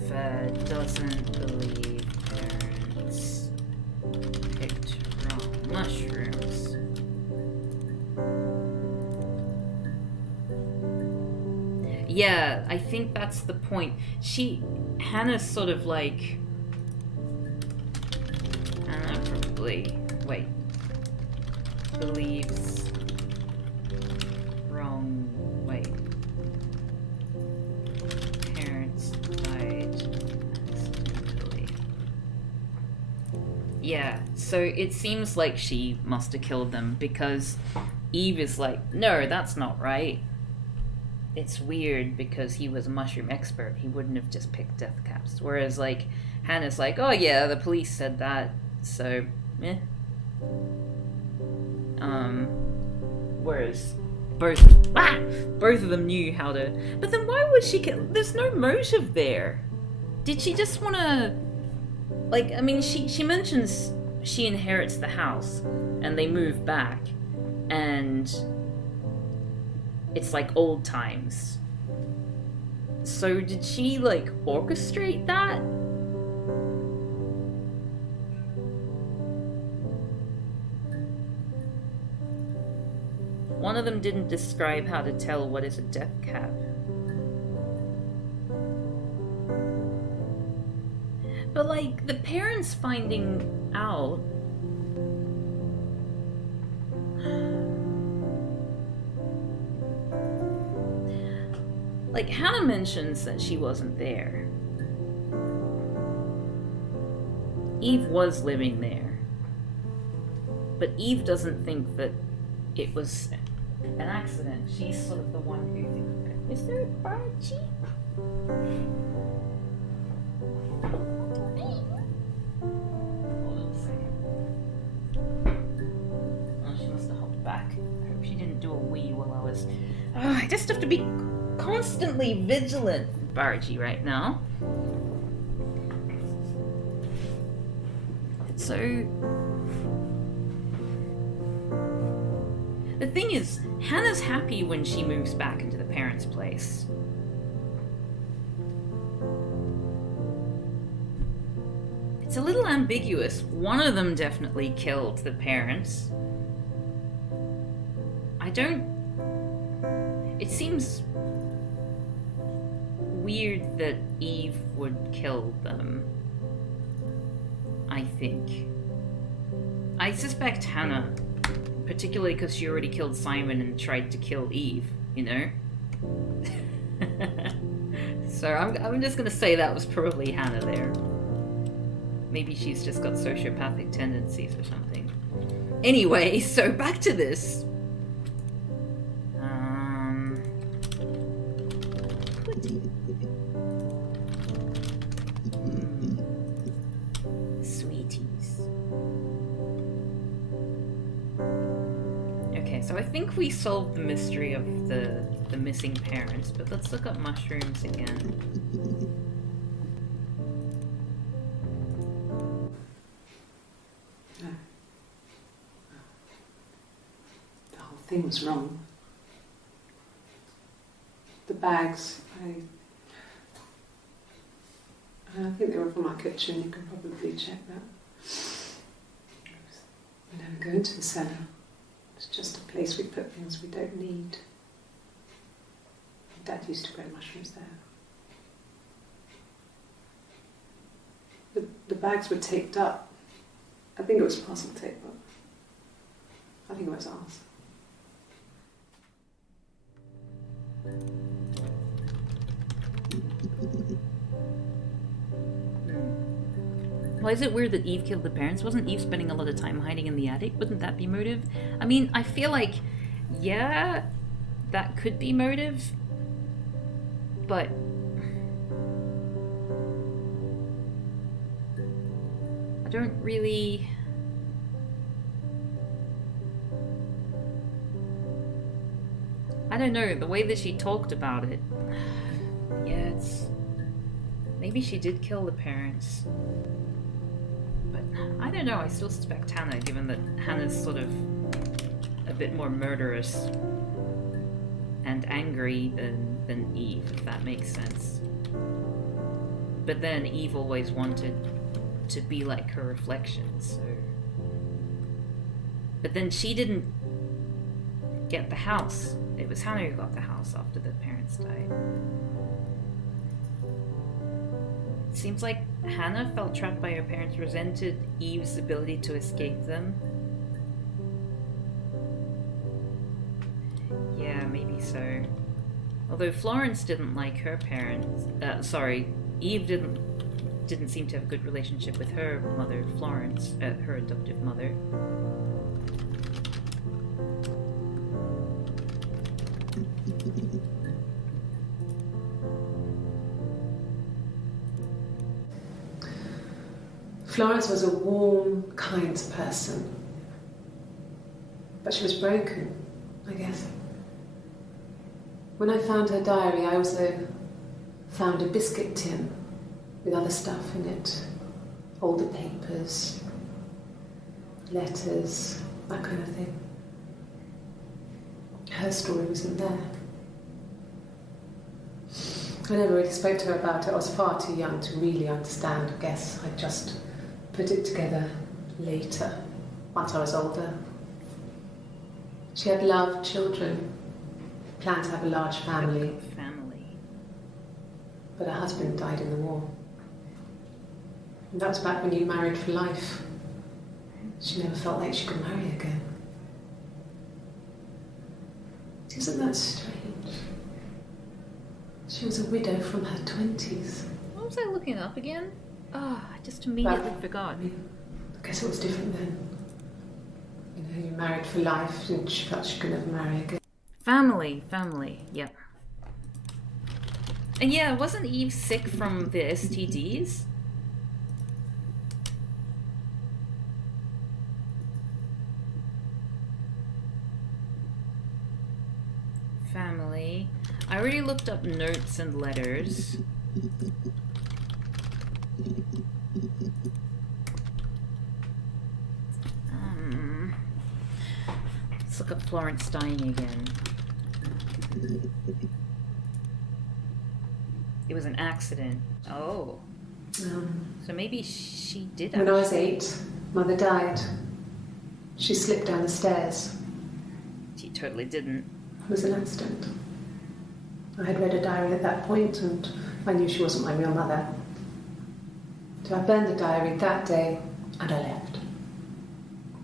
doesn't believe parents picked wrong mushrooms. Yeah, I think that's the point. Hannah's sort of like, Hannah probably, believes wrong, parents died accidentally. Yeah, so it seems like she must have killed them because Eve is like, no, that's not right. It's weird because he was a mushroom expert. He wouldn't have just picked death caps. Whereas, like, Hannah's like, oh yeah, the police said that, so, eh. Whereas both of them knew how to... But then why would she kill... There's no motive there. Did she just want to... Like, I mean, she mentions she inherits the house, and they move back, and... it's like old times. So did she like orchestrate that? One of them didn't describe how to tell what is a death cap. But like the parents finding out, like, Hannah mentions that she wasn't there. Eve was living there. But Eve doesn't think that it was an accident. She's sort of the one who thinks, is there a Bargy? Hold on a second. Oh, she must have hopped back. I hope she didn't do a wee while I was... Oh, I just have to be constantly vigilant, Bargy, right now. So, the thing is, Hannah's happy when she moves back into the parents' place. It's a little ambiguous. One of them definitely killed the parents. It seems weird that Eve would kill them, I think. I suspect Hannah, particularly because she already killed Simon and tried to kill Eve, you know? So I'm just gonna say that was probably Hannah there. Maybe she's just got sociopathic tendencies or something. Anyway, so back to this. Sweeties. Okay, so I think we solved the mystery of the missing parents, but let's look up mushrooms again. No. The whole thing was wrong. The bags, I think they were from our kitchen, you can probably check that. We never go into the cellar. It's just a place we put things we don't need. Dad used to grow mushrooms there. The bags were taped up. I think it was parcel tape, but I think it was ours. Why is it weird that Eve killed the parents? Wasn't Eve spending a lot of time hiding in the attic? Wouldn't that be motive? I mean, I feel like, yeah, that could be motive, but I don't really... I don't know, the way that she talked about it, yeah, it's... Maybe she did kill the parents. But I don't know, I still suspect Hannah, given that Hannah's sort of a bit more murderous and angry than Eve, if that makes sense. But then Eve always wanted to be like her reflection, so... But then she didn't get the house. It was Hannah who got the house after the parents died. It seems like Hannah felt trapped by her parents, resented Eve's ability to escape them. Yeah, maybe so. Although Florence didn't like her parents. Eve didn't seem to have a good relationship with her mother, Florence, her adoptive mother. Florence was a warm, kind person. But she was broken, I guess. When I found her diary, I also found a biscuit tin with other stuff in it. Older papers, letters, that kind of thing. Her story wasn't there. I never really spoke to her about it. I was far too young to really understand, I guess. I just put it together later, once I was older. She had loved children, planned to have a large family. But her husband died in the war. And that was back when you married for life. She never felt like she could marry again. Isn't that strange? She was a widow from her 20s. What was I looking up again? Oh, I just immediately forgot. I guess it was different then. You know, you married for life and she felt she could never marry again. Family, yep. And yeah, wasn't Eve sick from the STDs? Family. I already looked up notes and letters. Let's look up Florence dying again. It was an accident. Oh. So maybe she did When I was 8, Mother died. She slipped down the stairs. She totally didn't. It was an accident. I had read a diary at that point and I knew she wasn't my real mother. So I burned the diary that day and I left.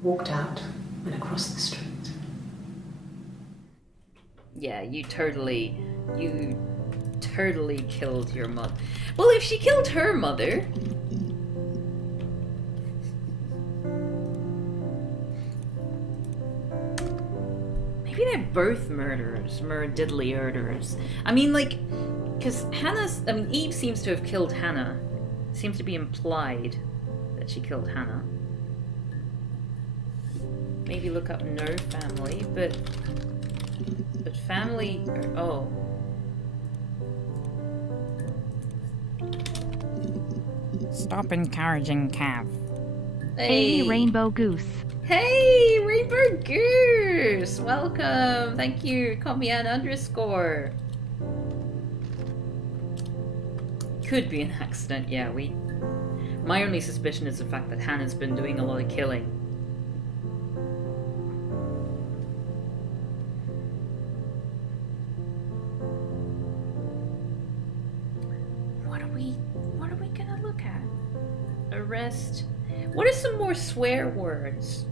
Walked out and across the street. Yeah, you totally killed your mother. Well, if she killed her mother... Maybe they're both murderers, diddly murderers. I mean, like, because Eve seems to have killed Hannah. Seems to be implied that she killed Hannah. Maybe look up no family, but family, oh. Stop encouraging Cav. Hey, Rainbow Goose. Hey, Rainbow Goose! Welcome! Thank you, Komian _. Could be an accident, yeah, my only suspicion is the fact that Hannah's been doing a lot of killing. What are we gonna look at? Arrest. What are some more swear words?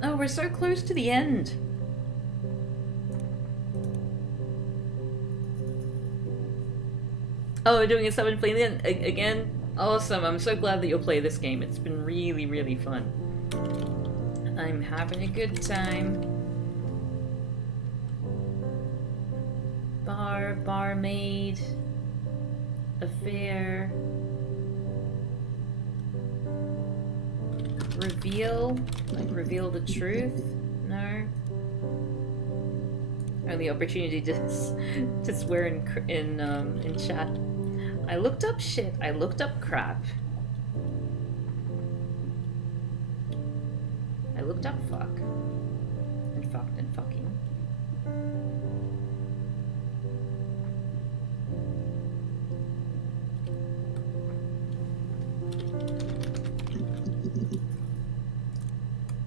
Oh, we're so close to the end. Oh, we're doing a 7 play then again? Awesome, I'm so glad that you'll play this game. It's been really, really fun. I'm having a good time. Barmaid, affair, reveal, like reveal the truth? No. Only opportunity to swear in chat. I looked up shit. I looked up crap. I looked up fuck. And fucked and fucking.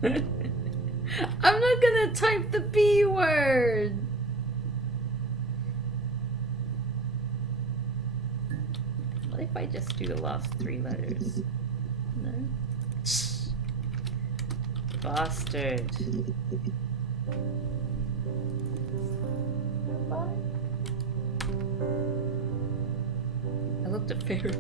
I'm not gonna type the B word! What if I just do the last 3 letters? No? Bastard. I looked at fair.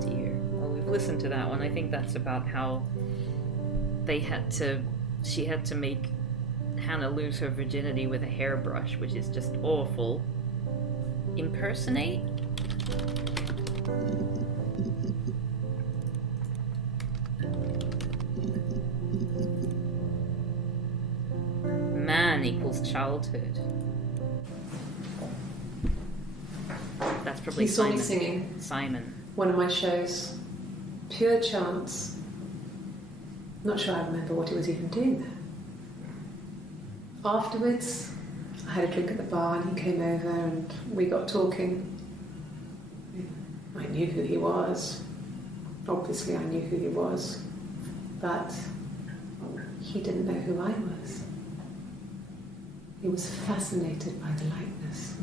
Dear. Well, we've listened to that one. I think that's about how she had to make Hannah lose her virginity with a hairbrush, which is just awful. Impersonate? Man equals childhood. That's probably He saw me Simon. singing Simon. one of my shows. Pure chance. Not sure I remember what he was even doing there. Afterwards, I had a drink at the bar and he came over and we got talking. I knew who he was. Obviously I knew who he was. But he didn't know who I was. He was fascinated by the likeness.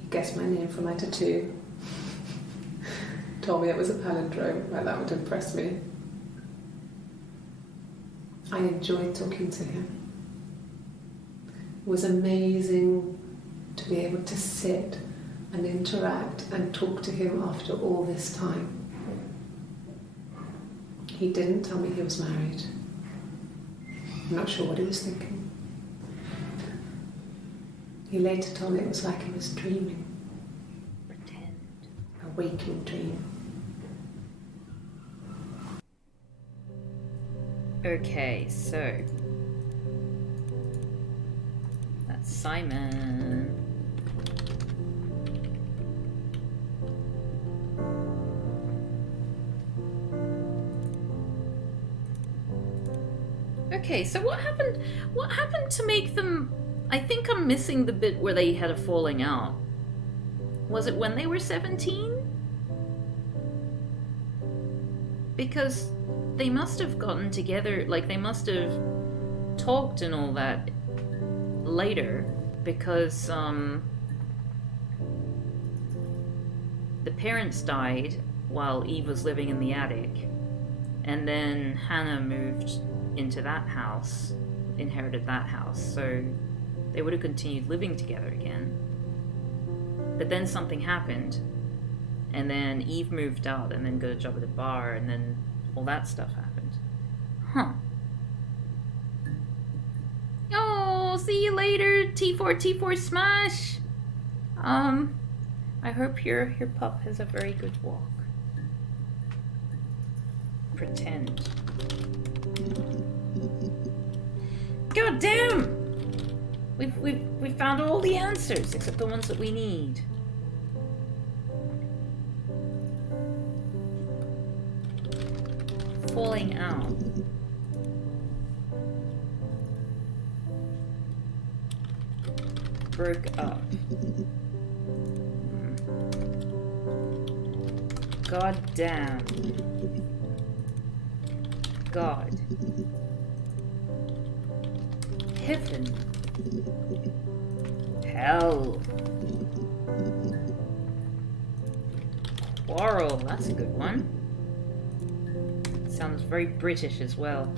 He guessed my name from my tattoo. Told me it was a palindrome, well, that would impress me. I enjoyed talking to him. It was amazing to be able to sit and interact and talk to him after all this time. He didn't tell me he was married. I'm not sure what he was thinking. He later told me it was like he was dreaming. Pretend. A waking dream. Okay, so that's Simon. Okay, so what happened? What happened to make them? I think I'm missing the bit where they had a falling out. Was it when they were 17? Because they must have gotten together, like they must have talked and all that later, because the parents died while Eve was living in the attic, and then Hannah moved into that house, inherited that house, so they would have continued living together again. But then something happened, and then Eve moved out and then got a job at a bar, and then all that stuff happened. Huh. Oh, see you later, T4 Smash! I hope your pup has a very good walk. Pretend. God damn! We've found all the answers except the ones that we need. Falling out. broke up. God damn. God. Heaven. Hell. Quarrel, that's a good one. Sounds very British as well.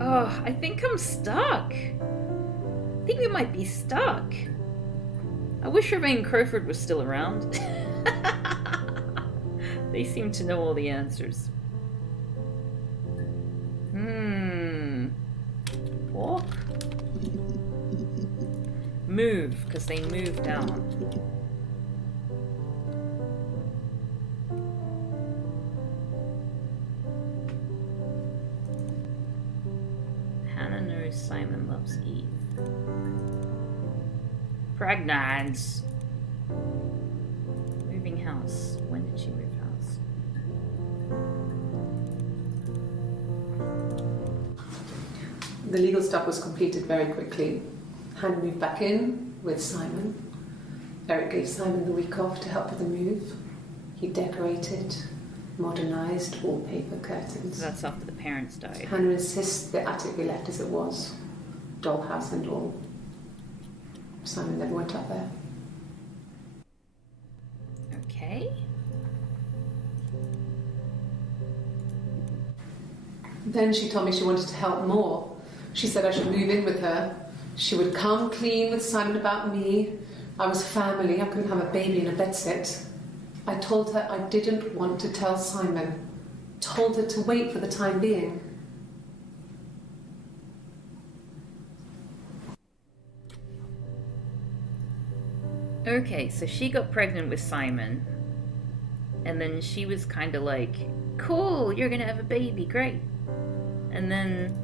Oh, I think I'm stuck. I think we might be stuck. I wish Remain Crowford was still around. They seem to know all the answers. Walk? Move, because they move down. Hannah knows Simon loves Eve. Pregnant. Moving house. When did she move house? The legal stuff was completed very quickly. Hannah moved back in with Simon. Eric gave Simon the week off to help with the move. He decorated, modernised wallpaper, curtains. That's after the parents died. Hannah insists the attic be left as it was, dollhouse and all. Simon never went up there. Okay. Then she told me she wanted to help more. She said I should move in with her. She would come clean with Simon about me. I was family. I couldn't have a baby in a bedsit. I told her I didn't want to tell Simon. Told her to wait for the time being. Okay, so she got pregnant with Simon, and then she was kind of like, cool, you're gonna have a baby, great. And then...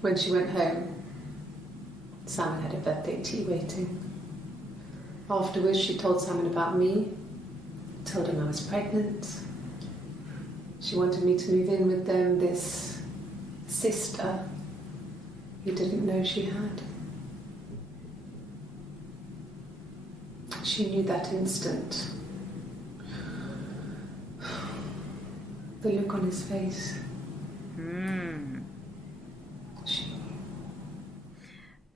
When she went home, Simon had a birthday tea waiting. Afterwards, she told Simon about me, told him I was pregnant. She wanted me to move in with them, this sister he didn't know she had. She knew that instant. The look on his face. She knew.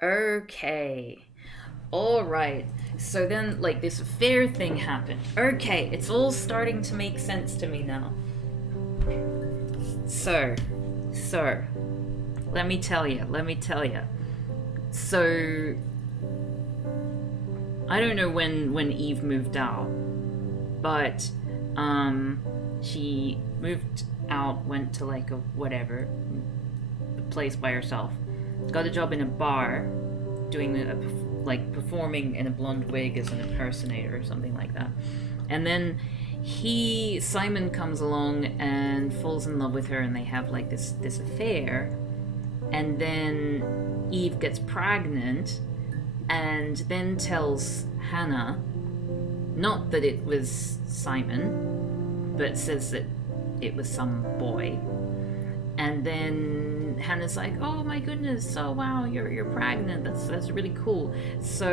Okay. Alright. So then, like, this affair thing happened. Okay, it's all starting to make sense to me now. So, let me tell you. So, I don't know when Eve moved out, but, she moved out, went to like a whatever, a place by herself, got a job in a bar, doing performing in a blonde wig as an impersonator or something like that. And then Simon comes along and falls in love with her, and they have like this affair. And then Eve gets pregnant and then tells Hannah, not that it was Simon, but says that it was some boy. And then Hannah's like, oh my goodness, oh wow, you're pregnant, that's really cool. So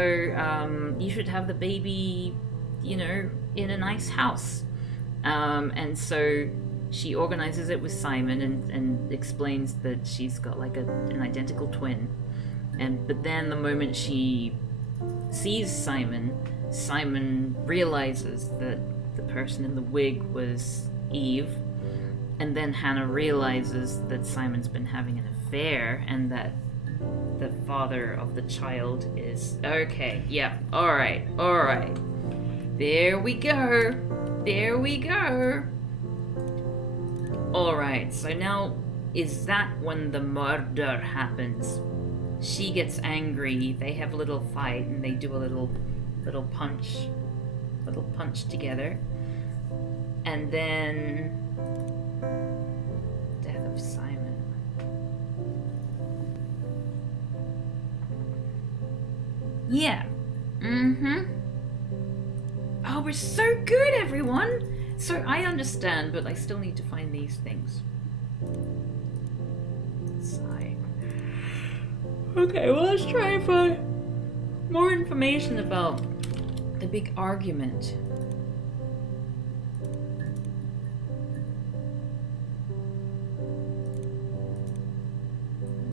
you should have the baby, in a nice house. And so she organizes it with Simon and explains that she's got like an identical twin. But then the moment she sees Simon realizes that the person in the wig was Eve. And then Hannah realizes that Simon's been having an affair and that the father of the child is... Okay, yeah, alright. There we go. Alright, so now, is that when the murder happens? She gets angry, they have a little fight, and they do a little punch together. And then... death of Simon. Yeah. Oh, we're so good, everyone! So I understand, but I still need to find these things. Sigh. Okay, well, let's try and find more information about the big argument.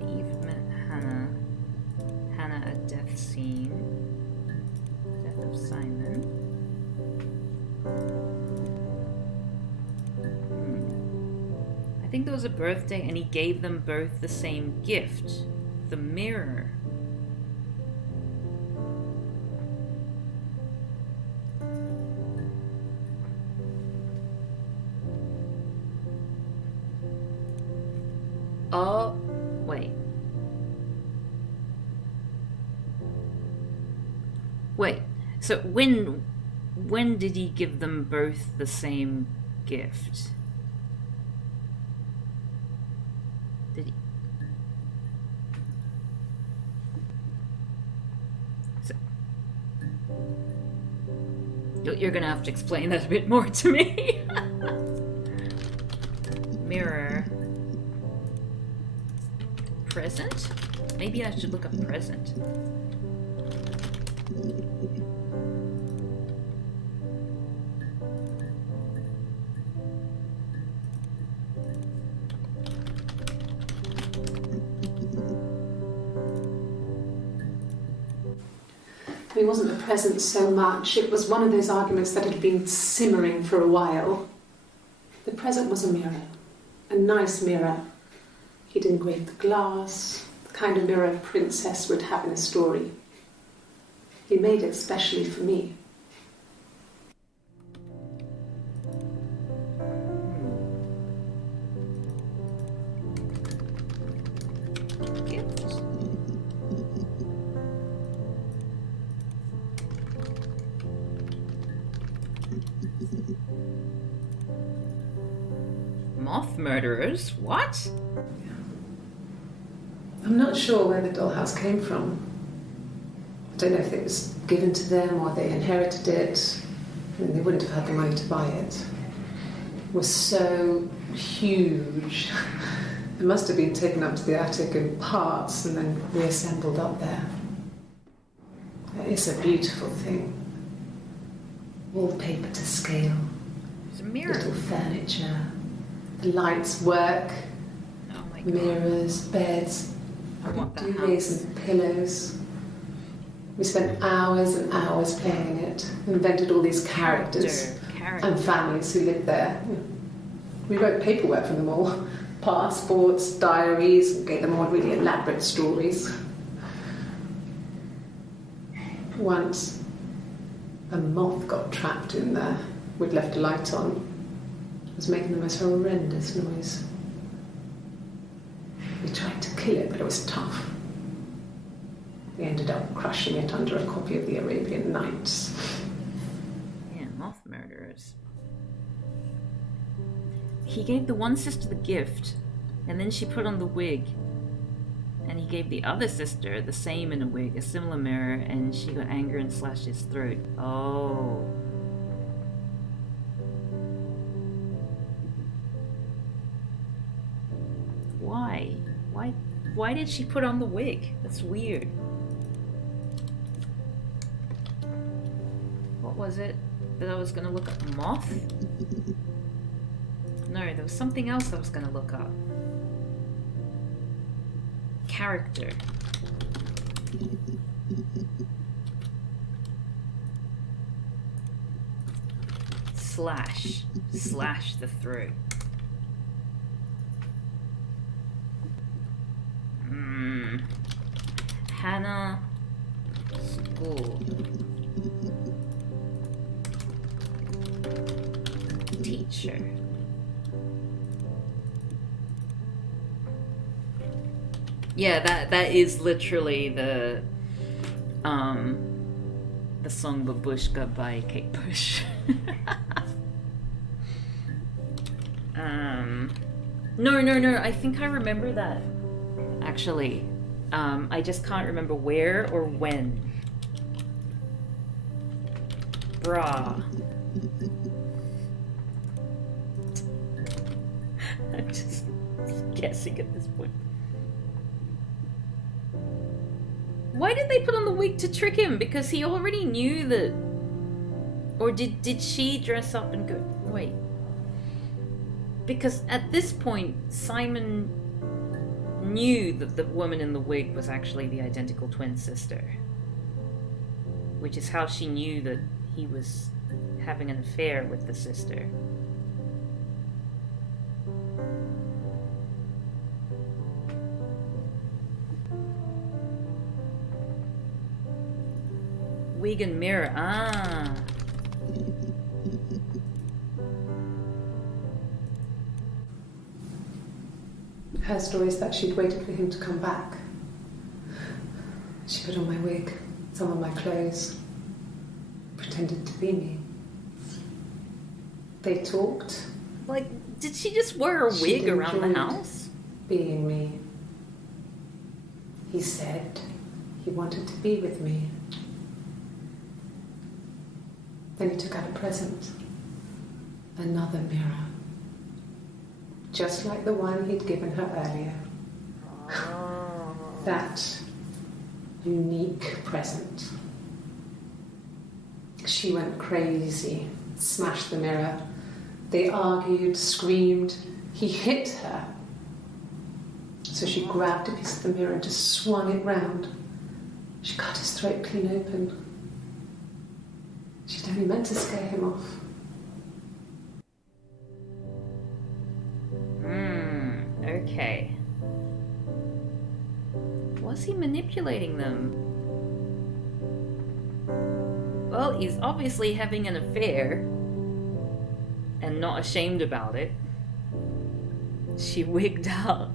Eve met Hannah. Hannah at death scene. Death of Simon. I think there was a birthday and he gave them both the same gift. The mirror. Oh, wait. Wait. So when did he give them both the same gift? Did he? So, you're gonna have to explain that a bit more to me. Mirror. Present? Maybe I should look up present. It wasn't the present so much, it was one of those arguments that had been simmering for a while. The present was a mirror, a nice mirror. He'd engraved the glass, the kind of mirror a princess would have in a story. He made it specially for me. Moth murderers? What? I'm not sure where the dollhouse came from. I don't know if it was given to them or they inherited it. I mean, they wouldn't have had the money to buy it. It was so huge. It must have been taken up to the attic in parts and then reassembled up there. It's a beautiful thing. Wallpaper to scale. There's a mirror. Little furniture. The lights work. Oh my god. Mirrors, beds, I want that duvets house. and pillows. We spent hours and hours playing in it. Invented all these characters Character. and families who lived there. We wrote paperwork for them all. Passports, diaries, gave them all really elaborate stories. Once, a moth got trapped in there. We'd left a light on. It was making the most horrendous noise. We tried to kill it, but it was tough. We ended up crushing it under a copy of the Arabian Nights. Yeah, moth murderers. He gave the one sister the gift, and then she put on the wig. And he gave the other sister the same in a wig, a similar mirror, and she got angry and slashed his throat. Oh. Why? Why did she put on the wig? That's weird. What was it that I was gonna look up? Moth? No, there was something else I was gonna look up. Character. Slash the throat. Hannah School. Teacher. Yeah, that is literally the song Babushka by Kate Bush. No, I think I remember that. Actually. I just can't remember where or when. Bra. I'm just guessing at this point. Why did they put on the wig to trick him? Because he already knew that... Or did she dress up and go... Wait. Because at this point, Simon knew that the woman in the wig was actually the identical twin sister. Which is how she knew that he was having an affair with the sister. Wig and mirror, ah. Her story is that she'd waited for him to come back. She put on my wig, some of my clothes, pretended to be me. They talked. Like, did she just wear a She wig around the enjoyed house? Being me. He said he wanted to be with me. Then he took out a present. Another mirror. Just like the one he'd given her earlier. That unique present. She went crazy, smashed the mirror. They argued, screamed. He hit her. So she grabbed a piece of the mirror and just swung it round. She cut his throat clean open. She'd only meant to scare him off. Okay. Was he manipulating them? Well, he's obviously having an affair. And not ashamed about it. She wigged out.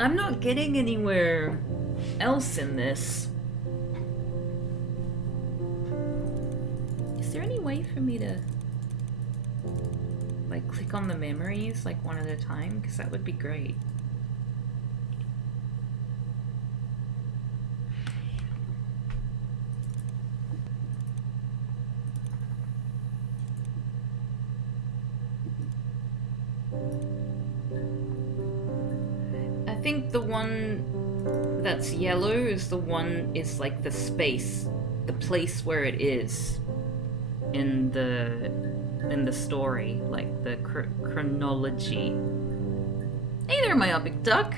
I'm not getting anywhere else in this. Is there any way for me to like click on the memories like one at a time? Because that would be great. I think the one that's yellow is the one is like the space, the place where it is in the story, like the chronology. Hey there, myopic duck.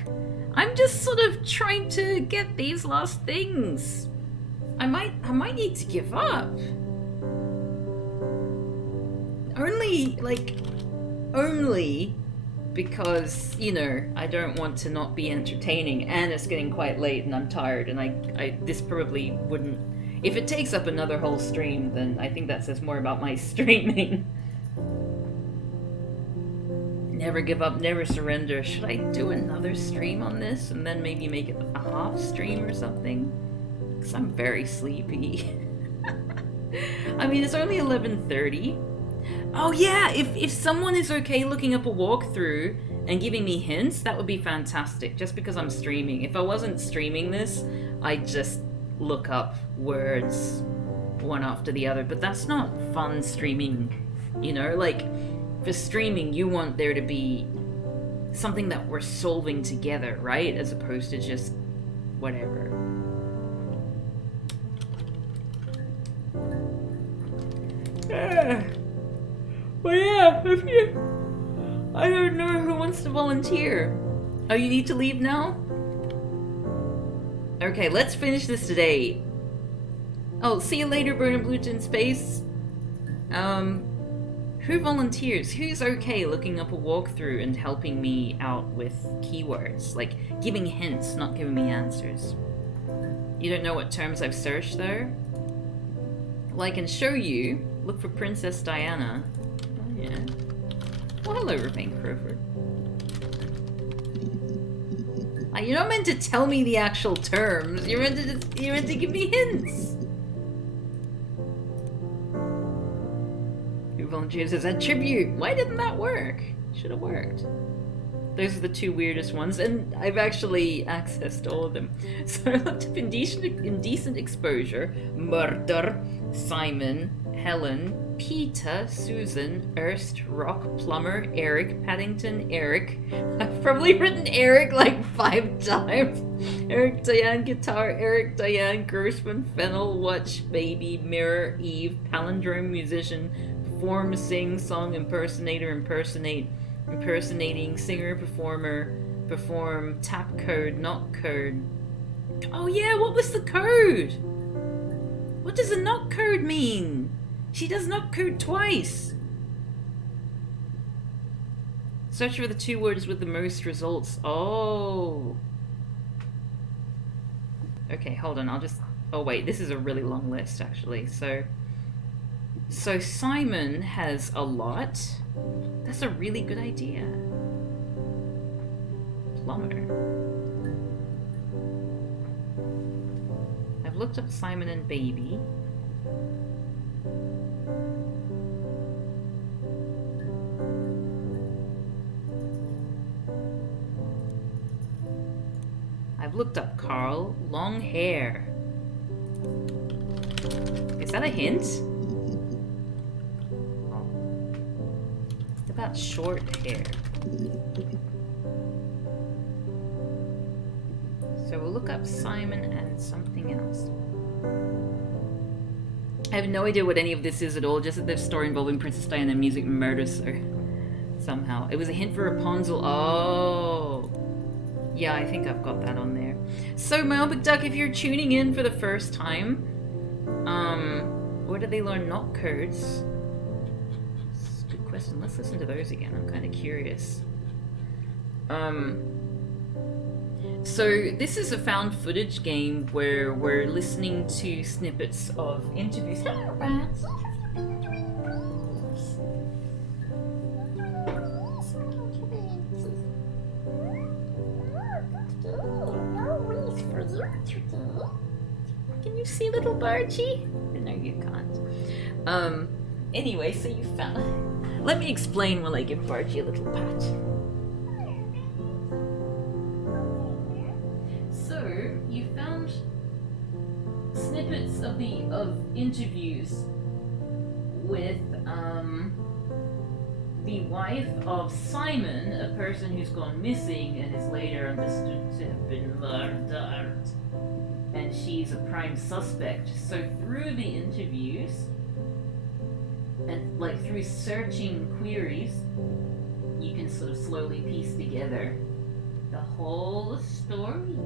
I'm just sort of trying to get these last things. I might need to give up. Only because, you know, I don't want to not be entertaining, and it's getting quite late and I'm tired, and I this probably wouldn't... If it takes up another whole stream, then I think that says more about my streaming. Never give up, never surrender. Should I do another stream on this and then maybe make it a half stream or something? Because I'm very sleepy. I mean, it's only 11:30. Oh yeah, if someone is okay looking up a walkthrough and giving me hints, that would be fantastic, just because I'm streaming. If I wasn't streaming this, I'd just look up words one after the other, but that's not fun streaming, you know? Like, for streaming, you want there to be something that we're solving together, right? As opposed to just whatever. Well, yeah, if you... I don't know who wants to volunteer. Oh, you need to leave now? Okay, let's finish this today. Oh, see you later, Burn and Blue in space. Who volunteers? Who's okay looking up a walkthrough and helping me out with keywords? Like, giving hints, not giving me answers. You don't know what terms I've searched, though? Well, I can show you. Look for Princess Diana. Oh, yeah. Well, hello, Ravane Crowford. You're not meant to tell me the actual terms. You're meant to give me hints. Who volunteers as a tribute? Why didn't that work? Should have worked. Those are the two weirdest ones, and I've actually accessed all of them. So I looked up indecent exposure, murder, Simon, Helen, Peter, Susan, Erst, Rock, Plumber, Eric, Paddington, Eric. I've probably written Eric like 5 times. Eric, Diane, Guitar, Eric, Diane, Grossman, Fennel, Watch, Baby, Mirror, Eve, Palindrome, Musician, Perform, Sing, Song, Impersonator, Impersonate, Impersonating, Singer, Performer, Perform, Tap Code, Not Code. Oh yeah, what was the code? What does a not code mean? She does not code twice. Search for the 2 words with the most results. Oh. Okay, hold on. I'll just... Oh wait, this is a really long list actually. So Simon has a lot. That's a really good idea. Plumber. I've looked up Simon and Baby. I've looked up Carl. Long hair. Is that a hint? Oh. What about short hair? So we'll look up Simon and something else. I have no idea what any of this is at all, just that there's a story involving Princess Diana and music and murder, so somehow. It was a hint for Rapunzel. Oh. Yeah, I think I've got that on there. So, Melbic Duck, if you're tuning in for the first time, where did they learn not codes? That's a good question. Let's listen to those again. I'm kind of curious. So this is a found footage game where we're listening to snippets of interviews. Hello, rats. Can you see little Bargy? No, you can't. Anyway, so you found... Let me explain while I give Bargy a little pat. So, you found snippets of interviews with the wife of Simon, a person who's gone missing and is later understood to have been murdered. And she's a prime suspect. So through the interviews, and like through searching queries, you can sort of slowly piece together the whole story.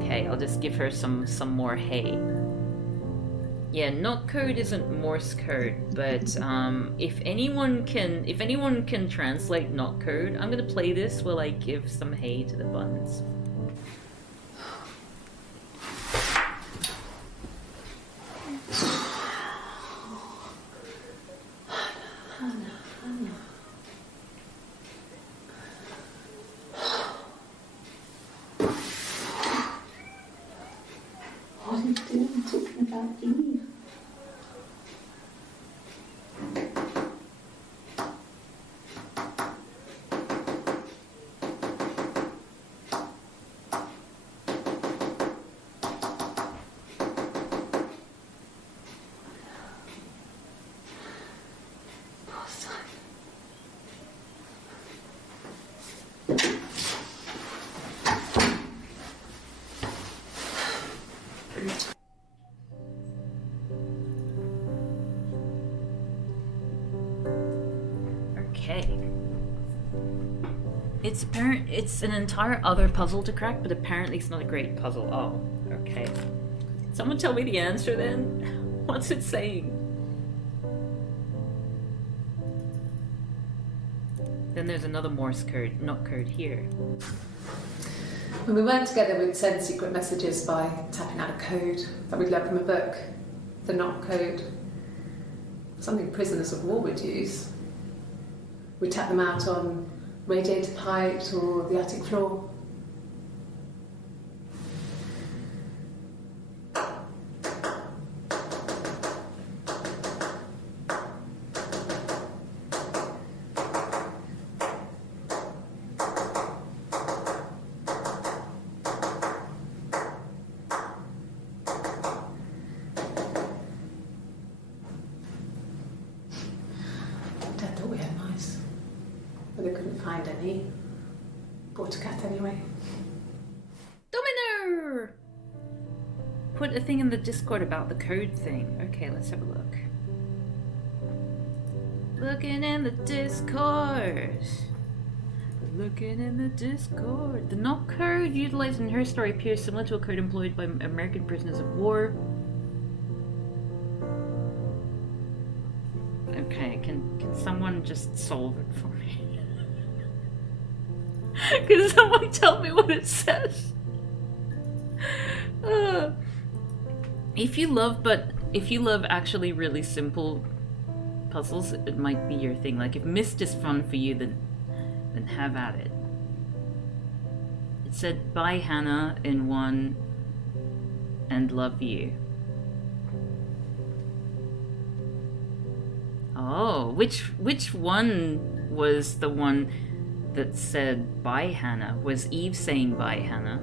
Okay, I'll just give her some more hay. Yeah, not code isn't Morse code, but if anyone can translate not code, I'm gonna play this while I give some hay to the buns. What are you doing talking about Eve? Poor Simon. Okay. It's an entire other puzzle to crack, but apparently it's not a great puzzle. Oh, okay. Someone tell me the answer then. What's it saying? Then there's another Morse code, not code here. When we weren't together, we'd send secret messages by tapping out a code that we'd learned from a book. The not code. Something prisoners of war would use. We'd tap them out on radiator pipes or the attic floor. find any. Bought a cat anyway. Domino! Put a thing in the Discord about the code thing. Okay, let's have a look. Looking in the Discord. Looking in the Discord. The knock code utilized in her story appears similar to a code employed by American prisoners of war. Okay, can someone just solve it for me? Can someone tell me what it says? If you love actually really simple puzzles, it might be your thing. Like if Myst is fun for you, then have at it. It said bye Hannah in one and love you. Oh, which one was the one that said bye Hannah? Was Eve saying bye Hannah?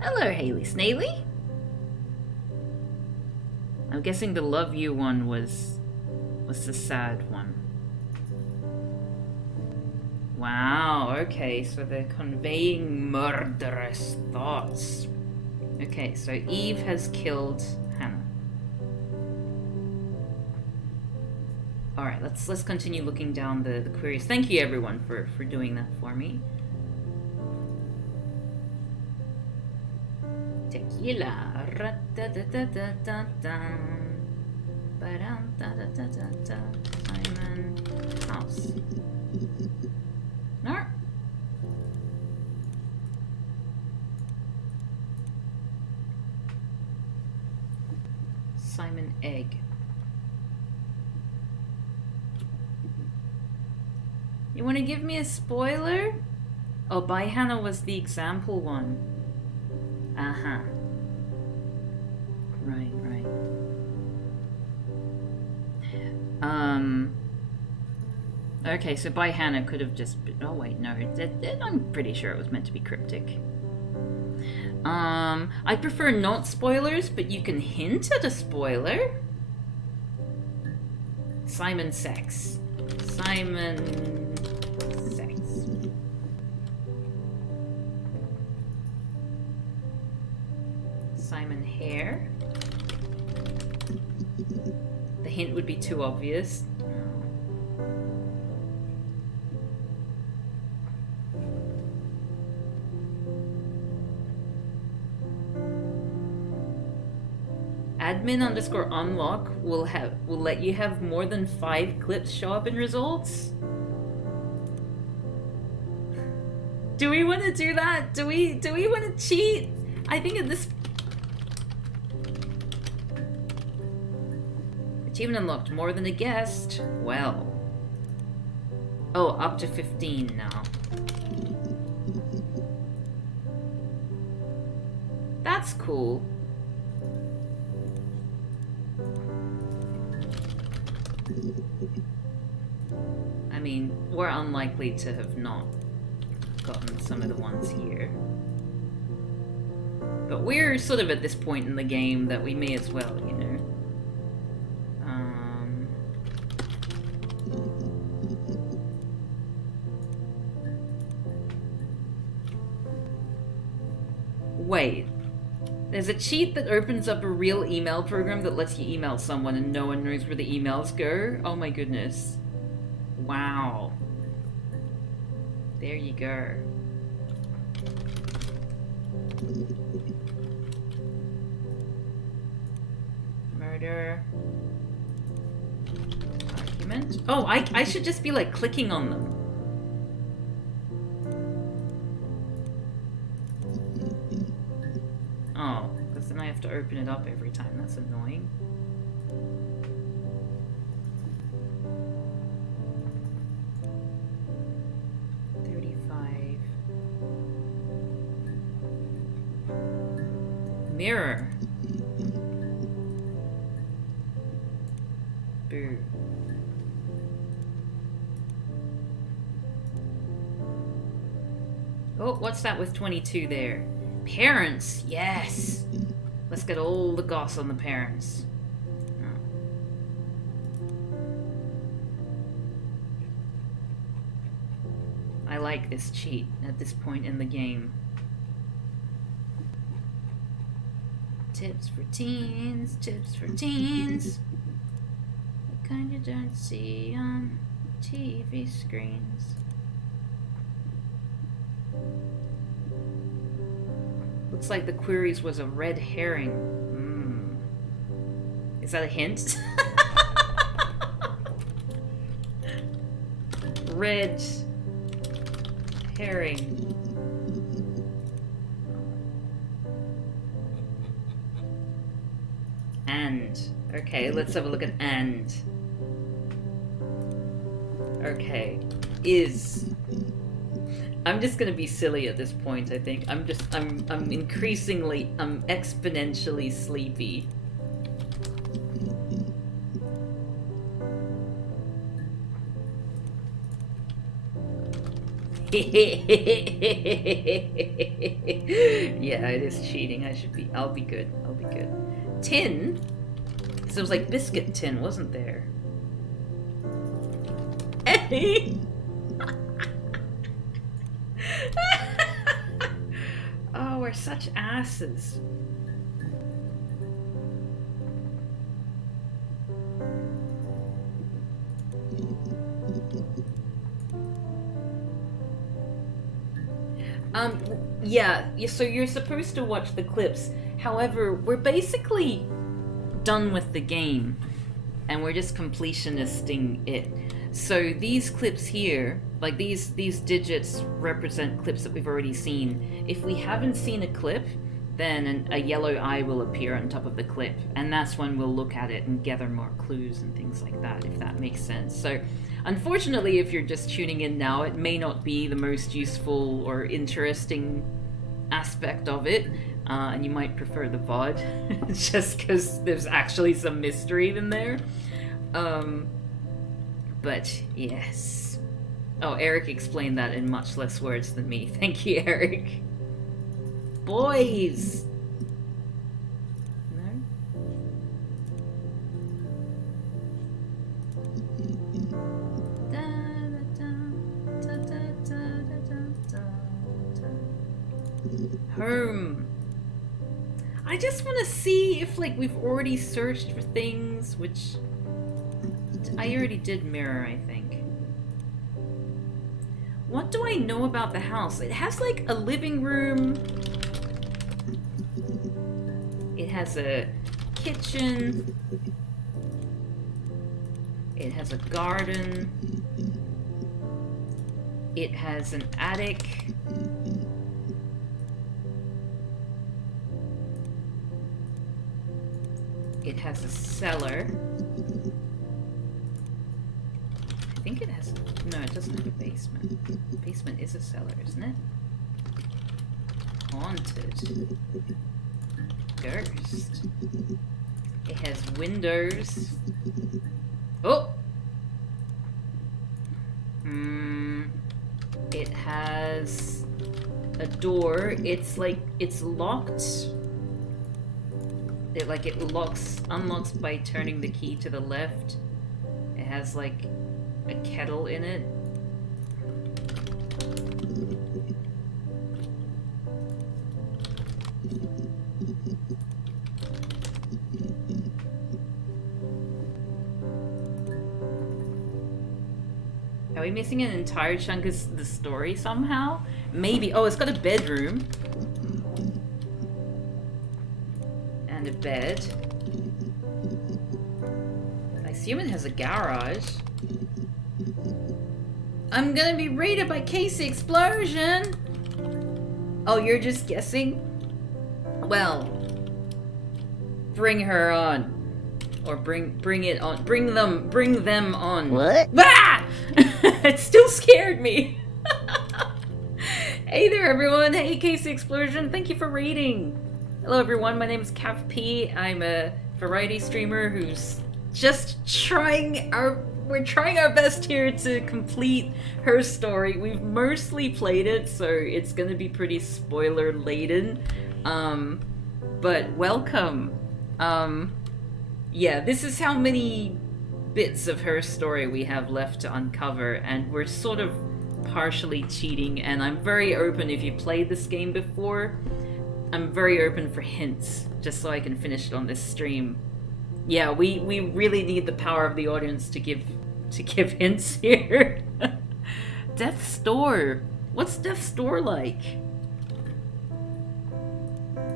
Hello, Haley Snaily. I'm guessing the love you one was the sad one. Wow, okay, so they're conveying murderous thoughts. Okay, so Eve has killed Hannah. Alright, let's continue looking down the queries. Thank you everyone for doing that for me. Tequila. Simon House. No. Simon Egg. You want to give me a spoiler? Oh, Bye Hannah was the example one. Uh-huh. Right. Okay, so Bye Hannah could have just been... Oh, wait, no. I'm pretty sure it was meant to be cryptic. I prefer not spoilers, but you can hint at a spoiler. Simon Sex. Simon Sex. Simon Hair. The hint would be too obvious. Admin_unlock will let you have more than 5 clips show up in results. Do we want to do that? Do we want to cheat? I think at this achievement unlocked more than a guest. Well. Oh, up to 15 now. That's cool. I mean, we're unlikely to have not gotten some of the ones here. But we're sort of at this point in the game that we may as well, you know. Wait. There's a cheat that opens up a real email program that lets you email someone and no one knows where the emails go? Oh my goodness. Wow. There you go. Murder. Argument. Oh, I should just be like clicking on them. Oh, because then I have to open it up every time. That's annoying. Mirror. Boo. Oh, what's that with 22 there? Parents, yes. Let's get all the goss on the parents. like this cheat at this point in the game. Tips for teens, tips for teens. The kind you don't see on TV screens. Looks like the queries was a red herring. Is that a hint? Red herring. And. Okay, let's have a look at and. Okay. Is. I'm just gonna be silly at this point, I think. I'm exponentially sleepy. Yeah, it is cheating. I'll be good. Tin? So it was like biscuit tin, wasn't there? Oh, we're such asses. Yeah, so you're supposed to watch the clips. However, we're basically done with the game, and we're just completionisting it. So these clips here, like these digits represent clips that we've already seen. If we haven't seen a clip, then a yellow eye will appear on top of the clip, and that's when we'll look at it and gather more clues and things like that, if that makes sense. So unfortunately, if you're just tuning in now, it may not be the most useful or interesting aspect of it, and you might prefer the VOD, just because there's actually some mystery in there. But yes. Oh, Eric explained that in much less words than me. Thank you, Eric. Boys! No? Home. I just want to see if, like, we've already searched for things, which I already did mirror, I think. What do I know about the house? It has, like, a living room. It has a kitchen. It has a garden. It has an attic. It has a cellar. I think it has... No, it doesn't have a basement. Basement is a cellar, isn't it? Haunted. Ghost. It has windows. Oh! It has a door. It's like, it's locked. It unlocks by turning the key to the left. It has like a kettle in it. Are we missing an entire chunk of the story somehow? Maybe. Oh, it's got a bedroom. And a bed. I assume it has a garage. I'm gonna be raided by Casey Explosion! Oh, you're just guessing? Well, bring her on. Or bring it on. Bring them on. What? Ah! It still scared me. Hey there, everyone. Hey, Casey Explosion. Thank you for reading. Hello, everyone. My name is Cav P. I'm a variety streamer who's just we're trying our best here to complete her story. We've mostly played it, so it's gonna be pretty spoiler laden. But welcome. Yeah, this is how many bits of her story we have left to uncover, and we're sort of partially cheating, and I'm very open. If you played this game before, I'm very open for hints, just so I can finish it on this stream. Yeah, we really need the power of the audience to give hints here. Death's Door. What's Death's Door like?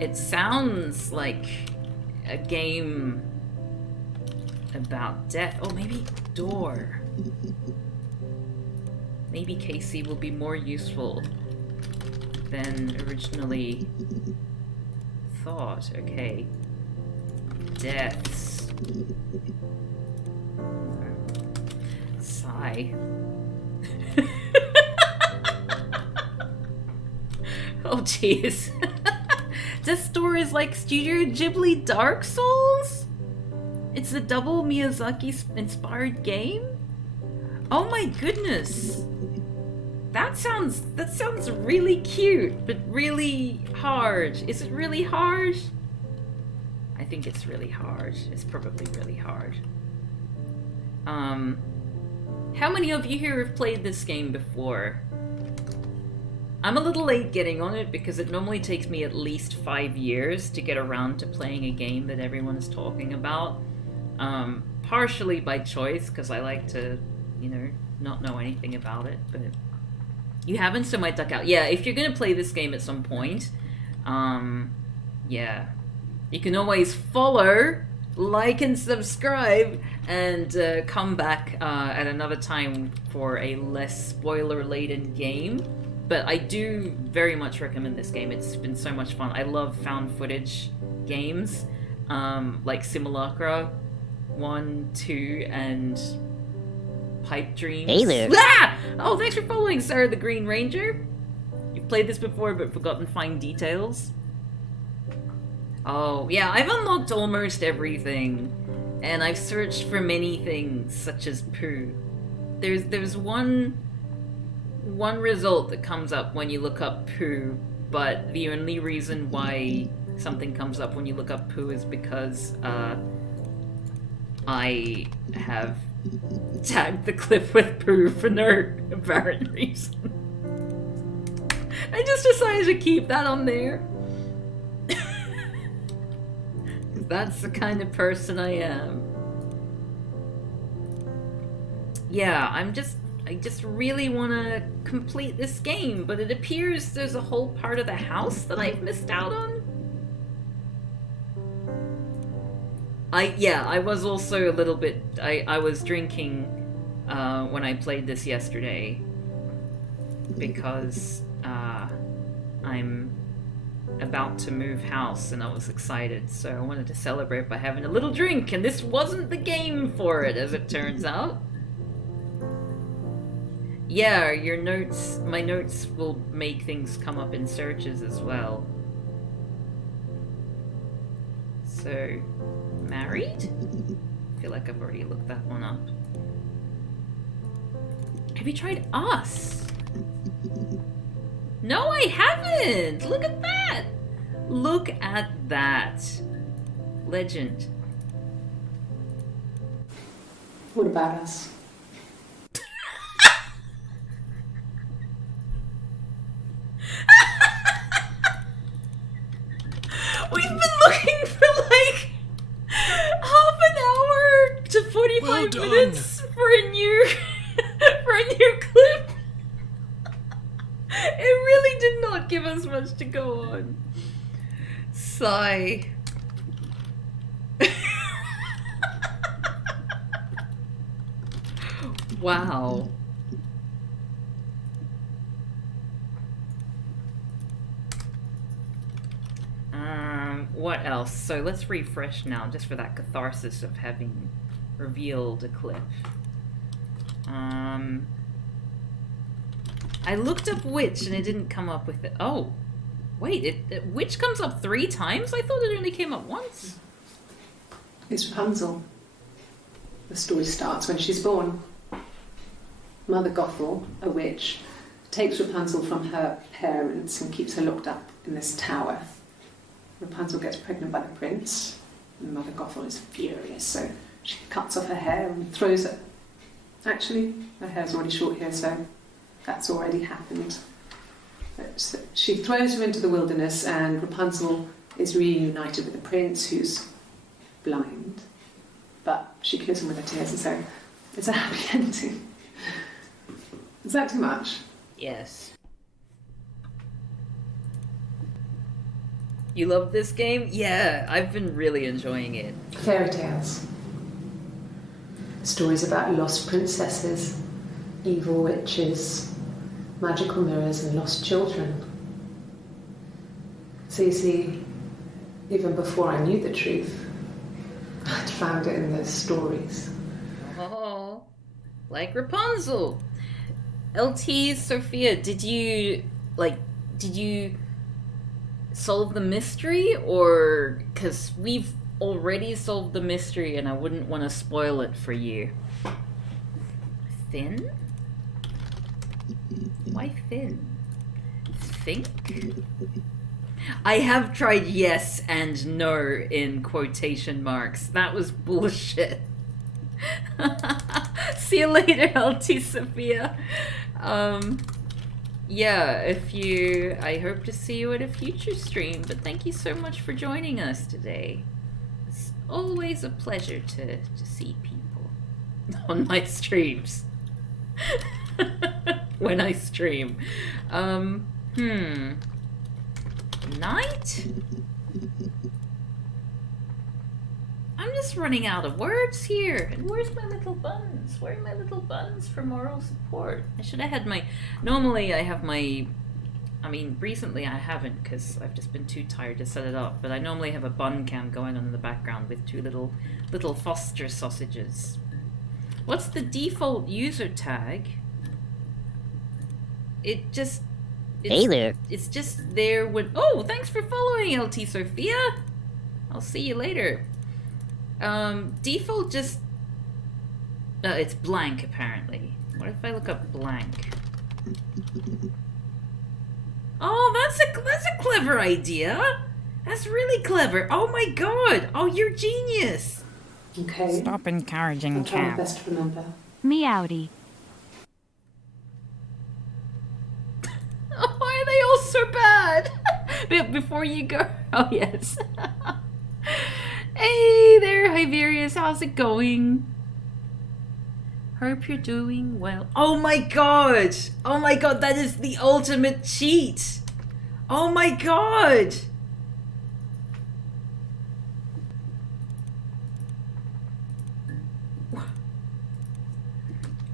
It sounds like a game about death. Oh, maybe door. Maybe Casey will be more useful than originally thought. Okay. Deaths. Sigh. Oh, jeez. Death's Door is like Studio Ghibli Dark Souls? It's a double Miyazaki-inspired game? Oh my goodness. That sounds really cute, but really hard. Is it really hard? I think it's really hard. It's probably really hard. How many of you here have played this game before? I'm a little late getting on it because it normally takes me at least 5 years to get around to playing a game that everyone's talking about. Partially by choice, because I like to, you know, not know anything about it, but you haven't, so might duck out. Yeah, if you're gonna play this game at some point, yeah, you can always follow, like, and subscribe, and come back at another time for a less spoiler-laden game. But I do very much recommend this game. It's been so much fun. I love found footage games, like Simulacra 1, 2, and Pipe Dreams. Hey there. Ah! Oh, thanks for following, Sarah the Green Ranger. You've played this before but forgotten fine details. Oh, yeah, I've unlocked almost everything, and I've searched for many things, such as poo. There's one result that comes up when you look up poo, but the only reason why something comes up when you look up poo is because I have tagged the clip with poo for no apparent reason. I just decided to keep that on there. That's the kind of person I am. Yeah, I just really want to complete this game, but it appears there's a whole part of the house that I've missed out on. I was also a little bit, I was drinking when I played this yesterday because I'm about to move house and I was excited, so I wanted to celebrate by having a little drink, and this wasn't the game for it, as it turns out. Yeah, my notes will make things come up in searches as well. So, married? I feel like I've already looked that one up. Have you tried Us? No, I haven't! Look at that! Look at that. Legend. What about us? We've been looking for like half an hour to 45 minutes for a new clip. It really did not give us much to go on. Sigh. Wow. What else? So let's refresh now, just for that catharsis of having revealed a clip. I looked up Witch and it didn't come up with it. Oh, wait, Witch comes up 3 times? I thought it only came up once. It's Rapunzel. The story starts when she's born. Mother Gothel, a witch, takes Rapunzel from her parents and keeps her locked up in this tower. Rapunzel gets pregnant by the prince, and Mother Gothel is furious, so she cuts off her hair and throws it. Actually, her hair's already short here, so that's already happened. But she throws her into the wilderness, and Rapunzel is reunited with the prince, who's blind. But she kills him with her tears, and so it's a happy ending. Is that too much? Yes. You love this game? Yeah, I've been really enjoying it. Fairy tales. Stories about lost princesses, evil witches, magical mirrors, and lost children. So you see, even before I knew the truth, I'd found it in those stories. Oh, like Rapunzel. LT Sophia, did you solve the mystery, or because we've already solved the mystery and I wouldn't want to spoil it for you? Thin? Why thin? Think? I have tried yes and no in quotation marks. That was bullshit. See you later, LT Sophia. Yeah, I hope to see you at a future stream, but thank you so much for joining us today. It's always a pleasure to see people on my streams. When I stream. Night? I'm just running out of words here. And where's my little buns? Where are my little buns for moral support? I should have had my... Normally I have my... I mean, recently I haven't because I've just been too tired to set it up. But I normally have a bun cam going on in the background with two little Foster sausages. What's the default user tag? Hey there. It's just there when... Oh, thanks for following, LT Sophia. I'll see you later. Default just... it's blank, apparently. What if I look up blank? Oh, that's a clever idea. That's really clever. Oh my god. Oh, you're genius. Okay. Stop encouraging I'll try my cats. best to remember. Meowdy. Oh, why are they all so bad? Before you go... Oh, yes. Hey there, Hiberius. How's it going? Hope you're doing well. Oh my god! Oh my god, that is the ultimate cheat! Oh my god!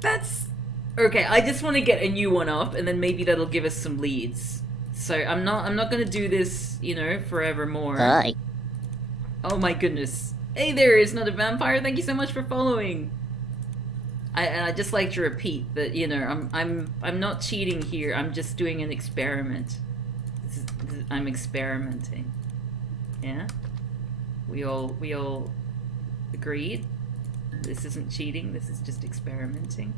That's... Okay, I just want to get a new one up, and then maybe that'll give us some leads. So I'm not gonna do this, forevermore. Hi. Oh my goodness. Hey there, is not a vampire. Thank you so much for following. I just like to repeat that, I'm not cheating here. I'm just doing an experiment. I'm experimenting. Yeah? We all agreed? This isn't cheating, this is just experimenting.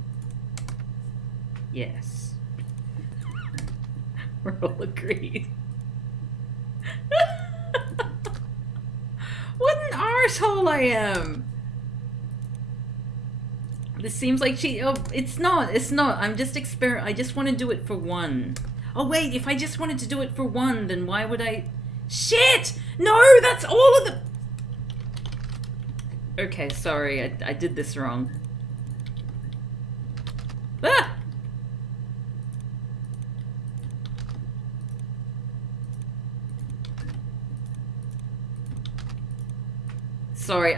Yes. We're all agreed. What an arsehole I am! This seems like cheating. Oh, it's not. I'm just I just want to do it for one. Oh wait, if I just wanted to do it for one, then why would I... Shit! No, that's all of the... Okay, sorry, I did this wrong. Ah! Sorry,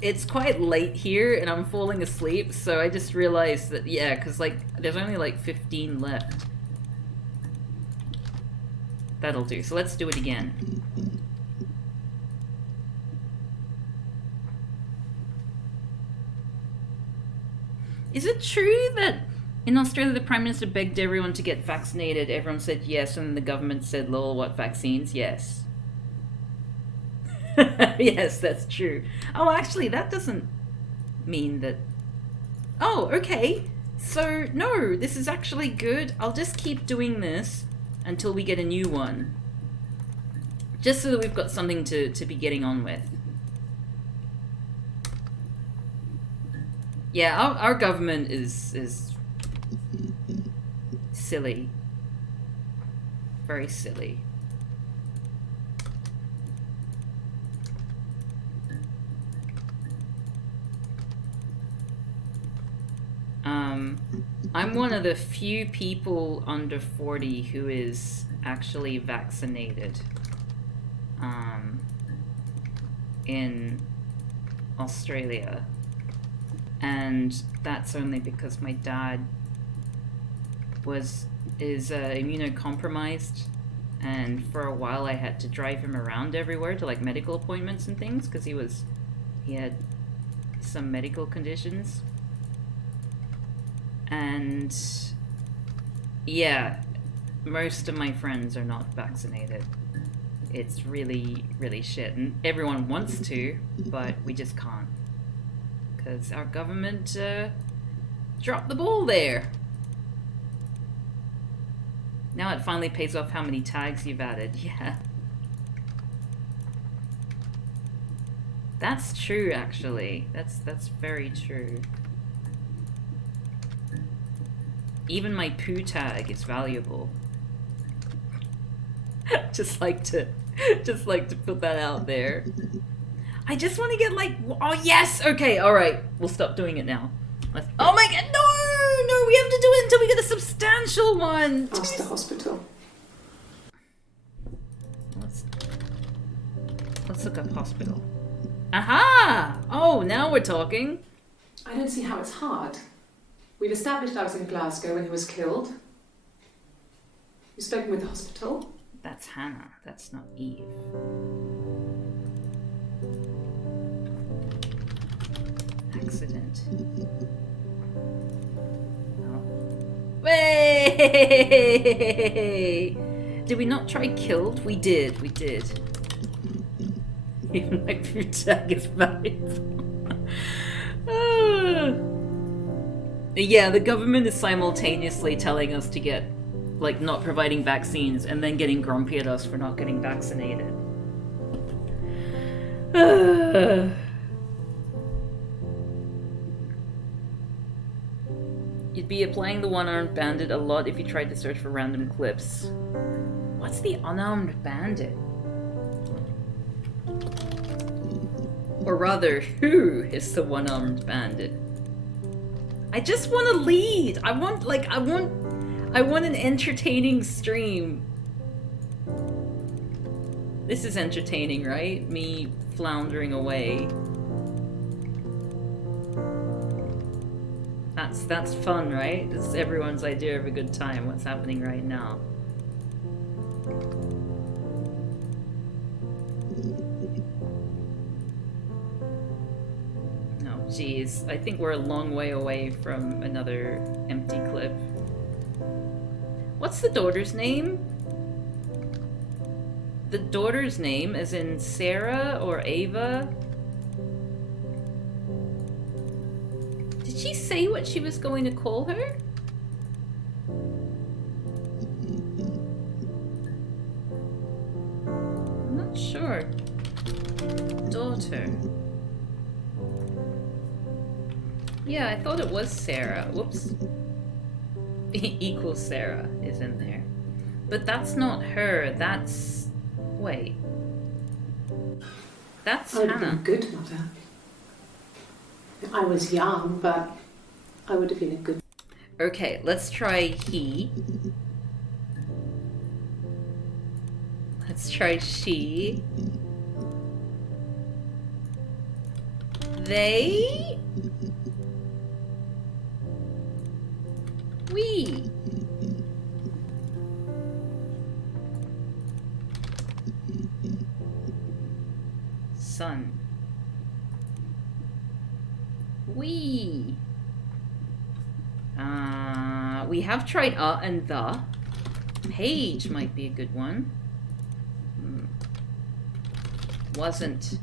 it's quite late here and I'm falling asleep, so I just realized that, yeah, because, there's only, 15 left. That'll do, so let's do it again. Is it true that in Australia the Prime Minister begged everyone to get vaccinated, everyone said yes, and the government said, lol, what vaccines? Yes. Yes, that's true. Oh, actually, that doesn't mean that... Oh, okay. So, no, this is actually good. I'll just keep doing this until we get a new one. Just so that we've got something to be getting on with. Yeah, our government is silly. Very silly. I'm one of the few people under 40 who is actually vaccinated in Australia, and that's only because my dad is immunocompromised, and for a while I had to drive him around everywhere to like medical appointments and things because he had some medical conditions. And yeah, most of my friends are not vaccinated. It's really, really shit. And everyone wants to, but we just can't. Because our government dropped the ball there. Now it finally pays off how many tags you've added. Yeah. That's true, actually. That's very true. Even my poo tag is valuable. just like to put that out there. I just want to get like, oh yes, okay, all right, we'll stop doing it now. Oh my god, no, we have to do it until we get a substantial one. Ask the hospital. Let's look up hospital. Aha! Oh, now we're talking. I don't see how it's hard. We've established I was in Glasgow when he was killed. You've spoken with the hospital? That's Hannah. That's not Eve. Accident. Oh. Way! Did we not try killed? We did. Even my food tag is valuable. Yeah, the government is simultaneously telling us to get, like, not providing vaccines and then getting grumpy at us for not getting vaccinated. You'd be applying the one-armed bandit a lot if you tried to search for random clips. What's the unarmed bandit? Or rather, who is the one-armed bandit? I just want to lead. I want an entertaining stream. This is entertaining, right? Me floundering away. That's fun, right? It's everyone's idea of a good time. What's happening right now? Jeez, I think we're a long way away from another empty clip. What's the daughter's name? The daughter's name as in Sarah or Ava? Did she say what she was going to call her? I'm not sure. Daughter. Yeah, I thought it was Sarah. Whoops. Equals Sarah is in there. But that's not her. That's... Wait. That's I would have Hannah. been a good mother. I was young, but I would have been a good... Okay, let's try he. Let's try she. They... We. Son. We. We have tried and the. Page might be a good one. Wasn't.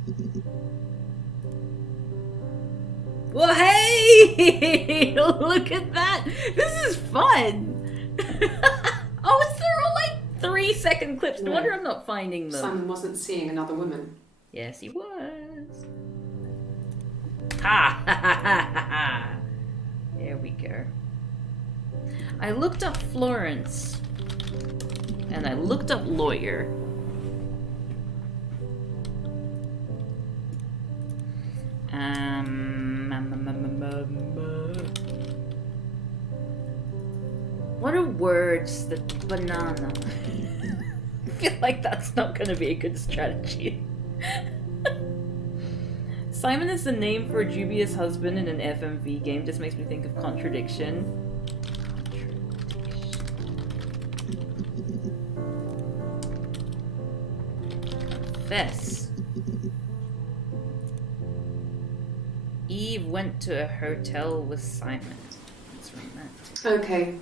Well, hey! Look at that! This is fun! Oh, is there all like 3-second clips? No wonder I'm not finding them. Simon wasn't seeing another woman. Yes, he was. Ha ha ha ha ha! There we go. I looked up Florence. And I looked up lawyer. What are words that banana? I feel like that's not going to be a good strategy. Simon is the name for a dubious husband in an FMV game. Just makes me think of contradiction. Confess. Eve went to a hotel with Simon. Let's read that. Okay,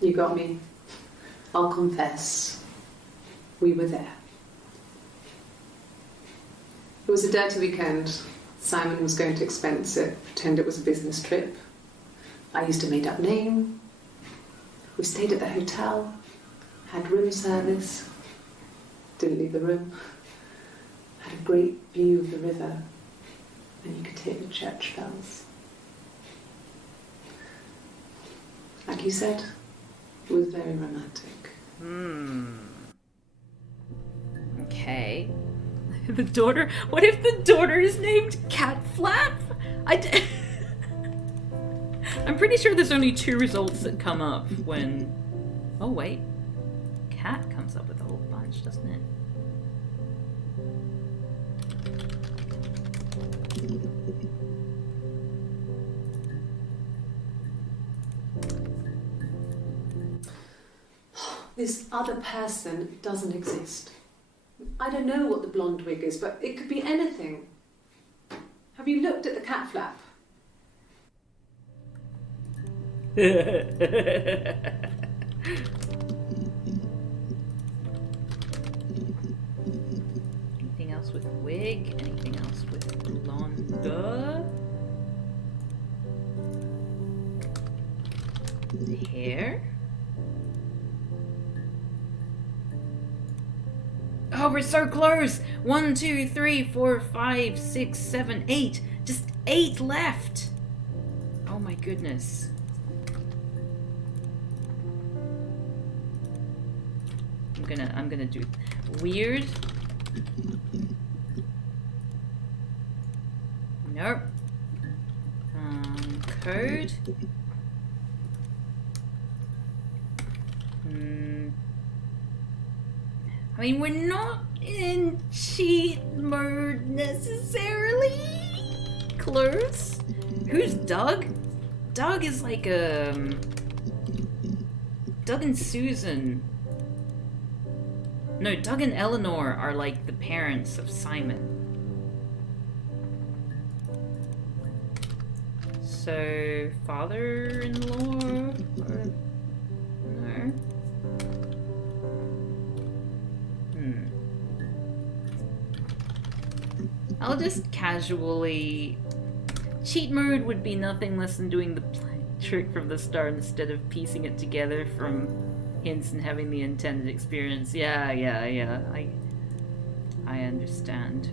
you got me. I'll confess. We were there. It was a dirty weekend. Simon was going to expense it, pretend it was a business trip. I used a made-up name. We stayed at the hotel, had room service, didn't leave the room, had a great view of the river, and you could hear the church bells. Like you said, it was very romantic. Okay. The daughter? What if the daughter is named Cat Flap? I'm pretty sure there's only 2 results that come up when... Oh wait. Cat comes up with a whole bunch, doesn't it? This other person doesn't exist. I don't know what the blonde wig is, but it could be anything. Have you looked at the cat flap? Anything else with wig? Anything else with blonde? Hair? Oh, we're so close! 1, 2, 3, 4, 5, 6, 7, 8. Just 8 left! Oh my goodness. I'm gonna do weird. Nope. Code. I mean, we're not in cheat mode necessarily. Close. Who's Doug? Doug is like Doug and Susan. No, Doug and Eleanor are like the parents of Simon. So, father-in-law? Or... no. I'll just casually... Cheat mode would be nothing less than doing the trick from the start instead of piecing it together from hints and having the intended experience. Yeah. I understand.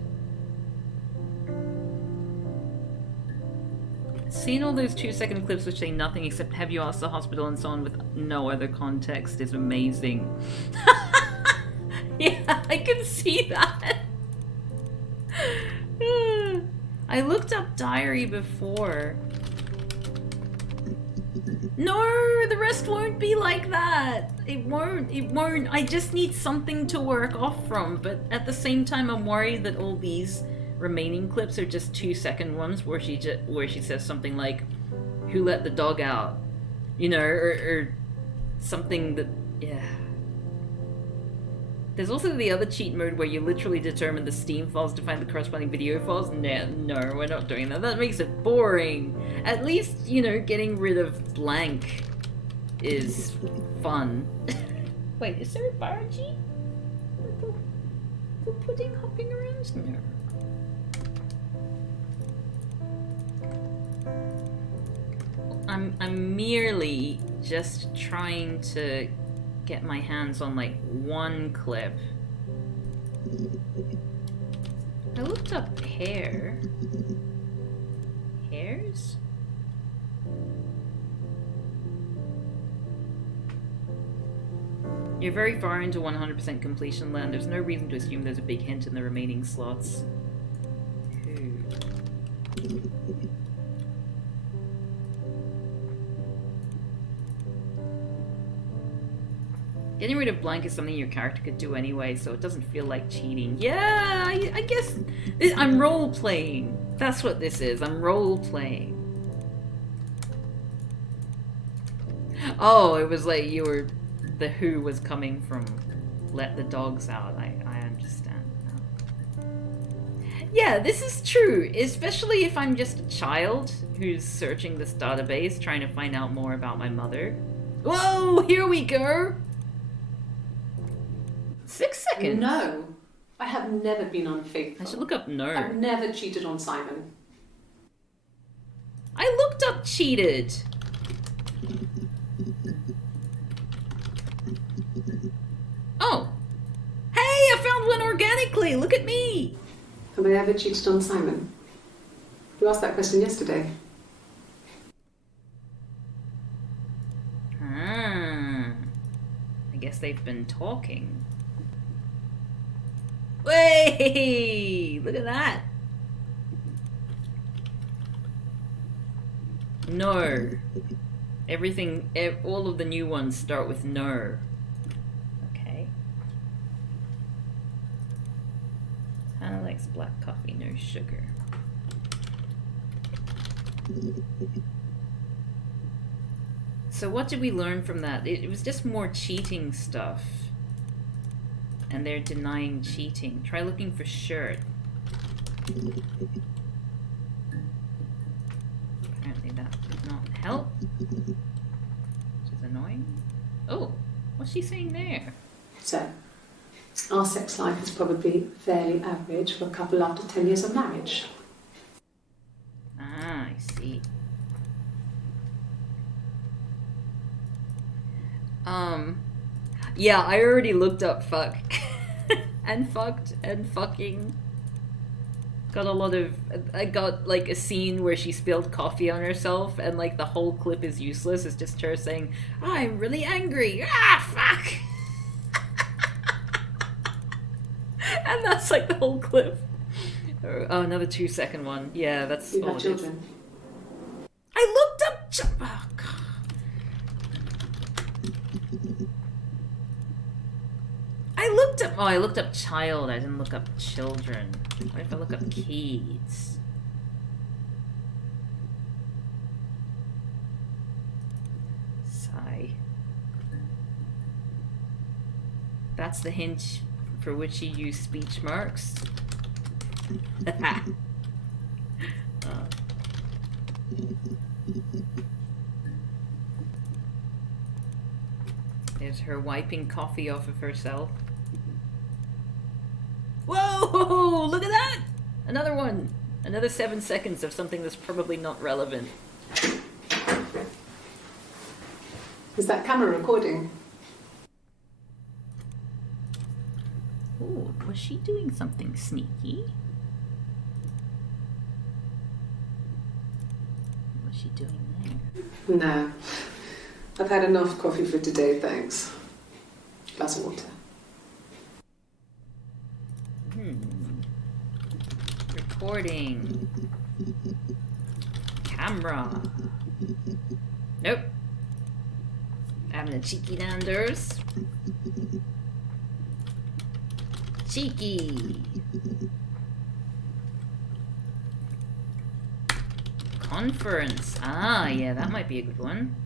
Seeing all those 2-second clips which say nothing except have you asked the hospital and so on with no other context is amazing. Yeah, I can see that. I looked up diary before. No, the rest won't be like that. It won't. I just need something to work off from, but at the same time I'm worried that all these remaining clips are just 2-second ones where she says something like, "Who let the dog out?" You know, or something that, yeah. There's also the other cheat mode where you literally determine the Steam files to find the corresponding video files. No, we're not doing that. That makes it boring. At least, you know, getting rid of blank is fun. Wait, is there a Baraji? The pudding hopping around? No. I'm merely just trying to get my hands on like one clip. I looked up hair. Hairs? You're very far into 100% completion land. There's no reason to assume there's a big hint in the remaining slots. Who? Getting rid of blank is something your character could do anyway, so it doesn't feel like cheating. Yeah, I guess I'm role-playing. That's what this is. I'm role-playing. Oh, it was like you were... The who was coming from let the dogs out. I understand now. Yeah, this is true, especially if I'm just a child who's searching this database trying to find out more about my mother. Whoa, here we go! 6 seconds. No, I have never been unfaithful. I should look up no. I've never cheated on Simon. I looked up cheated. Oh. Hey, I found one organically. Look at me. Have I ever cheated on Simon? You asked that question yesterday. I guess they've been talking. Way! Look at that. No. Everything, all of the new ones start with no. Okay. Hannah likes black coffee, no sugar. So what did we learn from that? It was just more cheating stuff. And they're denying cheating. Try looking for shirt. Apparently that did not help. Which is annoying. Oh, what's she saying there? So, our sex life is probably fairly average for a couple after 10 years of marriage. Ah, I see. Yeah, I already looked up fuck. And fucked and fucking. Got a lot of... I got, like, a scene where she spilled coffee on herself, and, like, the whole clip is useless. It's just her saying, I'm really angry. Ah, fuck! And that's, like, the whole clip. Oh, another 2-second one. Yeah, that's You all have it is. children. I looked up... Oh, God. I looked up child. I didn't look up children. What if I look up kids? Sigh. That's the hint for which you use speech marks. There's her wiping coffee off of herself. Whoa! Look at that! Another one! Another 7 seconds of something that's probably not relevant. Is that camera recording? Ooh, was she doing something sneaky? What was she doing there? No. I've had enough coffee for today, thanks. Glass of water. Recording. Camera. Nope. Having a cheeky landers. Cheeky. Conference. Ah, yeah, that might be a good one.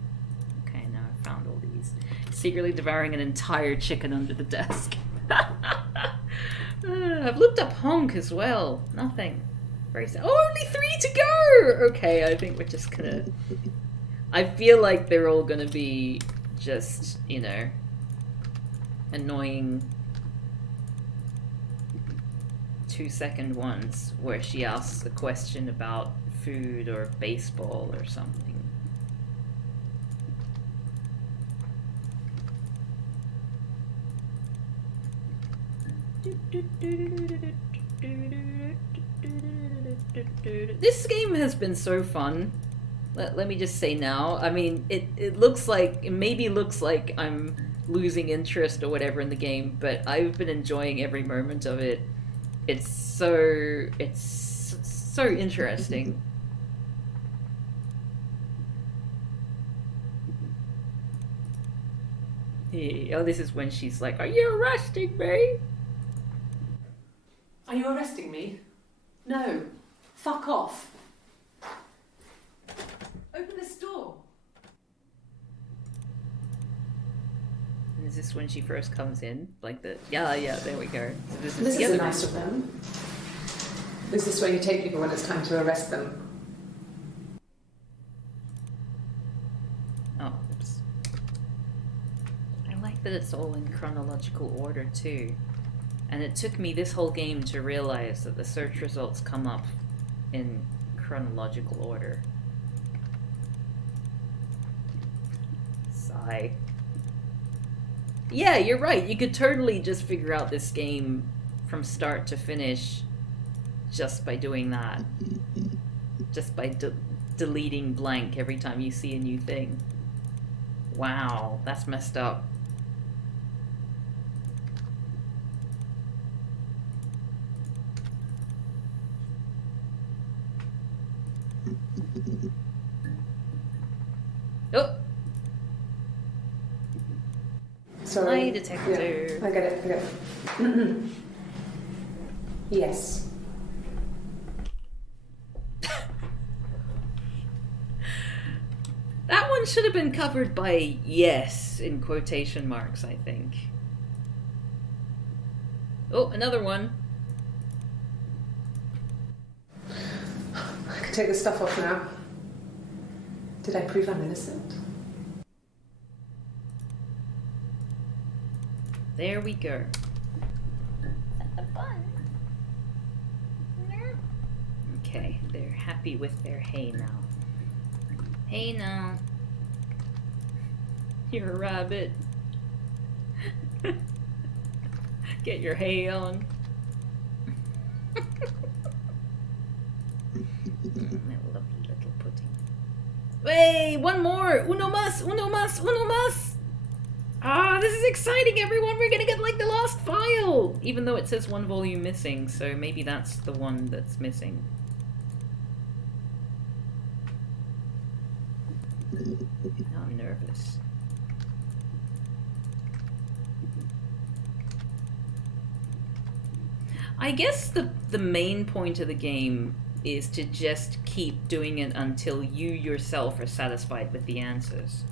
Okay, now I've found all these. Secretly devouring an entire chicken under the desk. I've looked up honk as well. Nothing. Very sad. Oh, only 3 to go! Okay, I think we're just gonna... I feel like they're all gonna be just, you know, annoying 2-second ones where she asks a question about food or baseball or something. This game has been so fun. Let me just say now. I mean, it looks like, it maybe looks like I'm losing interest or whatever in the game, but I've been enjoying every moment of it. It's so interesting. Oh, this is when she's like, "Are you arresting me?" Are you arresting me? No. Fuck off. Open this door. Is this when she first comes in? Like the... Yeah, there we go. So this This the is other nice of them. Is this where you take people when it's time to arrest them? Oh, oops. I like that it's all in chronological order too. And it took me this whole game to realize that the search results come up in chronological order. Sigh. Yeah, you're right. You could totally just figure out this game from start to finish just by doing that. Just by deleting blank every time you see a new thing. Wow, that's messed up. Oh! Sorry. Lie detector. Yeah, I get it. Yes. That one should have been covered by "yes" in quotation marks, I think. Oh, another one. I can take this stuff off now. Did I prove I'm innocent? There we go. Okay, they're happy with their hay now. Hey now. You're a rabbit. Get your hay on. That lovely little pudding. Hey, one more! Uno mas! Uno mas! Uno mas! Ah, this is exciting, everyone! We're gonna get, like, the last file! Even though it says 1 volume missing, so maybe that's the one that's missing. Now I'm nervous. I guess the main point of the game is to just keep doing it until you yourself are satisfied with the answers.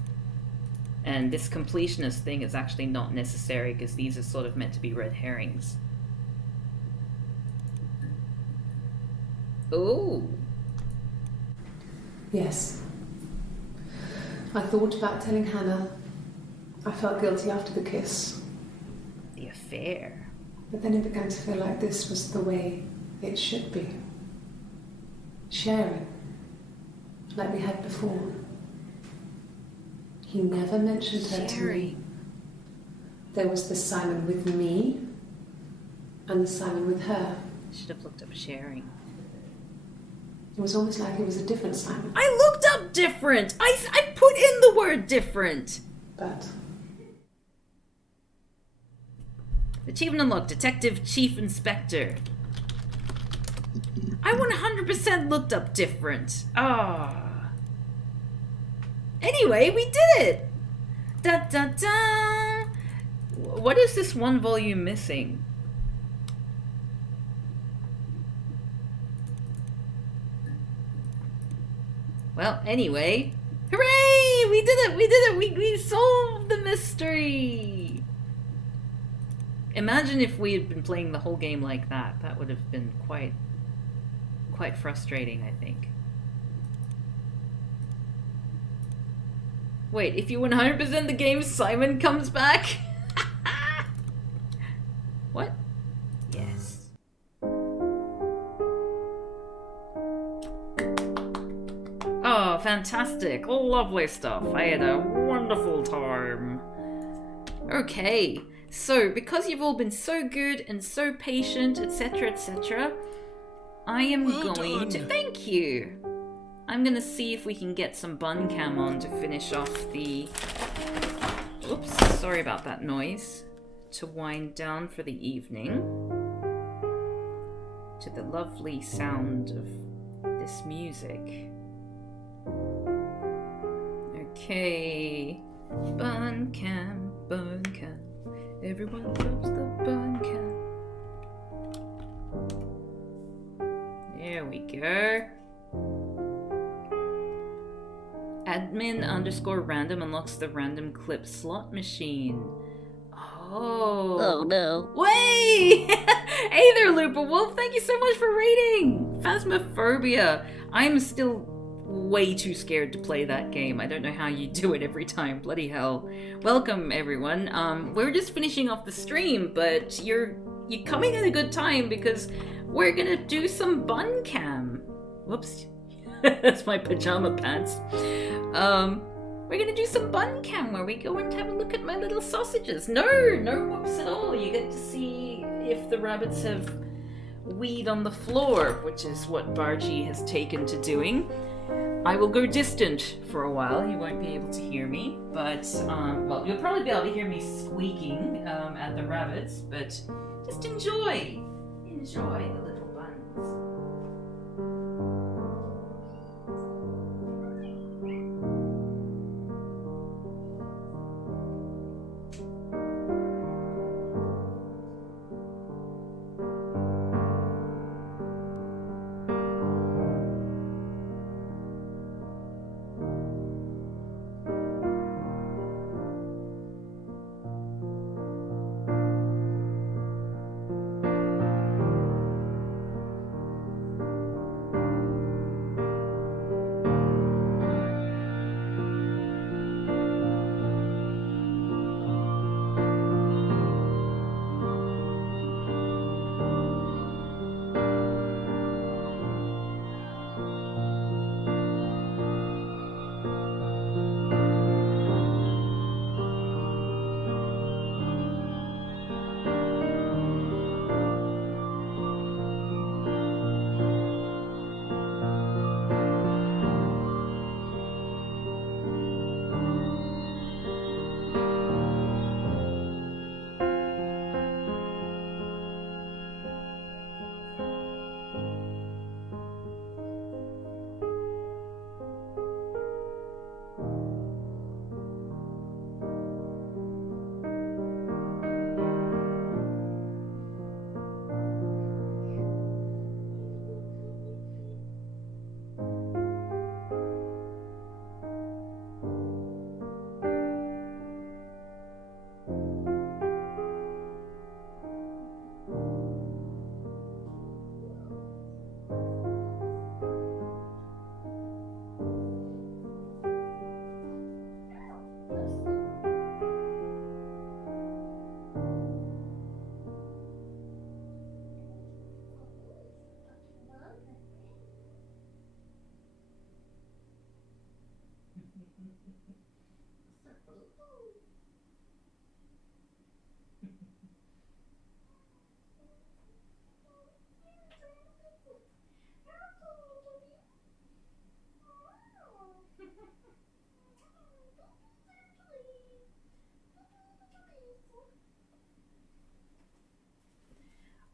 And this completionist thing is actually not necessary because these are sort of meant to be red herrings. Oh. Yes. I thought about telling Hannah. I felt guilty after the kiss. The affair. But then it began to feel like this was the way it should be. Sharing. Like we had before. He never mentioned her to me. There was the Simon with me and the Simon with her. Should have looked up sharing. It was almost like it was a different Simon. I looked up different! I put in the word different! But Achievement unlocked. Detective Chief Inspector. I 100% looked up different. Ah. Anyway, we did it! Da da da! What is this 1 volume missing? Well, anyway. Hooray! We did it! We did it! We solved the mystery! Imagine if we had been playing the whole game like that. That would have been quite frustrating, I think. Wait, if you 100% the game, Simon comes back? What? Yes. Oh, fantastic. Lovely stuff. I had a wonderful time. Okay, so because you've all been so good and so patient, etc., etc., I am going to thank you. I'm gonna see if we can get some bun cam on to finish off the Oops, sorry about that noise. To wind down for the evening to the lovely sound of this music. Okay, bun cam, everyone loves the bun cam. There we go. Admin_random unlocks the random clip slot machine. Oh no. Way! Hey there, Looper Wolf. Thank you so much for raiding. Phasmophobia. I'm still way too scared to play that game. I don't know how you do it every time. Bloody hell. Welcome, everyone. We're just finishing off the stream, but you're coming at a good time because we're gonna do some bun cam. Whoops. That's my pajama pants. We're gonna do some bun cam where we go and have a look at my little sausages. No whoops at all. You get to see if the rabbits have weed on the floor, which is what Bargy has taken to doing. I will go distant for a while. You won't be able to hear me, but well, you'll probably be able to hear me squeaking at the rabbits, but just enjoy the little buns.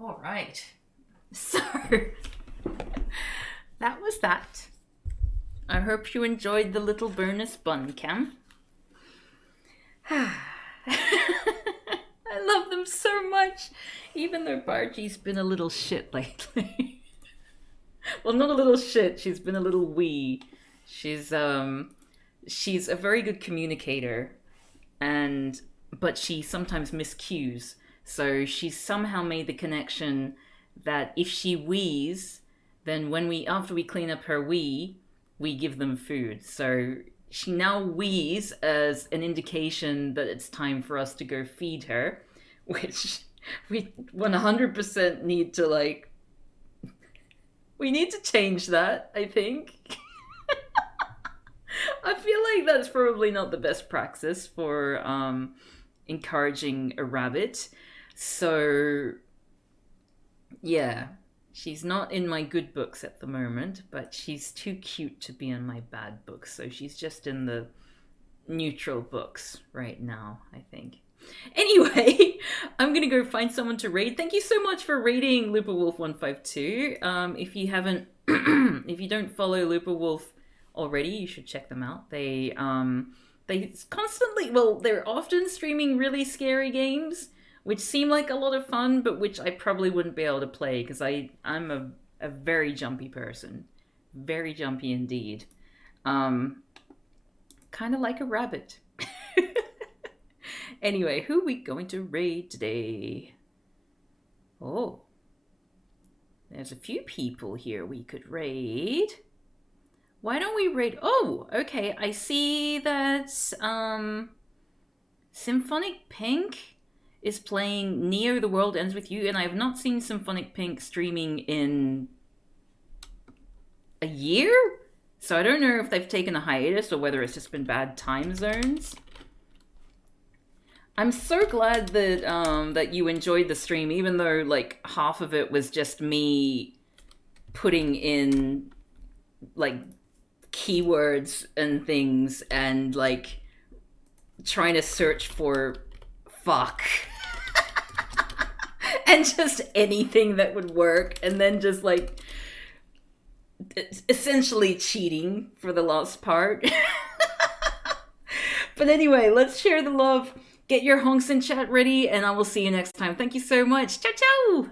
All right. So, that was that. I hope you enjoyed the little Burnus bun cam. I love them so much, even though Bargy's been a little shit lately. Well, not a little shit, she's been a little wee. She's a very good communicator, but she sometimes miscues. So she's somehow made the connection that if she wheezes, then after we clean up her wee, we give them food. So she now wheezes as an indication that it's time for us to go feed her, which we 100% need to we need to change that, I think. I feel like that's probably not the best practice for encouraging a rabbit. So, yeah, she's not in my good books at the moment, but she's too cute to be in my bad books. So she's just in the neutral books right now, I think. Anyway, I'm gonna go find someone to raid. Thank you so much for raiding Looperwolf152. If you haven't, if you don't follow Looperwolf already, you should check them out. They constantly, well, they're often streaming really scary games, which seem like a lot of fun, but which I probably wouldn't be able to play because I'm a very jumpy person, very jumpy indeed. Kind of like a rabbit. Anyway, who are we going to raid today? Oh, there's a few people here we could raid. Why don't we raid... Oh, okay, I see that Symphonic Pink is playing Neo The World Ends With You, and I have not seen Symphonic Pink streaming in a year? So I don't know if they've taken a hiatus or whether it's just been bad time zones. I'm so glad that that you enjoyed the stream, even though like half of it was just me putting in like keywords and things and like trying to search for fuck and just anything that would work, and then just like essentially cheating for the last part. But anyway, let's share the love. Get your honks in chat ready, and I will see you next time. Thank you so much. Ciao, ciao!